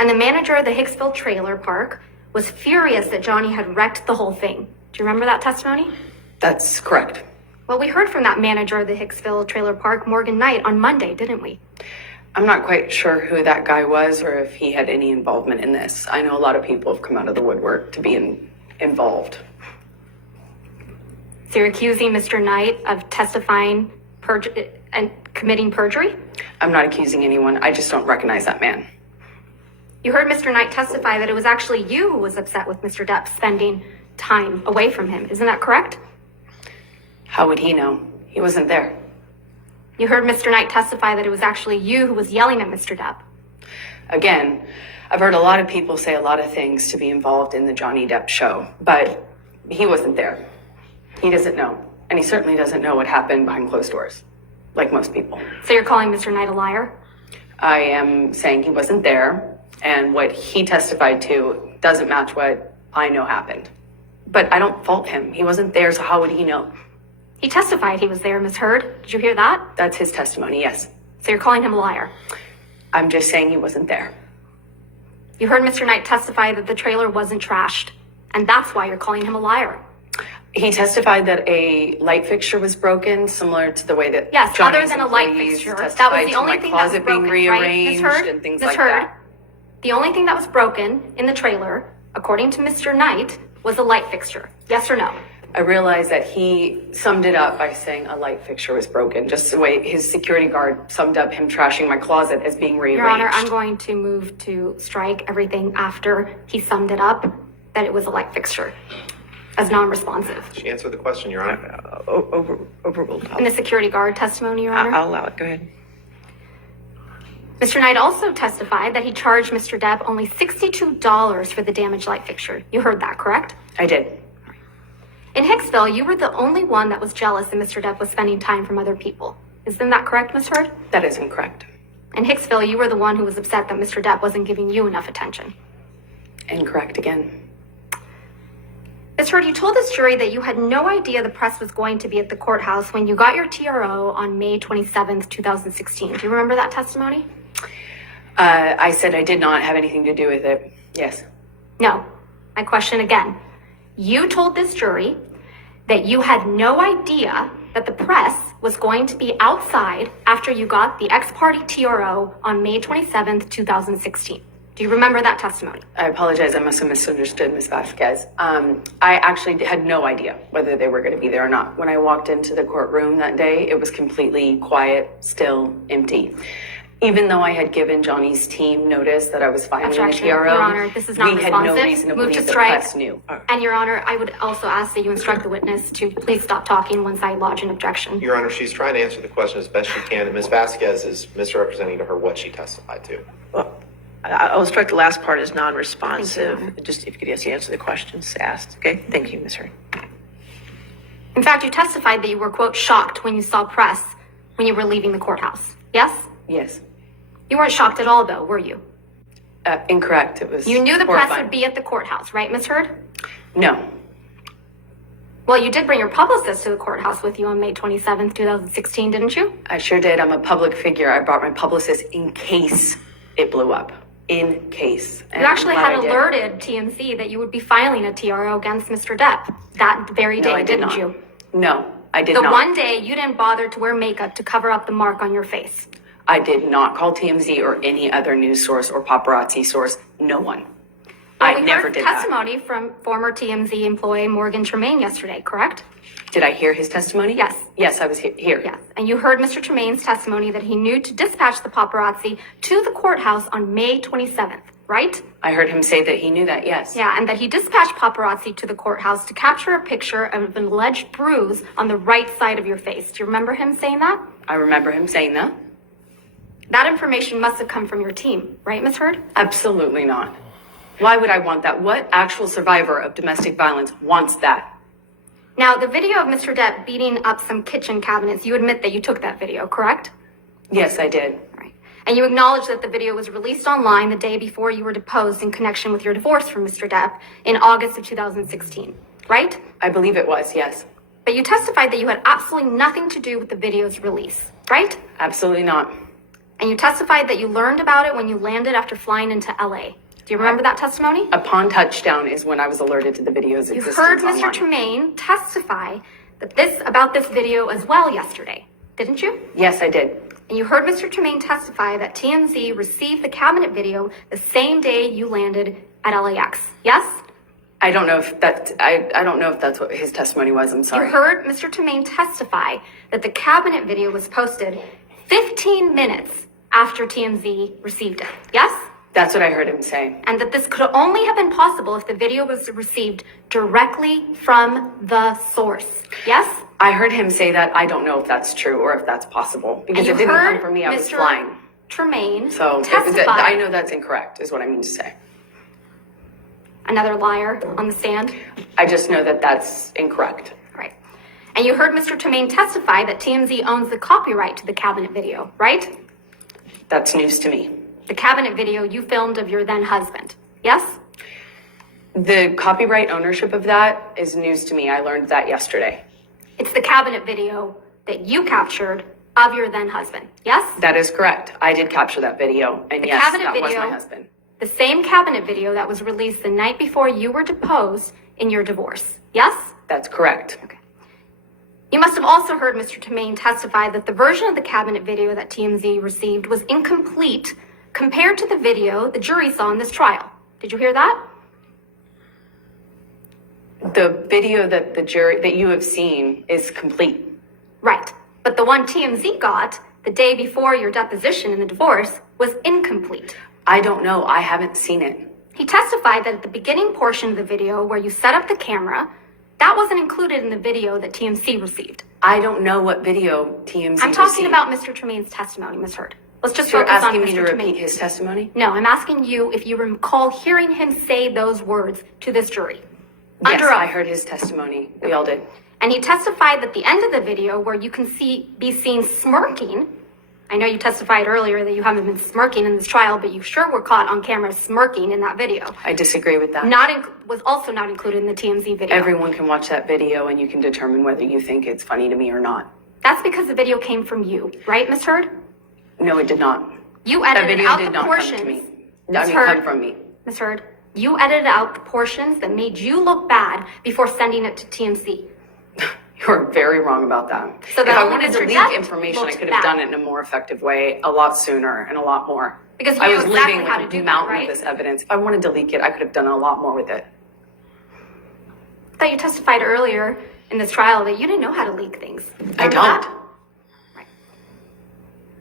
And the manager of the Hicksville trailer park was furious that Johnny had wrecked the whole thing. Do you remember that testimony? That's correct. Well, we heard from that manager of the Hicksville trailer park, Morgan Knight, on Monday, didn't we? I'm not quite sure who that guy was or if he had any involvement in this. I know a lot of people have come out of the woodwork to be involved. So you're accusing Mr. Knight of testifying and committing perjury? I'm not accusing anyone. I just don't recognize that man. You heard Mr. Knight testify that it was actually you who was upset with Mr. Depp spending time away from him. Isn't that correct? How would he know? He wasn't there. You heard Mr. Knight testify that it was actually you who was yelling at Mr. Depp. Again, I've heard a lot of people say a lot of things to be involved in the Johnny Depp show, but he wasn't there. He doesn't know. And he certainly doesn't know what happened behind closed doors, like most people. So you're calling Mr. Knight a liar? I am saying he wasn't there, and what he testified to doesn't match what I know happened. But I don't fault him. He wasn't there, so how would he know? He testified he was there, Ms. Heard. Did you hear that? That's his testimony, yes. So you're calling him a liar? I'm just saying he wasn't there. You heard Mr. Knight testify that the trailer wasn't trashed, and that's why you're calling him a liar. He testified that a light fixture was broken, similar to the way that yes, Johnny's other than a light employees fixture. That was testified the to only my thing that was closet broken, being right? rearranged Ms. Heard? and things Ms. like Heard? that. The only thing that was broken in the trailer, according to Mr. Knight, was a light fixture. Yes or no? I realized that he summed it up by saying a light fixture was broken, just the way his security guard summed up him trashing my closet as being rearranged. Your Honor, I'm going to move to strike everything after he summed it up, that it was a light fixture, as non-responsive. She answered the question, Your Honor. Overruled. In the security guard testimony, Your Honor? I'll allow it. Go ahead. Mr. Knight also testified that he charged Mr. Depp only $62 for the damaged light fixture. You heard that, correct? I did. In Hicksville, you were the only one that was jealous that Mr. Depp was spending time from other people. Isn't that correct, Ms. Heard? That is incorrect. In Hicksville, you were the one who was upset that Mr. Depp wasn't giving you enough attention. Incorrect again. Ms. Heard, you told this jury that you had no idea the press was going to be at the courthouse when you got your TRO on May 27th, 2016. Do you remember that testimony? I said I did not have anything to do with it. Yes. No. My question again. You told this jury that you had no idea that the press was going to be outside after you got the ex-party TRO on May 27th, 2016. Do you remember that testimony? I apologize. I must have misunderstood Ms. Vasquez. I actually had no idea whether they were going to be there or not. When I walked into the courtroom that day, it was completely quiet, still, empty. Even though I had given Johnny's team notice that I was filing a Objection. TRO, Your Honor, this is not we had no responsive. reason to Move to believe the strike. press knew. And Your Honor, I would also ask that you instruct the witness to please stop talking once I lodge an objection. Your Honor, she's trying to answer the question as best she can, and Ms. Vasquez is misrepresenting to her what she testified to. Well, I'll strike the last part as non-responsive. Just if you could just answer the questions asked. Okay, thank you, Ms. Hurd. In fact, you testified that you were, quote, shocked when you saw press when you were leaving the courthouse. Yes? Yes. You weren't shocked at all, though, were you? Incorrect. It was You knew the press horrifying. would be at the courthouse, right, Ms. Hurd? No. Well, you did bring your publicist to the courthouse with you on May 27th, 2016, didn't you? I sure did. I'm a public figure. I brought my publicist in case it blew up. In case. And You actually I'm had glad I did. alerted TMZ that you would be filing a TRO against Mr. Depp that very day, No, I did didn't not. you? No, I did The not. one day you didn't bother to wear makeup to cover up the mark on your face. I did not call TMZ or any other news source or paparazzi source. No one. Well, I we never heard did that. testimony from former TMZ employee Morgan Tremaine yesterday, correct? Did I hear his testimony? Yes. Yes, I was here. Yes. And you heard Mr. Tremaine's testimony that he knew to dispatch the paparazzi to the courthouse on May 27th, right? I heard him say that he knew that, yes. Yeah, and that he dispatched paparazzi to the courthouse to capture a picture of an alleged bruise on the right side of your face. Do you remember him saying that? I remember him saying that. That information must have come from your team, right, Ms. Hurd? Absolutely not. Why would I want that? What actual survivor of domestic violence wants that? Now, the video of Mr. Depp beating up some kitchen cabinets, you admit that you took that video, correct? Yes, I did. All right. And you acknowledge that the video was released online the day before you were deposed in connection with your divorce from Mr. Depp in August of 2016, right? I believe it was, yes. But you testified that you had absolutely nothing to do with the video's release, right? Absolutely not. And you testified that you learned about it when you landed after flying into LA. Do you remember that testimony? Upon touchdown is when I was alerted to the video's You existence heard Mr. online. Tremaine testify about this video as well yesterday, didn't you? Yes, I did. And you heard Mr. Tremaine testify that TMZ received the cabinet video the same day you landed at LAX. Yes? I don't know if that's what his testimony was. I'm sorry. You heard Mr. Tremaine testify that the cabinet video was posted 15 minutes after TMZ received it. Yes? That's what I heard him say. And that this could only have been possible if the video was received directly from the source. Yes? I heard him say that. I don't know if that's true or if that's possible because And it you didn't come heard from me. I was Mr. flying. Tremaine So testify. I know that's incorrect is what I mean to say. Another liar on the stand. I just know that that's incorrect. Right. And you heard Mr. Tremaine testify that TMZ owns the copyright to the cabinet video, right? That's news to me. The cabinet video you filmed of your then husband. Yes? The copyright ownership of that is news to me. I learned that yesterday. It's the cabinet video that you captured of your then husband. Yes? That is correct. I did capture that video. And The yes, cabinet that was video- my husband. The same cabinet video that was released the night before you were deposed in your divorce. Yes? That's correct. Okay. You must have also heard Mr. Tremaine testify that the version of the cabinet video that TMZ received was incomplete compared to the video the jury saw in this trial. Did you hear that? The video that you have seen is complete. Right. But the one TMZ got the day before your deposition in the divorce was incomplete. I don't know. I haven't seen it. He testified that at the beginning portion of the video where you set up the camera, that wasn't included in the video that TMZ received. I don't know what video TMZ I'm talking received. about Mr. Tremaine's testimony, Ms. Hurd. Let's just So you're focus on asking Mr. me to Tremaine. repeat his testimony? No, I'm asking you if you recall hearing him say those words to this jury. Yes, Under oath. I heard his testimony. We all did. And he testified that the end of the video where you can be seen smirking. I know you testified earlier that you haven't been smirking in this trial, but you sure were caught on camera smirking in that video. I disagree with that. Was also not included in the TMZ video. Everyone can watch that video and you can determine whether you think it's funny to me or not. That's because the video came from you, right, Ms. Hurd? No, it did not. You That edited video out did the not portions. come to me. Ms. I mean, Hurd, come from me. Ms. Hurd, you edited out the portions that made you look bad before sending it to TMZ. You're very wrong about that. So if that I only wanted to Mr. leak Depp information, I looked could have bad. done it in a more effective way, a lot sooner and a lot more. Because you I knew was exactly leaving how with to a do that, mountain right? of this evidence. If I wanted to leak it, I could have done a lot more with it. I thought you testified earlier in this trial that you didn't know how to leak things. I Remember don't. that? Right.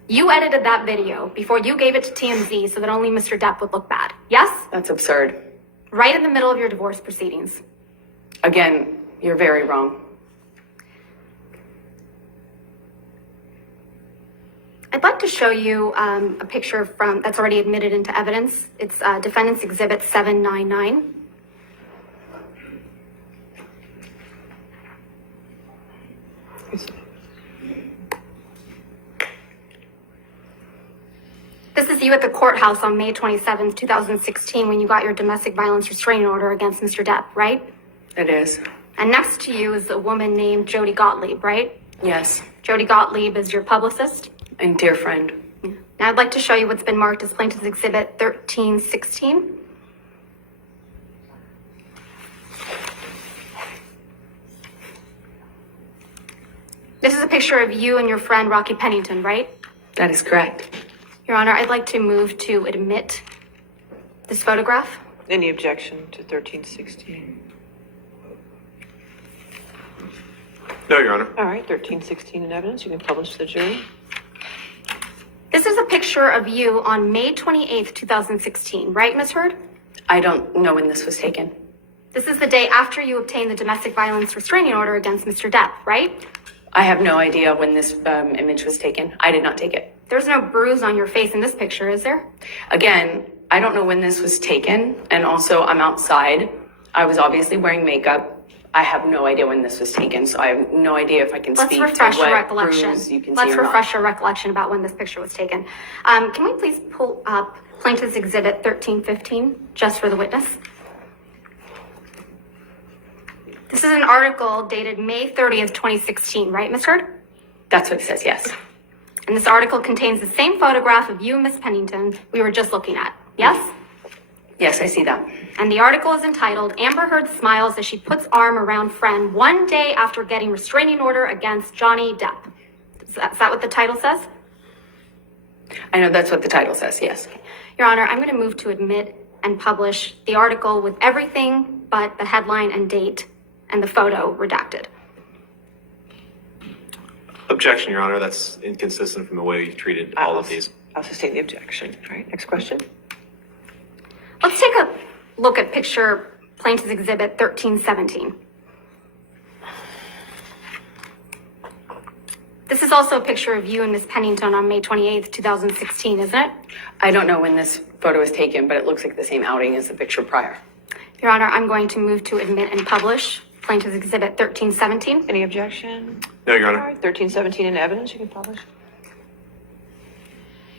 You edited that video before you gave it to TMZ so that only Mr. Depp would look bad. Yes? That's absurd. Right in the middle of your divorce proceedings. Again, you're very wrong. I'd like to show you a picture from that's already admitted into evidence. It's Defendant's Exhibit 799. This is you at the courthouse on May 27th, 2016, when you got your domestic violence restraining order against Mr. Depp, right? It is. And next to you is a woman named Jody Gottlieb, right? Yes. Jody Gottlieb is your publicist. And dear friend. Now I'd like to show you what's been marked as Plaintiff's Exhibit 1316. This is a picture of you and your friend Rocky Pennington, right? That is correct. Your Honor, I'd like to move to admit this photograph. Any objection to 1316? No, Your Honor. All right, 1316 in evidence. You can publish to the jury. This is a picture of you on May 28th, 2016, right, Ms. Heard? I don't know when this was taken. This is the day after you obtained the domestic violence restraining order against Mr. Depp, right? I have no idea when this image was taken. I did not take it. There's no bruise on your face in this picture, is there? Again, I don't know when this was taken, and also I'm outside. I was obviously wearing makeup. I have no idea when this was taken, so I have no idea if I can Let's speak to refresh your what recollection. bruise you can Let's see or refresh not. your recollection about when this picture was taken. Can we please pull up Plaintiff's Exhibit 1315, just for the witness? This is an article dated May 30th, 2016, right, Ms. Heard? That's what it says, yes. And this article contains the same photograph of you and Miss Pennington we were just looking at, yes? Yes, I see that. And the article is entitled, Amber Heard Smiles as She Puts Arm Around Friend One Day After Getting Restraining Order Against Johnny Depp. Is that what the title says? I know that's what the title says, yes. Your Honor, I'm going to move to admit and publish the article with everything but the headline and date and the photo redacted. Objection, Your Honor. That's inconsistent from the way you've treated all of these. I'll sustain the objection. All right, next question. Let's take a look at picture Plaintiff's Exhibit 1317. This is also a picture of you and Miss Pennington on May 28th, 2016, isn't it? I don't know when this photo was taken, but it looks like the same outing as the picture prior. Your Honor, I'm going to move to admit and publish Plaintiff's Exhibit 1317. Any objection? No, Your All Honor. right, 1317 in evidence. You can publish.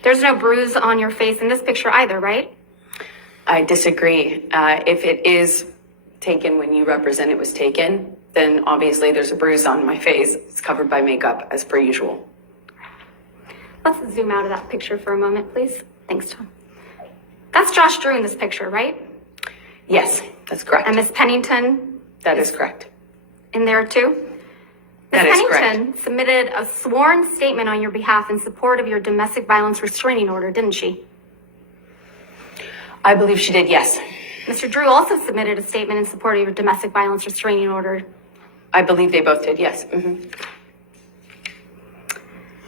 There's no bruise on your face in this picture either, right? I disagree. If it is taken when you represent it was taken, then obviously there's a bruise on my face. It's covered by makeup as per usual. Let's zoom out of that picture for a moment, please. Thanks, Tom. That's Josh Drew in this picture, right? Yes, that's correct. And Miss Pennington That is correct. in there too? Ms. That is correct. Pennington submitted a sworn statement on your behalf in support of your domestic violence restraining order, didn't she? I believe she did, yes. Mr. Drew also submitted a statement in support of your domestic violence restraining order. I believe they both did, yes. Mm-hmm.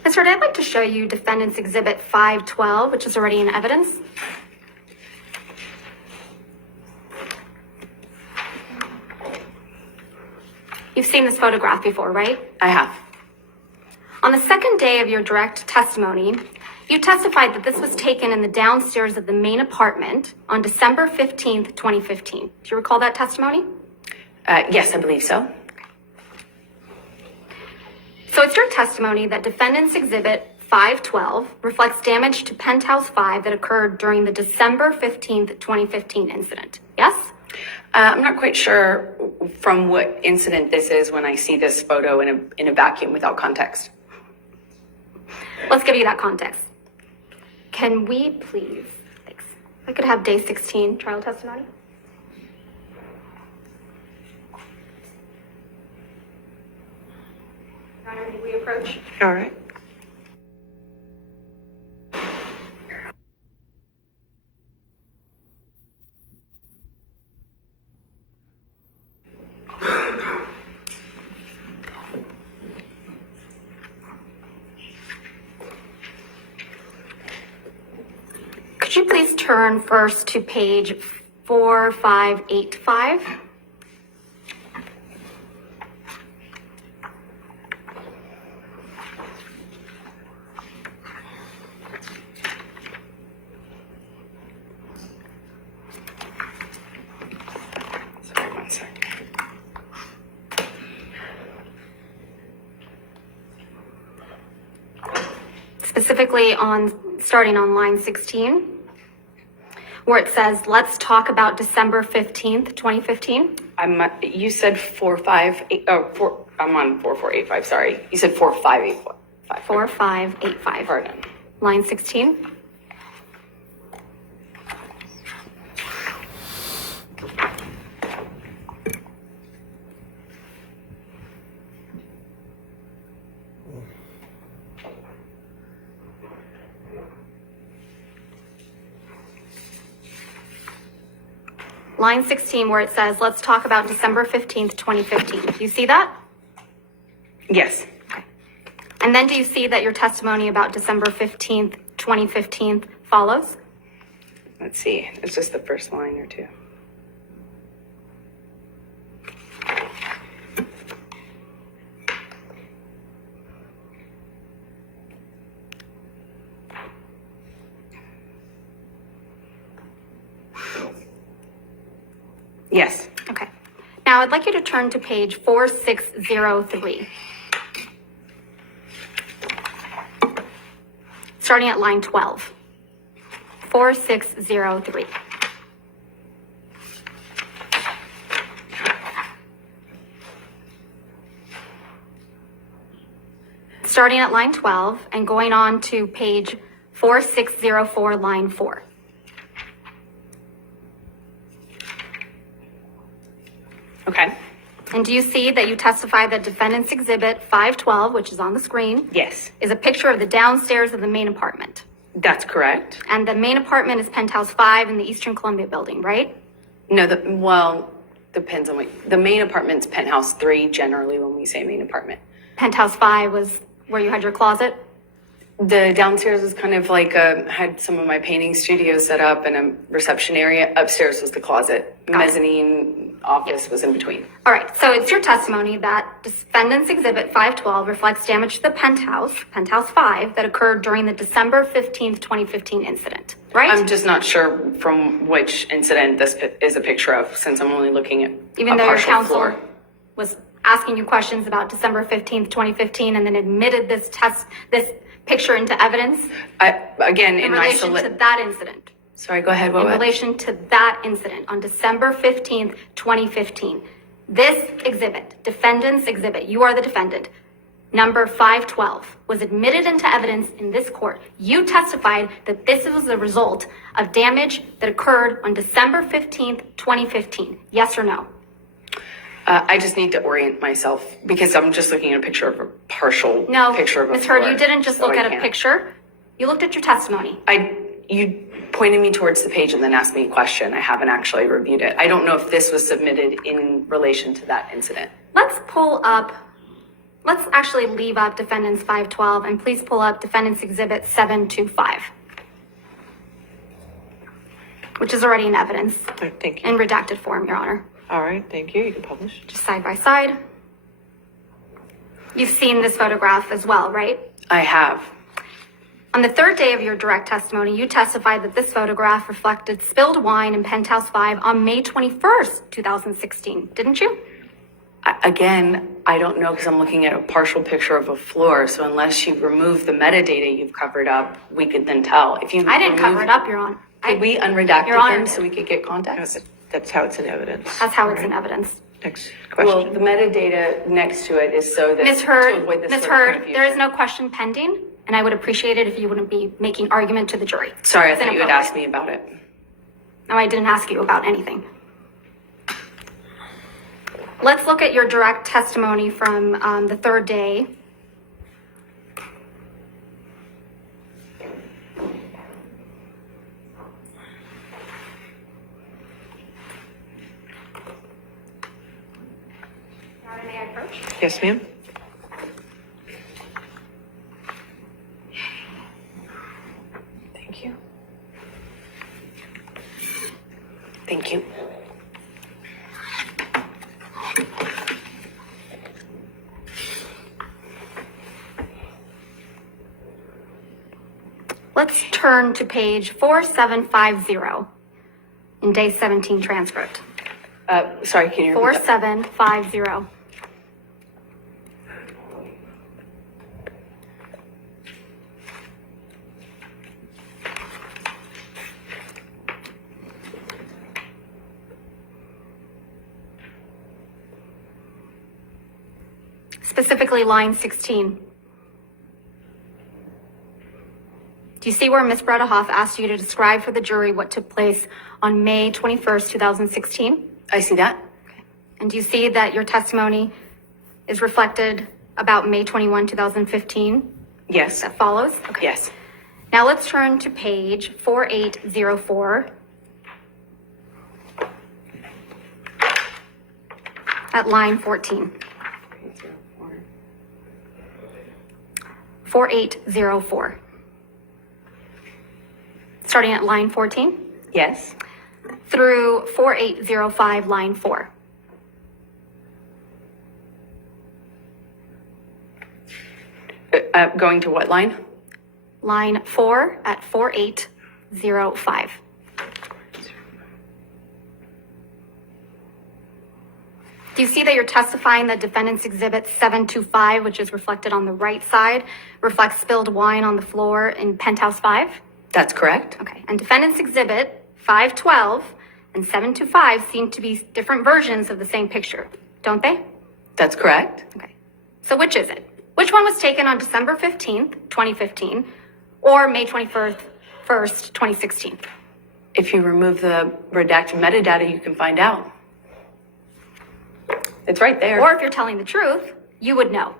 Ms. Heard, I'd like to show you Defendant's Exhibit 512, which is already in evidence. You've seen this photograph before, right? I have. On the second day of your direct testimony, you testified that this was taken in the downstairs of the main apartment on December 15th, 2015. Do you recall that testimony? Yes, I believe so. So it's your testimony that Defendant's Exhibit 512 reflects damage to Penthouse 5 that occurred during the December 15th, 2015 incident. Yes? I'm not quite sure from what incident this is when I see this photo in a vacuum without context. Let's give you that context. Can we please, thanks. If I could have day 16 trial testimony. Your Honor, may we approach? All right. you please turn first to page 4585? Sorry, one second. Specifically starting on line 16, where it says, let's talk about December 15th, 2015. You said 458, I'm on 4485, sorry. You said 4585. 4585. Pardon. Line 16. Line 16, where it says, let's talk about December 15th, 2015. Do you see that? Yes. And then do you see that your testimony about December 15th, 2015 follows? Let's see. It's just the first line or two. Yes. Okay. Now I'd like you to turn to page 4603. Starting at line 12. 4603. Starting at line 12 and going on to page 4604, line 4. Okay. And do you see that you testify that defendant's exhibit 512, which is on the screen, Yes. is a picture of the downstairs of the main apartment? That's correct. And the main apartment is penthouse 5 in the Eastern Columbia building, right? No, well, depends on what, the main apartment's penthouse 3 generally when we say main apartment. Penthouse 5 was where you had your closet? The downstairs was kind of like had some of my painting studio set up and a reception area. Upstairs was the closet. Got it. Mezzanine office was in between. All right, so it's your testimony that defendant's exhibit 512 reflects damage to the penthouse 5, that occurred during the December 15th, 2015 incident, right? I'm just not sure from which incident this is a picture of, since I'm only looking at Even a though your partial counsel floor. was asking you questions about December 15th, 2015, and then admitted this picture into evidence Again, in in relation to that incident. Sorry, go ahead. In relation to that incident on December 15th, 2015. This exhibit, defendant's exhibit, you are the defendant, number 512, was admitted into evidence in this court. You testified that this was the result of damage that occurred on December 15th, 2015. Yes or no? I just need to orient myself because I'm just looking at a picture of a partial No, picture of a Ms. floor. Hurd, you didn't just so look I at a can't. picture. You looked at your testimony. You pointed me towards the page and then asked me a question. I haven't actually reviewed it. I don't know if this was submitted in relation to that incident. Let's actually leave up defendant's 512 and please pull up defendant's exhibit 725, which is already in evidence Thank you. in redacted form, Your Honor. All right, thank you. You can publish. Just side by side. You've seen this photograph as well, right? I have. On the third day of your direct testimony, you testified that this photograph reflected spilled wine in Penthouse 5 on May 21st, 2016, didn't you? Again, I don't know because I'm looking at a partial picture of a floor. So unless you remove the metadata you've covered up, we could then tell. If you I didn't cover it up, Your Honor. Could we unredact Your Honor them did. so we could get context? That's how it's in evidence. That's how it's in evidence. Next Well, question. the metadata next to it is so that Ms. to Hurd, avoid this Ms. sort of Hurd, confusion. there is no question pending, and I would appreciate it if you wouldn't be making argument to the jury. Sorry, I It's thought you had inappropriate. asked me about it. No, I didn't ask you about anything. Let's look at your direct testimony from the third day. May I approach? Yes, ma'am. Thank you. Thank you. Let's turn to page 4750 in day 17 transcript. Sorry, can you repeat that? 4750. Specifically line 16. Do you see where Ms. Bredehoff asked you to describe for the jury what took place on May 21st, 2016? I see that. And do you see that your testimony is reflected about May 21, 2015? Yes. That follows? Okay. Yes. Now let's turn to page 4804 at line 14. 4804. Starting at line 14 Yes. through 4805, line 4. Going to what line? Line 4 at 4805. Do you see that you're testifying that defendant's exhibit 725, which is reflected on the right side, reflects spilled wine on the floor in penthouse 5? That's correct. Okay, and defendant's exhibit 512 and 725 seem to be different versions of the same picture, don't they? That's correct. Okay, so which is it? Which one was taken on December 15th, 2015, or May 21st, 2016? If you remove the redacted metadata, you can find out. It's right there. Or if you're telling the truth, you would know.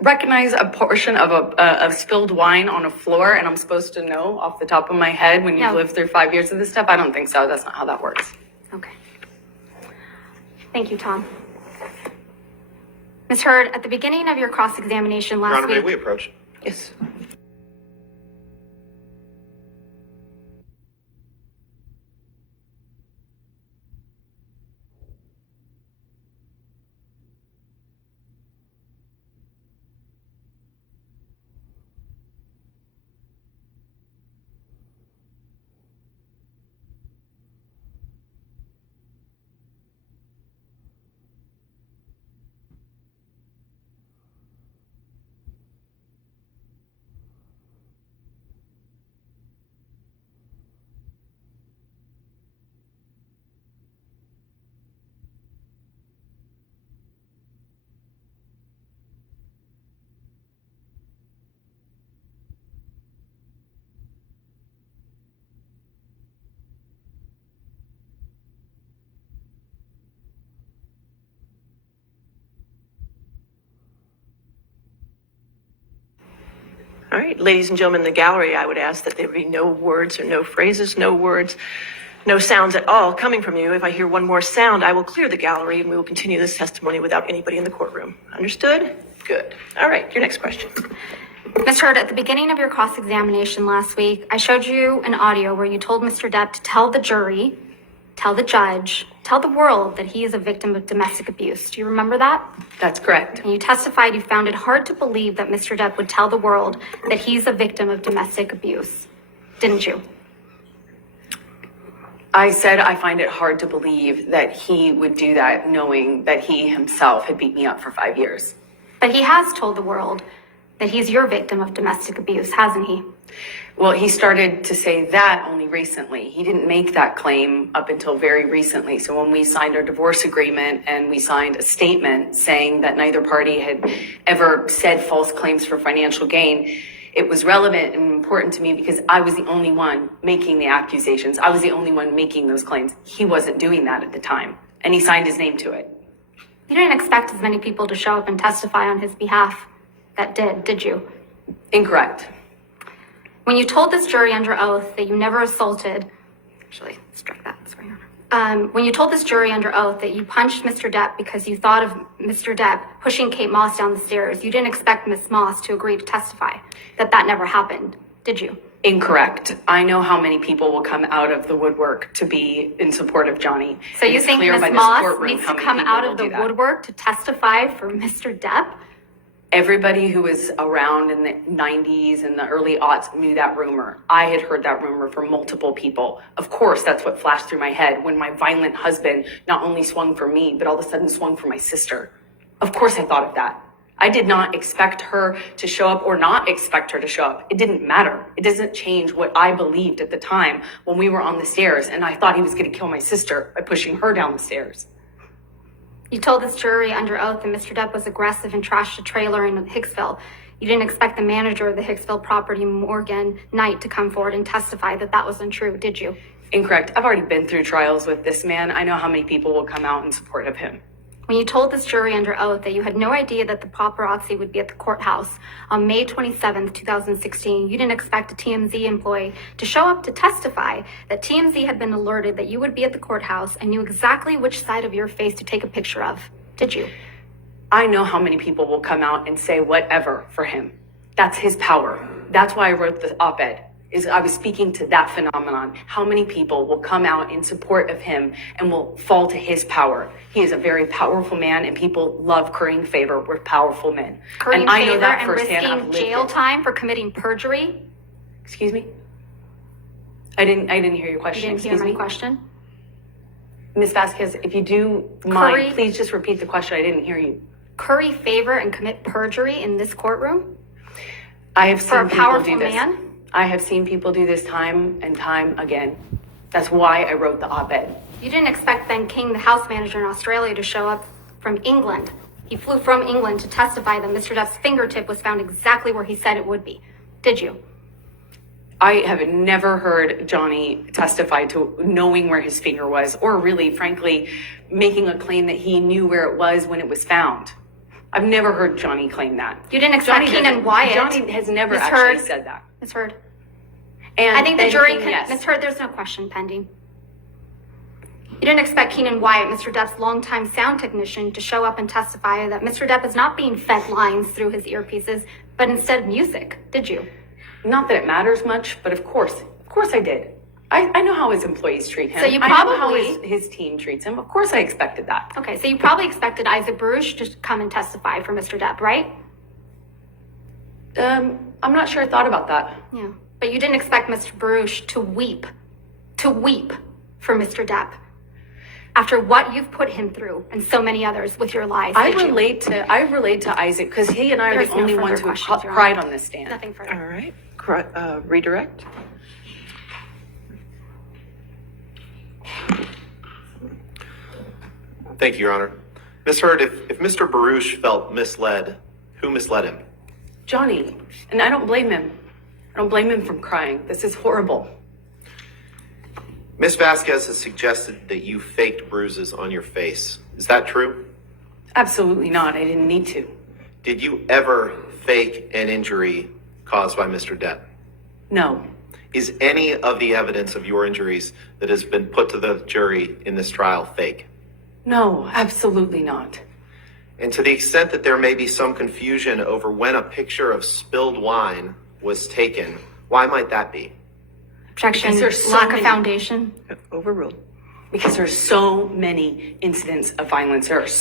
Recognize a portion of spilled wine on a floor, and I'm supposed to know off the top of my head when you've No. lived through 5 years of this stuff? I don't think so. That's not how that works. Okay. Thank you, Tom. Ms. Hurd, at the beginning of your cross-examination Your last Honor, may week, we approach? Yes. All right, ladies and gentlemen in the gallery, I would ask that there be no words or no phrases, no words, no sounds at all coming from you. If I hear one more sound, I will clear the gallery and we will continue this testimony without anybody in the courtroom. Understood? Good. All right, your next question. Ms. Hurd, at the beginning of your cross-examination last week, I showed you an audio where you told Mr. Depp to tell the jury, tell the judge, tell the world that he is a victim of domestic abuse. Do you remember that? That's correct. And you testified you found it hard to believe that Mr. Depp would tell the world that he's a victim of domestic abuse, didn't you? I said I find it hard to believe that he would do that knowing that he himself had beat me up for 5 years. But he has told the world that he's your victim of domestic abuse, hasn't he? Well, he started to say that only recently. He didn't make that claim up until very recently. So when we signed our divorce agreement and we signed a statement saying that neither party had ever said false claims for financial gain, it was relevant and important to me because I was the only one making the accusations. I was the only one making those claims. He wasn't doing that at the time, and he signed his name to it. You didn't expect as many people to show up and testify on his behalf that did you? Incorrect. When you told this jury under oath that you never assaulted, actually, strike that, sorry. When you told this jury under oath that you punched Mr. Depp because you thought of Mr. Depp pushing Kate Moss down the stairs, you didn't expect Miss Moss to agree to testify that that never happened, Did you? Incorrect. I know how many people will come out of the woodwork to be in support of Johnny. So you It's think clear Ms. by this Moss courtroom needs how to many come people out will of the do that. woodwork to testify for Mr. Depp? Everybody who was around in the 90s and the early aughts knew that rumor. I had heard that rumor from multiple people. Of course, that's what flashed through my head when my violent husband not only swung for me, but all of a sudden swung for my sister. Of course I thought of that. I did not expect her to show up or not expect her to show up. It didn't matter. It doesn't change what I believed at the time when we were on the stairs and I thought he was going to kill my sister by pushing her down the stairs. You told this jury under oath that Mr. Depp was aggressive and trashed a trailer in Hicksville. You didn't expect the manager of the Hicksville property, Morgan Knight, to come forward and testify that that was untrue, did you? Incorrect. I've already been through trials with this man. I know how many people will come out in support of him. When you told this jury under oath that you had no idea that the paparazzi would be at the courthouse on May 27th, 2016, you didn't expect a TMZ employee to show up to testify that TMZ had been alerted that you would be at the courthouse and knew exactly which side of your face to take a picture of, did you? I know how many people will come out and say whatever for him. That's his power. That's why I wrote the op-ed. I was speaking to that phenomenon. How many people will come out in support of him and will fall to his power? He is a very powerful man, and people love currying favor with powerful men. Currying and I know favor that and firsthand. I've risking lived jail it. time for committing perjury? Excuse me? I didn't hear your You question. didn't hear Excuse my me? question? Ms. Vasquez, if you do Curry- mind, please just repeat the question. I didn't hear you. Curry favor and commit perjury in this courtroom? I have For a seen people powerful do this. man? I have seen people do this time and time again. That's why I wrote the op-ed. You didn't expect Ben King, the house manager in Australia, to show up from England. He flew from England to testify that Mr. Depp's fingertip was found exactly where he said it would be. Did you? I have never heard Johnny testify to knowing where his finger was, or really, frankly, making a claim that he knew where it was when it was found. I've never heard Johnny claim that. You didn't expect Johnny Keenan doesn't- Wyatt. Johnny has never Ms. actually Heard. said that. Ms. Heard. And I think the Ben jury King, can, yes. Ms. Heard, there's no question pending. You didn't expect Keenan Wyatt, Mr. Depp's longtime sound technician, to show up and testify that Mr. Depp is not being fed lines through his earpieces, but instead music, did you? Not that it matters much, but of course I did. I know how his employees treat him. So you I know how probably- his team treats him. Of course I expected that. Okay, so you probably expected Isaac Baruch to come and testify for Mr. Depp, right? I'm not sure I thought about that. Yeah. But you didn't expect Mr. Baruch to weep for Mr. Depp after what you've put him through and so many others with your lies. I did you? relate to Isaac because he and I are There's the no only further ones who questions, Your cried Honor. on this stand. Nothing further. All right. Redirect. Thank you, Your Honor. Ms. Heard, if Mr. Baruch felt misled, who misled him? Johnny, and I don't blame him. I don't blame him from crying. This is horrible. Ms. Vasquez has suggested that you faked bruises on your face. Is that true? Absolutely not. I didn't need to. Did you ever fake an injury caused by Mr. Depp? No. Is any of the evidence of your injuries that has been put to the jury in this trial fake? No, absolutely not. And to the extent that there may be some confusion over when a picture of spilled wine was taken, why might that be? Objection. Because there's so Lack of many- foundation. Overruled. Because there's so many incidents of violence. There's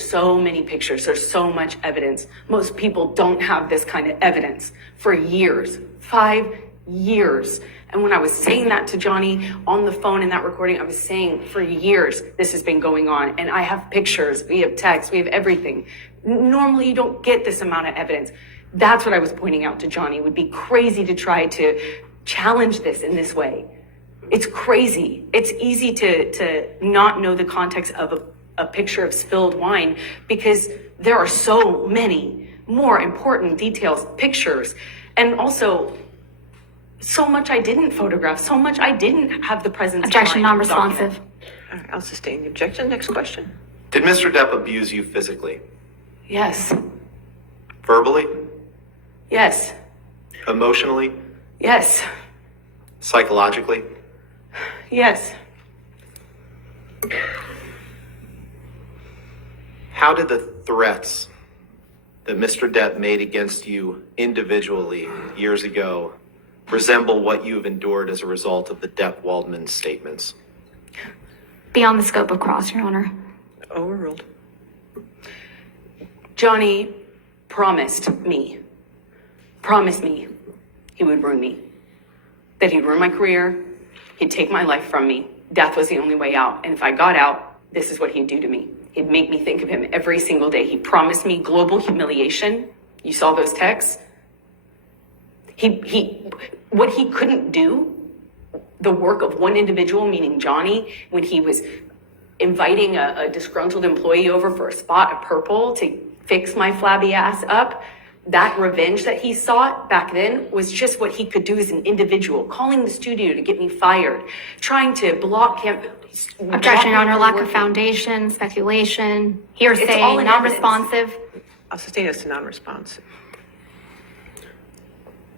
so many pictures. There's so much evidence. Most people don't have this kind of evidence for years, 5 years. And when I was saying that to Johnny on the phone in that recording, I was saying for years, this has been going on. And I have pictures, we have text, we have everything. Normally you don't get this amount of evidence. That's what I was pointing out to Johnny. It would be crazy to try to challenge this in this way. It's crazy. It's easy to not know the context of a picture of spilled wine because there are so many more important details, pictures, and also so much I didn't photograph, so much I didn't have the presence. Objection, of mind to non-responsive. document. All right, I'll sustain the objection. Next question. Did Mr. Depp abuse you physically? Yes, Verbally? yes, Emotionally? yes, Psychologically? yes. How did the threats that Mr. Depp made against you individually years ago resemble what you have endured as a result of the Depp-Waldman statements? Beyond the scope of cross, Your Honor. Overruled. Johnny promised me he would ruin me, that he'd ruin my career, he'd take my life from me. Death was the only way out. And if I got out, this is what he'd do to me. He'd make me think of him every single day. He promised me global humiliation. You saw those texts. What he couldn't do, the work of one individual, meaning Johnny, when he was inviting a disgruntled employee over for a spot of purple to fix my flabby ass up, that revenge that he sought back then was just what he could do as an individual, calling the studio to get me fired, trying to block him. Objection, Your Honor. Lack of foundation, speculation, hearsay, all in non-responsive. I'll sustain as to non-responsive.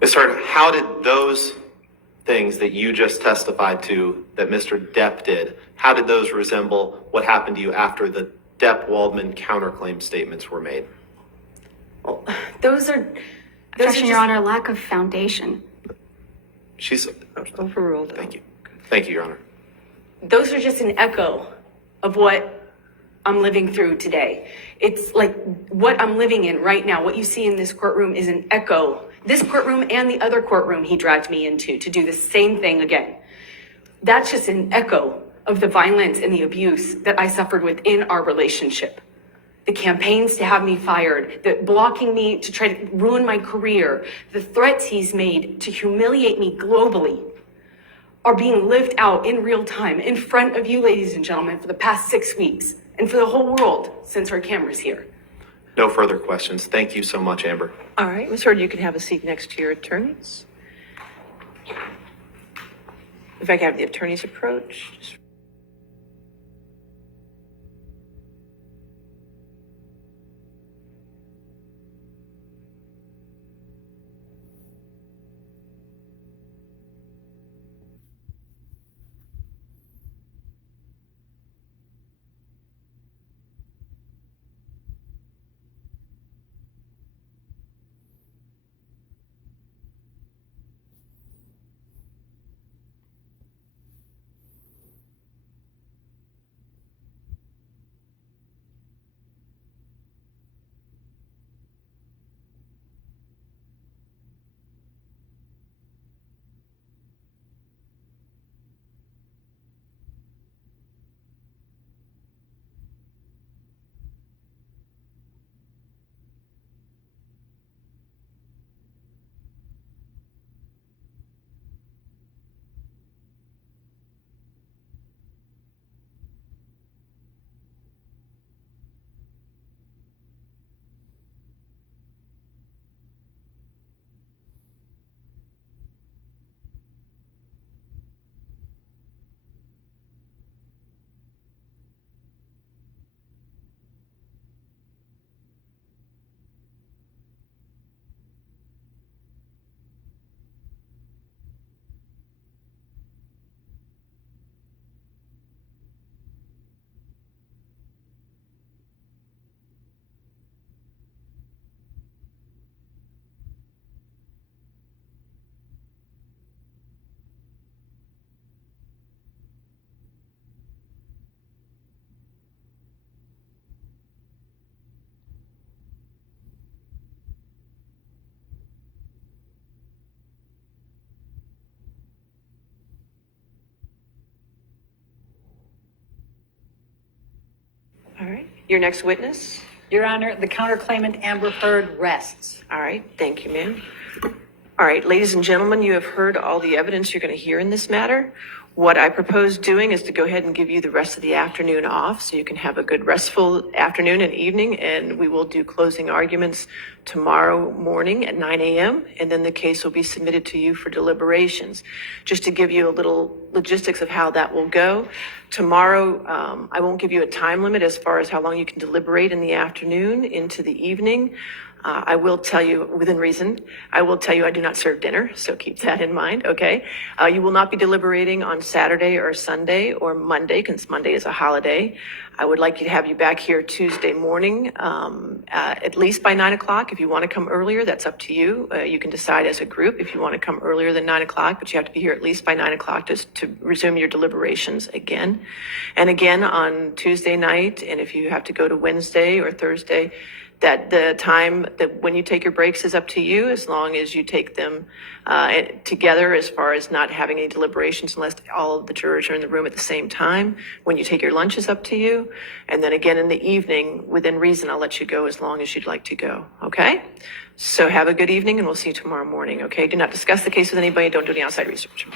Ms. Heard, how did those things that you just testified to that Mr. Depp did, how did those resemble what happened to you after the Depp-Waldman counterclaim statements were made? Well, those are Objection, Your Honor. Lack of foundation. She's Overruled. Thank you. Thank you, Your Honor. Those are just an echo of what I'm living through today. It's like what I'm living in right now. What you see in this courtroom is an echo. This courtroom and the other courtroom he dragged me into to do the same thing again. That's just an echo of the violence and the abuse that I suffered within our relationship. The campaigns to have me fired, the blocking me to try to ruin my career, the threats he's made to humiliate me globally are being lived out in real time in front of you, ladies and gentlemen, for the past 6 weeks and for the whole world since our camera's here. No further questions. Thank you so much, Amber. All right, Ms. Heard, you can have a seat next to your attorneys. If I can have the attorneys approach. Just all right, your next witness. Your Honor, the counterclaimant Amber Heard rests. All right, thank you, ma'am. All right, ladies and gentlemen, you have heard all the evidence you're going to hear in this matter. What I propose doing is to go ahead and give you the rest of the afternoon off so you can have a good restful afternoon and evening, and we will do closing arguments tomorrow morning at 9 a.m., and then the case will be submitted to you for deliberations. Just to give you a little logistics of how that will go, tomorrow I won't give you a time limit as far as how long you can deliberate in the afternoon into the evening. I will tell you, within reason, I will tell you I do not serve dinner, so keep that in mind, okay? You will not be deliberating on Saturday or Sunday or Monday, because Monday is a holiday. I would like to have you back here Tuesday morning, at least by 9 o'clock. If you want to come earlier, that's up to you. You can decide as a group if you want to come earlier than 9 o'clock, but you have to be here at least by 9 o'clock to resume your deliberations again. And again on Tuesday night, and if you have to go to Wednesday or Thursday, that the time that when you take your breaks is up to you, as long as you take them together, as far as not having any deliberations unless all of the jurors are in the room at the same time. When you take your lunch is up to you. And then again in the evening, within reason, I'll let you go as long as you'd like to go, okay? So have a good evening, and we'll see you tomorrow morning, okay? Do not discuss the case with anybody. Don't do any outside research.